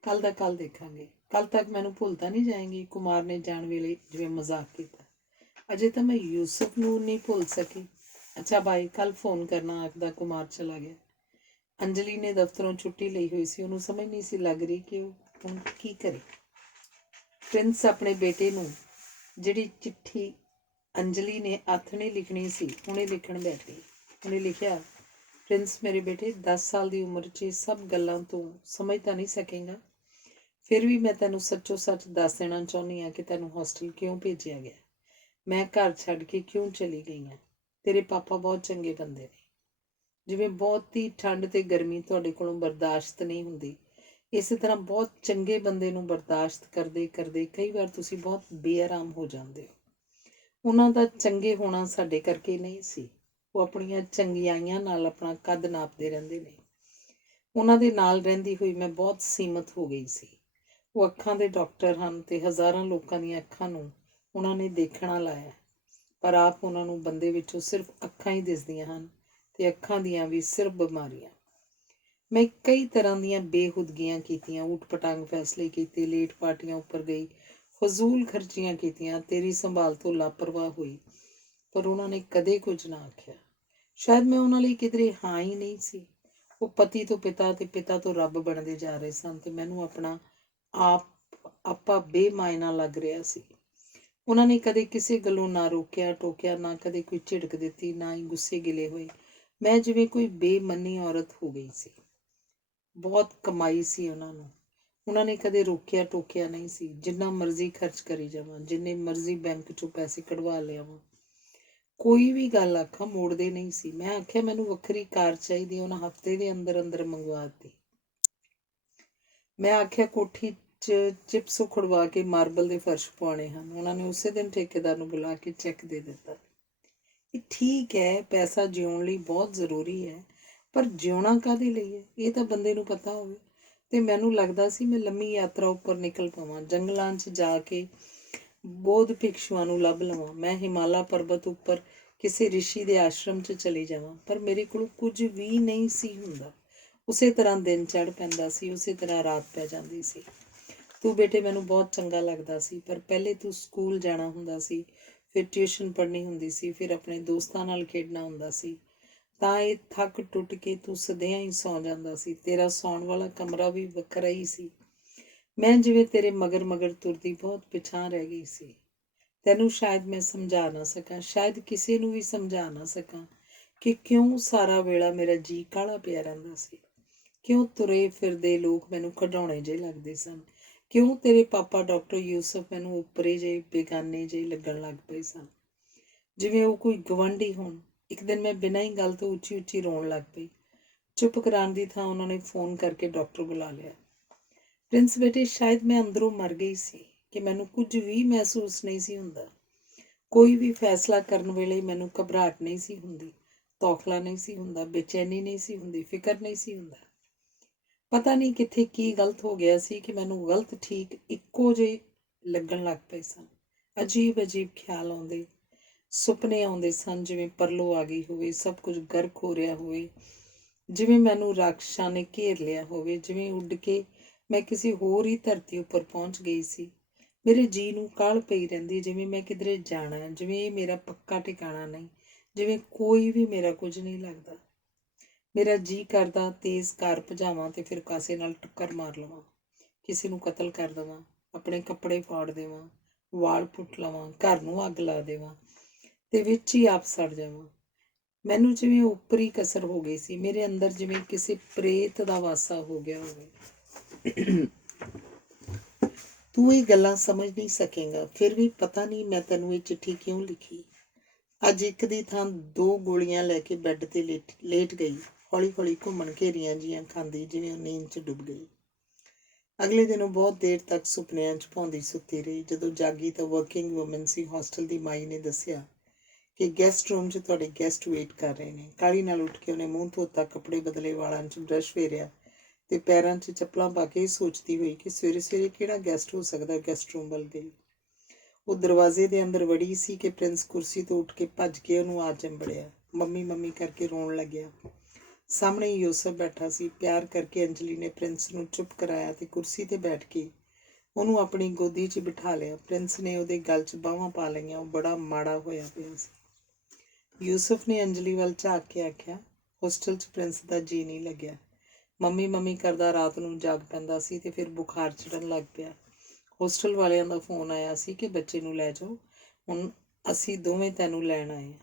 ਕੱਲ ਦਾ ਕੱਲ ਦੇਖਾਂਗੇ। ਕੱਲ ਤੱਕ ਮੈਨੂੰ ਭੁੱਲ ਤਾਂ ਨਹੀਂ ਜਾਏਗੀ? ਕੁਮਾਰ ਨੇ ਜਾਣ ਵੇਲੇ ਜਿਵੇਂ ਮਜ਼ਾਕ ਕੀਤਾ। ਅਜੇ ਤਾਂ ਮੈਂ ਯੂਸਫ ਨੂੰ ਨਹੀਂ ਭੁੱਲ ਸਕੀ। ਅੱਛਾ ਬਾਈ, ਕੱਲ ਫੋਨ ਕਰਨਾ, ਆਖਦਾ ਕੁਮਾਰ ਚਲਾ ਗਿਆ। ਅੰਜਲੀ ਨੇ ਦਫ਼ਤਰੋਂ ਛੁੱਟੀ ਲਈ ਹੋਈ ਸੀ। ਉਹਨੂੰ ਸਮਝ ਨਹੀਂ ਸੀ ਲੱਗ ਰਹੀ ਕਿ ਉਹ ਹੁਣ ਕੀ ਕਰੇ। ਪ੍ਰਿੰਸ ਆਪਣੇ ਬੇਟੇ ਨੂੰ ਜਿਹੜੀ ਚਿੱਠੀ ਅੰਜਲੀ ਨੇ ਆਥਣੇ ਲਿਖਣੀ ਸੀ ਉਹਨੇ ਲਿਖਣ ਬੈਠੀ। ਉਹਨੇ ਲਿਖਿਆ, ਪ੍ਰਿੰਸ ਮੇਰੇ ਬੇਟੇ, 10 ਸਾਲ ਦੀ ਉਮਰ 'ਚ ਇਹ ਸਭ ਗੱਲਾਂ ਤੂੰ ਸਮਝ ਤਾਂ ਨਹੀਂ ਸਕੇਂਗਾ। ਫਿਰ ਵੀ ਮੈਂ ਤੈਨੂੰ ਸੱਚੋ ਸੱਚ ਦੱਸ ਦੇਣਾ ਚਾਹੁੰਦੀ ਹਾਂ ਕਿ ਤੈਨੂੰ ਹੋਸਟਲ ਕਿਉਂ ਭੇਜਿਆ ਗਿਆ, ਮੈਂ ਘਰ ਛੱਡ ਕੇ ਕਿਉਂ ਚਲੀ ਗਈ ਹਾਂ। ਤੇਰੇ ਪਾਪਾ ਬਹੁਤ ਚੰਗੇ ਬੰਦੇ ਨੇ। ਜਿਵੇਂ ਬਹੁਤੀ ਠੰਡ ਤੇ ਗਰਮੀ ਤੁਹਾਡੇ ਕੋਲੋਂ ਬਰਦਾਸ਼ਤ ਨਹੀਂ ਹੁੰਦੀ, ਇਸੇ ਤਰ੍ਹਾਂ ਬਹੁਤ ਚੰਗੇ ਬੰਦੇ ਨੂੰ ਬਰਦਾਸ਼ਤ ਕਰਦੇ ਕਰਦੇ ਕਈ ਵਾਰ ਤੁਸੀਂ ਬਹੁਤ ਬੇਆਰਾਮ ਹੋ ਜਾਂਦੇ ਹੋ। ਉਹਨਾਂ ਦਾ ਚੰਗੇ ਹੋਣਾ ਸਾਡੇ ਕਰਕੇ ਨਹੀਂ ਸੀ। ਉਹ ਆਪਣੀਆਂ ਚੰਗਿਆਈਆਂ ਨਾਲ ਆਪਣਾ ਕੱਦ ਨਾਪਦੇ ਰਹਿੰਦੇ ਨੇ। ਉਹਨਾਂ ਦੇ ਨਾਲ ਰਹਿੰਦੀ ਹੋਈ ਮੈਂ ਬਹੁਤ ਸੀਮਤ ਹੋ ਗਈ ਸੀ। ਉਹ ਅੱਖਾਂ ਦੇ ਡਾਕਟਰ ਹਨ ਤੇ ਹਜ਼ਾਰਾਂ ਲੋਕਾਂ ਦੀਆਂ ਅੱਖਾਂ ਨੂੰ ਉਹਨਾਂ ਨੇ ਦੇਖਣਾ ਲਾਇਆ, ਪਰ ਆਪ ਉਹਨਾਂ ਨੂੰ ਬੰਦੇ ਵਿੱਚੋਂ ਸਿਰਫ ਅੱਖਾਂ ਹੀ ਦਿਸਦੀਆਂ ਹਨ ਤੇ ਅੱਖਾਂ ਦੀਆਂ ਵੀ ਸਿਰਫ ਬਿਮਾਰੀਆਂ। ਮੈਂ ਕਈ ਤਰ੍ਹਾਂ ਦੀਆਂ ਬੇਹੁਦਗੀਆਂ ਕੀਤੀਆਂ, ਊਟ ਪਟਾਂਗ ਫੈਸਲੇ ਕੀਤੇ, ਲੇਟ ਪਾਰਟੀਆਂ ਉੱਪਰ ਗਈ, ਫਜ਼ੂਲ ਖਰਚੀਆਂ ਕੀਤੀਆਂ, ਤੇਰੀ ਸੰਭਾਲ ਤੋਂ ਲਾਪਰਵਾਹ ਹੋਈ, ਪਰ ਉਹਨਾਂ ਨੇ ਕਦੇ ਕੁਝ ਨਾ ਆਖਿਆ। ਸ਼ਾਇਦ ਮੈਂ ਉਹਨਾਂ ਲਈ ਕਿਧਰੇ ਹਾਂ ਹੀ ਨਹੀਂ ਸੀ। ਉਹ ਪਤੀ ਤੋਂ ਪਿਤਾ ਤੇ ਪਿਤਾ ਤੋਂ ਰੱਬ ਬਣਦੇ ਜਾ ਰਹੇ ਸਨ ਤੇ ਮੈਨੂੰ ਆਪਣਾ ਆਪਾ ਬੇਮਾਇਨਾ ਲੱਗ ਰਿਹਾ ਸੀ। ਉਹਨਾਂ ਨੇ ਕਦੇ ਕਿਸੇ ਗੱਲੋਂ ਨਾ ਰੋਕਿਆ ਟੋਕਿਆ, ਨਾ ਕਦੇ ਕੋਈ ਝਿੜਕ ਦਿੱਤੀ, ਨਾ ਹੀ ਗੁੱਸੇ ਗਿਲੇ ਹੋਏ। ਮੈਂ ਜਿਵੇਂ ਕੋਈ ਬੇਮੰਨੀ ਔਰਤ ਹੋ ਗਈ ਸੀ। ਬਹੁਤ ਕਮਾਈ ਸੀ ਉਹਨਾਂ ਨੂੰ, ਉਹਨਾਂ ਨੇ ਕਦੇ ਰੋਕਿਆ ਟੋਕਿਆ ਨਹੀਂ ਸੀ। ਜਿੰਨਾ ਮਰਜ਼ੀ ਖਰਚ ਕਰੀ ਜਾਵਾਂ, ਜਿੰਨੇ ਮਰਜ਼ੀ ਬੈਂਕ 'ਚੋਂ ਪੈਸੇ ਕਢਵਾ ਲਿਆਵਾਂ, ਕੋਈ ਵੀ ਗੱਲ ਆਖਾਂ ਮੋੜਦੇ ਨਹੀਂ ਸੀ। ਮੈਂ ਆਖਿਆ ਮੈਨੂੰ ਵੱਖਰੀ ਕਾਰ ਚਾਹੀਦੀ, ਉਹਨਾਂ ਹਫ਼ਤੇ ਦੇ ਅੰਦਰ ਅੰਦਰ ਮੰਗਵਾ ਦਿੱਤੀ। ਮੈਂ ਆਖਿਆ ਕੋਠੀ 'ਚ ਚਿਪਸ ਉਖੜਵਾ ਕੇ ਮਾਰਬਲ ਦੇ ਫਰਸ਼ ਪਵਾਉਣੇ ਹਨ, ਉਹਨਾਂ ਨੇ ਉਸੇ ਦਿਨ ਠੇਕੇਦਾਰ ਨੂੰ ਬੁਲਾ ਕੇ ਚੈੱਕ ਦੇ ਦਿੱਤਾ। ਇਹ ਠੀਕ ਹੈ, ਪੈਸਾ ਜਿਉਣ ਲਈ ਬਹੁਤ ਜ਼ਰੂਰੀ ਹੈ, ਪਰ ਜਿਉਣਾ ਕਾਹਦੇ ਲਈ ਹੈ ਇਹ ਤਾਂ ਬੰਦੇ ਨੂੰ ਪਤਾ ਹੋਵੇ। ਤੇ ਮੈਨੂੰ ਲੱਗਦਾ ਸੀ ਮੈਂ ਲੰਮੀ ਯਾਤਰਾ ਉੱਪਰ ਨਿਕਲ ਪਾਵਾਂ, ਜੰਗਲਾਂ 'ਚ ਜਾ ਕੇ ਬੋਧ ਭਿਕਸ਼ੂਆਂ ਨੂੰ ਲੱਭ ਲਵਾਂ, ਮੈਂ ਹਿਮਾਲਾ ਪਰਬਤ ਉੱਪਰ ਕਿਸੇ ਰਿਸ਼ੀ ਦੇ ਆਸ਼ਰਮ 'ਚ ਚਲੀ ਜਾਵਾਂ, ਪਰ ਮੇਰੇ ਕੋਲ ਕੁਝ ਵੀ ਨਹੀਂ ਸੀ ਹੁੰਦਾ। ਉਸੇ ਤਰ੍ਹਾਂ ਦਿਨ ਚੜ੍ਹ ਪੈਂਦਾ ਸੀ, ਉਸੇ ਤਰ੍ਹਾਂ ਰਾਤ ਪੈ ਜਾਂਦੀ ਸੀ। ਤੂੰ ਬੇਟੇ ਮੈਨੂੰ ਬਹੁਤ ਚੰਗਾ ਲੱਗਦਾ ਸੀ, ਪਰ ਪਹਿਲੇ ਤੂੰ ਸਕੂਲ ਜਾਣਾ ਹੁੰਦਾ ਸੀ, ਫਿਰ ਟਿਊਸ਼ਨ ਪੜ੍ਹਨੀ ਹੁੰਦੀ ਸੀ, ਫਿਰ ਆਪਣੇ ਦੋਸਤਾਂ ਨਾਲ ਖੇਡਣਾ ਹੁੰਦਾ ਸੀ, ਤਾਂ ਇਹ ਥੱਕ ਟੁੱਟ ਕੇ ਤੂੰ ਸਦਿਆਂ ਹੀ ਸੌਂ ਜਾਂਦਾ ਸੀ। ਤੇਰਾ ਸੌਣ ਵਾਲਾ ਕਮਰਾ ਵੀ ਵੱਖਰਾ ਹੀ ਸੀ। ਮੈਂ ਜਿਵੇਂ ਤੇਰੇ ਮਗਰ ਮਗਰ ਤੁਰਦੀ ਬਹੁਤ ਪਿਛਾਂਹ ਰਹਿ ਗਈ ਸੀ। ਤੈਨੂੰ ਸ਼ਾਇਦ ਮੈਂ ਸਮਝਾ ਨਾ ਸਕਾਂ, ਸ਼ਾਇਦ ਕਿਸੇ ਨੂੰ ਵੀ ਸਮਝਾ ਨਾ ਸਕਾਂ ਕਿ ਕਿਉਂ ਸਾਰਾ ਵੇਲਾ ਮੇਰਾ ਜੀਅ ਕਾਹਲਾ ਪਿਆ ਰਹਿੰਦਾ ਸੀ, ਕਿਉਂ ਤੁਰੇ ਫਿਰਦੇ ਲੋਕ ਮੈਨੂੰ ਖਿਡੌਣੇ ਜਿਹੇ ਲੱਗਦੇ ਸਨ, ਕਿਉਂ ਤੇਰੇ ਪਾਪਾ ਡਾਕਟਰ ਯੂਸਫ ਮੈਨੂੰ ਉੱਪਰੇ ਜਿਹੇ ਬੇਗਾਨੇ ਜਿਹੇ ਲੱਗਣ ਲੱਗ ਪਏ ਸਨ, ਜਿਵੇਂ ਉਹ ਕੋਈ ਗਵਾਂਢੀ ਹੋਣ। ਇੱਕ ਦਿਨ ਮੈਂ ਬਿਨਾਂ ਹੀ ਗੱਲ ਤੋਂ ਉੱਚੀ ਉੱਚੀ ਰੋਣ ਲੱਗ ਪਈ। ਚੁੱਪ ਕਰਾਉਣ ਦੀ ਥਾਂ ਉਹਨਾਂ ਨੇ ਫੋਨ ਕਰਕੇ ਡਾਕਟਰ ਬੁਲਾ ਲਿਆ। ਪ੍ਰਿੰਸ ਬੇਟੇ, ਸ਼ਾਇਦ ਮੈਂ ਅੰਦਰੋਂ ਮਰ ਗਈ ਸੀ ਕਿ ਮੈਨੂੰ ਕੁਝ ਵੀ ਮਹਿਸੂਸ ਨਹੀਂ ਸੀ ਹੁੰਦਾ। ਕੋਈ ਵੀ ਫੈਸਲਾ ਕਰਨ ਵੇਲੇ ਮੈਨੂੰ ਘਬਰਾਹਟ ਨਹੀਂ ਸੀ ਹੁੰਦੀ, ਤੌਖਲਾ ਨਹੀਂ ਸੀ ਹੁੰਦਾ, ਬੇਚੈਨੀ ਨਹੀਂ ਸੀ ਹੁੰਦੀ, ਫਿਕਰ ਨਹੀਂ ਸੀ ਹੁੰਦਾ। ਪਤਾ ਨਹੀਂ ਕਿੱਥੇ ਕੀ ਗਲਤ ਹੋ ਗਿਆ ਸੀ ਕਿ ਮੈਨੂੰ ਗਲਤ ਠੀਕ ਇੱਕੋ ਜਿਹੇ ਲੱਗਣ ਲੱਗ ਪਏ ਸਨ। ਅਜੀਬ ਅਜੀਬ ਖਿਆਲ ਆਉਂਦੇ, ਸੁਪਨੇ ਆਉਂਦੇ ਸਨ, ਜਿਵੇਂ ਪਰਲੋ ਆ ਗਈ ਹੋਵੇ, ਸਭ ਕੁਝ ਗਰਕ ਹੋ ਰਿਹਾ ਹੋਵੇ, ਜਿਵੇਂ ਮੈਨੂੰ ਰਾਖਸ਼ਾਂ ਨੇ ਘੇਰ ਲਿਆ ਹੋਵੇ, ਜਿਵੇਂ ਉੱਡ ਕੇ ਮੈਂ ਕਿਸੇ ਹੋਰ ਹੀ ਧਰਤੀ ਉੱਪਰ ਪਹੁੰਚ ਗਈ ਸੀ। ਮੇਰੇ ਜੀਅ ਨੂੰ ਕਾਹਲ ਪਈ ਰਹਿੰਦੀ, ਜਿਵੇਂ ਮੈਂ ਕਿਧਰੇ ਜਾਣਾ, ਜਿਵੇਂ ਇਹ ਮੇਰਾ ਪੱਕਾ ਟਿਕਾਣਾ ਨਹੀਂ, ਜਿਵੇਂ ਕੋਈ ਵੀ ਮੇਰਾ ਕੁਝ ਨਹੀਂ ਲੱਗਦਾ। ਮੇਰਾ ਜੀਅ ਕਰਦਾ ਤੇਜ਼ ਕਾਰ ਭਜਾਵਾਂ ਤੇ ਫਿਰ ਕਾਸੇ ਨਾਲ ਟੱਕਰ ਮਾਰ ਲਵਾਂ, ਕਿਸੇ ਨੂੰ ਕਤਲ ਕਰ ਦੇਵਾਂ, ਆਪਣੇ ਕੱਪੜੇ ਫਾੜ ਦੇਵਾਂ, ਵਾਲ ਪੁੱਟ ਲਵਾਂ, ਘਰ ਨੂੰ ਅੱਗ ਲਾ ਦੇਵਾਂ ਤੇ ਵਿੱਚ ਹੀ ਆਪ ਸੜ ਜਾਵਾਂ। ਮੈਨੂੰ ਜਿਵੇਂ ਉੱਪਰੀ ਕਸਰ ਹੋ ਗਈ ਸੀ, ਮੇਰੇ ਅੰਦਰ ਜਿਵੇਂ ਕਿਸੇ ਪ੍ਰੇਤ ਦਾ ਵਾਸਾ ਹੋ ਗਿਆ ਹੋਵੇ। ਤੂੰ ਇਹ ਗੱਲਾਂ ਸਮਝ ਨਹੀਂ ਸਕੇਂਗਾ, ਫਿਰ ਵੀ ਪਤਾ ਨਹੀਂ ਮੈਂ ਤੈਨੂੰ ਇਹ ਚਿੱਠੀ ਕਿਉਂ ਲਿਖੀ। ਅੱਜ ਇੱਕ ਦੀ ਥਾਂ 2 ਗੋਲੀਆਂ ਲੈ ਕੇ ਬੈੱਡ ਤੇ ਲੇਟ ਗਈ, ਹੌਲੀ ਹੌਲੀ ਘੁੰਮਣ ਘੇਰੀਆਂ ਜੀਆਂ ਖਾਂਦੀ, ਜਿਵੇਂ ਉਹ ਨੀਂਦ 'ਚ ਡੁੱਬ ਗਈ। ਅਗਲੇ ਦਿਨ ਉਹ ਬਹੁਤ ਦੇਰ ਤੱਕ ਸੁਪਨਿਆਂ 'ਚ ਭੌਂਦੀ ਸੁੱਤੀ ਰਹੀ। ਜਦੋਂ ਜਾਗੀ ਤਾਂ ਵਰਕਿੰਗ ਵੂਮਨ ਸੀ। ਹੋਸਟਲ ਦੀ ਮਾਈ ਨੇ ਦੱਸਿਆ ਕਿ ਗੈਸਟ ਰੂਮ 'ਚ ਤੁਹਾਡੇ ਗੈਸਟ ਵੇਟ ਕਰ ਰਹੇ ਨੇ। ਕਾਹਲੀ ਨਾਲ ਉੱਠ ਕੇ ਉਹਨੇ ਮੂੰਹ ਧੋਤਾ, ਕੱਪੜੇ ਬਦਲੇ, ਵਾਲਾਂ 'ਚ ਬਰੱਸ਼ ਫੇਰਿਆ ਤੇ ਪੈਰਾਂ 'ਚ ਚੱਪਲਾਂ ਪਾ ਕੇ ਸੋਚਦੀ ਹੋਈ ਕਿ ਸਵੇਰੇ ਸਵੇਰੇ ਕਿਹੜਾ ਗੈਸਟ ਹੋ ਸਕਦਾ। ਗੈਸਟ ਰੂਮ ਵੱਲ ਗਈ। ਉਹ ਦਰਵਾਜ਼ੇ ਦੇ ਅੰਦਰ ਵੜੀ ਸੀ ਕਿ ਪ੍ਰਿੰਸ ਕੁਰਸੀ ਤੋਂ ਉੱਠ ਕੇ ਭੱਜ ਕੇ ਉਹਨੂੰ ਆ ਚੰਬੜਿਆ, ਮੰਮੀ ਮੰਮੀ ਕਰਕੇ ਰੋਣ ਲੱਗਿਆ। ਸਾਹਮਣੇ ਯੂਸਫ ਬੈਠਾ ਸੀ। ਪਿਆਰ ਕਰਕੇ ਅੰਜਲੀ ਨੇ ਪ੍ਰਿੰਸ ਨੂੰ ਚੁੱਪ ਕਰਾਇਆ ਤੇ ਕੁਰਸੀ ਤੇ ਬੈਠ ਕੇ ਉਹਨੂੰ ਆਪਣੀ ਗੋਦੀ 'ਚ ਬਿਠਾ ਲਿਆ। ਪ੍ਰਿੰਸ ਨੇ ਉਹਦੇ ਗਲ 'ਚ ਬਾਹਾਂ ਪਾ ਲਈਆਂ। ਉਹ ਬੜਾ ਮਾੜਾ ਹੋਇਆ ਪਿਆ ਸੀ। ਯੂਸਫ ਨੇ ਅੰਜਲੀ ਵੱਲ ਝਾਕ ਕੇ ਆਖਿਆ, ਹੋਸਟਲ 'ਚ ਪ੍ਰਿੰਸ ਦਾ ਜੀ ਨਹੀਂ ਲੱਗਿਆ। ਮੰਮੀ ਮੰਮੀ ਕਰਦਾ ਰਾਤ ਨੂੰ ਜਾਗ ਪੈਂਦਾ ਸੀ ਤੇ ਫਿਰ ਬੁਖਾਰ ਚੜ੍ਹਨ ਲੱਗ ਪਿਆ। ਹੋਸਟਲ ਵਾਲਿਆਂ ਦਾ ਫੋਨ ਆਇਆ ਸੀ ਕਿ ਬੱਚੇ ਨੂੰ ਲੈ ਜਾਓ, ਹੁਣ ਅਸੀਂ ਦੋਵੇਂ ਤੈਨੂੰ ਲੈਣ ਆਏ ਹਾਂ।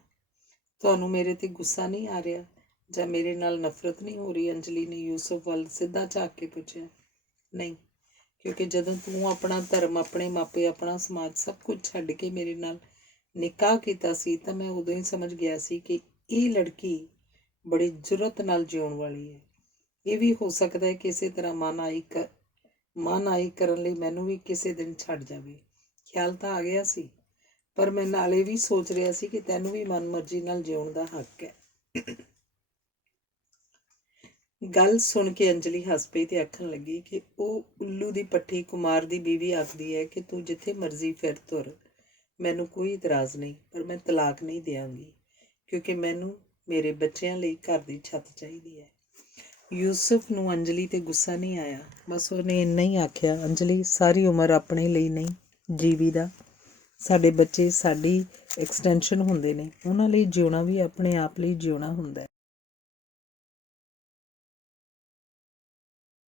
ਤੁਹਾਨੂੰ ਮੇਰੇ 'ਤੇ ਗੁੱਸਾ ਨਹੀਂ ਆ ਰਿਹਾ ਜਾਂ ਮੇਰੇ ਨਾਲ ਨਫ਼ਰਤ ਨਹੀਂ ਹੋ ਰਹੀ? ਅੰਜਲੀ ਨੇ ਯੂਸਫ ਵੱਲ ਸਿੱਧਾ ਝਾਕ ਕੇ ਪੁੱਛਿਆ। ਨਹੀਂ, ਕਿਉਂਕਿ ਜਦੋਂ ਤੂੰ ਆਪਣਾ ਧਰਮ, ਆਪਣੇ ਮਾਪੇ, ਆਪਣਾ ਸਮਾਜ ਸਭ ਕੁਝ ਛੱਡ ਕੇ ਮੇਰੇ ਨਾਲ ਨਿਕਾਹ ਕੀਤਾ ਸੀ ਤਾਂ ਮੈਂ ਉਦੋਂ ਹੀ ਸਮਝ ਗਿਆ ਸੀ ਕਿ ਇਹ ਲੜਕੀ ਬੜੀ ਜੁਰਅਤ ਨਾਲ ਜਿਉਣ ਵਾਲੀ ਹੈ। ਇਹ ਵੀ ਹੋ ਸਕਦਾ ਹੈ ਕਿਸੇ ਤਰ੍ਹਾਂ ਮਨ ਆਈ ਕਰਨ ਲਈ ਮੈਨੂੰ ਵੀ ਕਿਸੇ ਦਿਨ ਛੱਡ ਜਾਵੇ। ਖਿਆਲ ਤਾਂ ਆ ਗਿਆ ਸੀ, ਪਰ ਮੈਂ ਨਾਲੇ ਵੀ ਸੋਚ ਰਿਹਾ ਸੀ ਕਿ ਤੈਨੂੰ ਵੀ ਮਨਮਰਜ਼ੀ ਨਾਲ ਜਿਉਣ ਦਾ ਹੱਕ ਹੈ। ਗੱਲ ਸੁਣ ਕੇ ਅੰਜਲੀ ਹੱਸ ਪਈ ਤੇ ਆਖਣ ਲੱਗੀ ਕਿ ਉਹ ਉੱਲੂ ਦੀ ਪੱਠੀ ਕੁਮਾਰ ਦੀ ਬੀਵੀ ਆਖਦੀ ਹੈ ਕਿ ਤੂੰ ਜਿੱਥੇ ਮਰਜ਼ੀ ਫਿਰ ਤੁਰ, ਮੈਨੂੰ ਕੋਈ ਇਤਰਾਜ਼ ਨਹੀਂ, ਪਰ ਮੈਂ ਤਲਾਕ ਨਹੀਂ ਦਿਆਂਗੀ ਕਿਉਂਕਿ ਮੈਨੂੰ ਮੇਰੇ ਬੱਚਿਆਂ ਲਈ ਘਰ ਦੀ ਛੱਤ ਚਾਹੀਦੀ ਹੈ। ਯੂਸਫ ਨੂੰ ਅੰਜਲੀ 'ਤੇ ਗੁੱਸਾ ਨਹੀਂ ਆਇਆ। ਬਸ ਉਹਨੇ ਇੰਨਾ ਹੀ ਆਖਿਆ, ਅੰਜਲੀ, ਸਾਰੀ ਉਮਰ ਆਪਣੇ ਲਈ ਨਹੀਂ ਜੀਵੀਦਾ। ਸਾਡੇ ਬੱਚੇ ਸਾਡੀ ਐਕਸਟੈਂਸ਼ਨ ਹੁੰਦੇ ਨੇ, ਉਹਨਾਂ ਲਈ ਜਿਉਣਾ ਵੀ ਆਪਣੇ ਆਪ ਲਈ ਜਿਉਣਾ ਹੁੰਦਾ ਹੈ।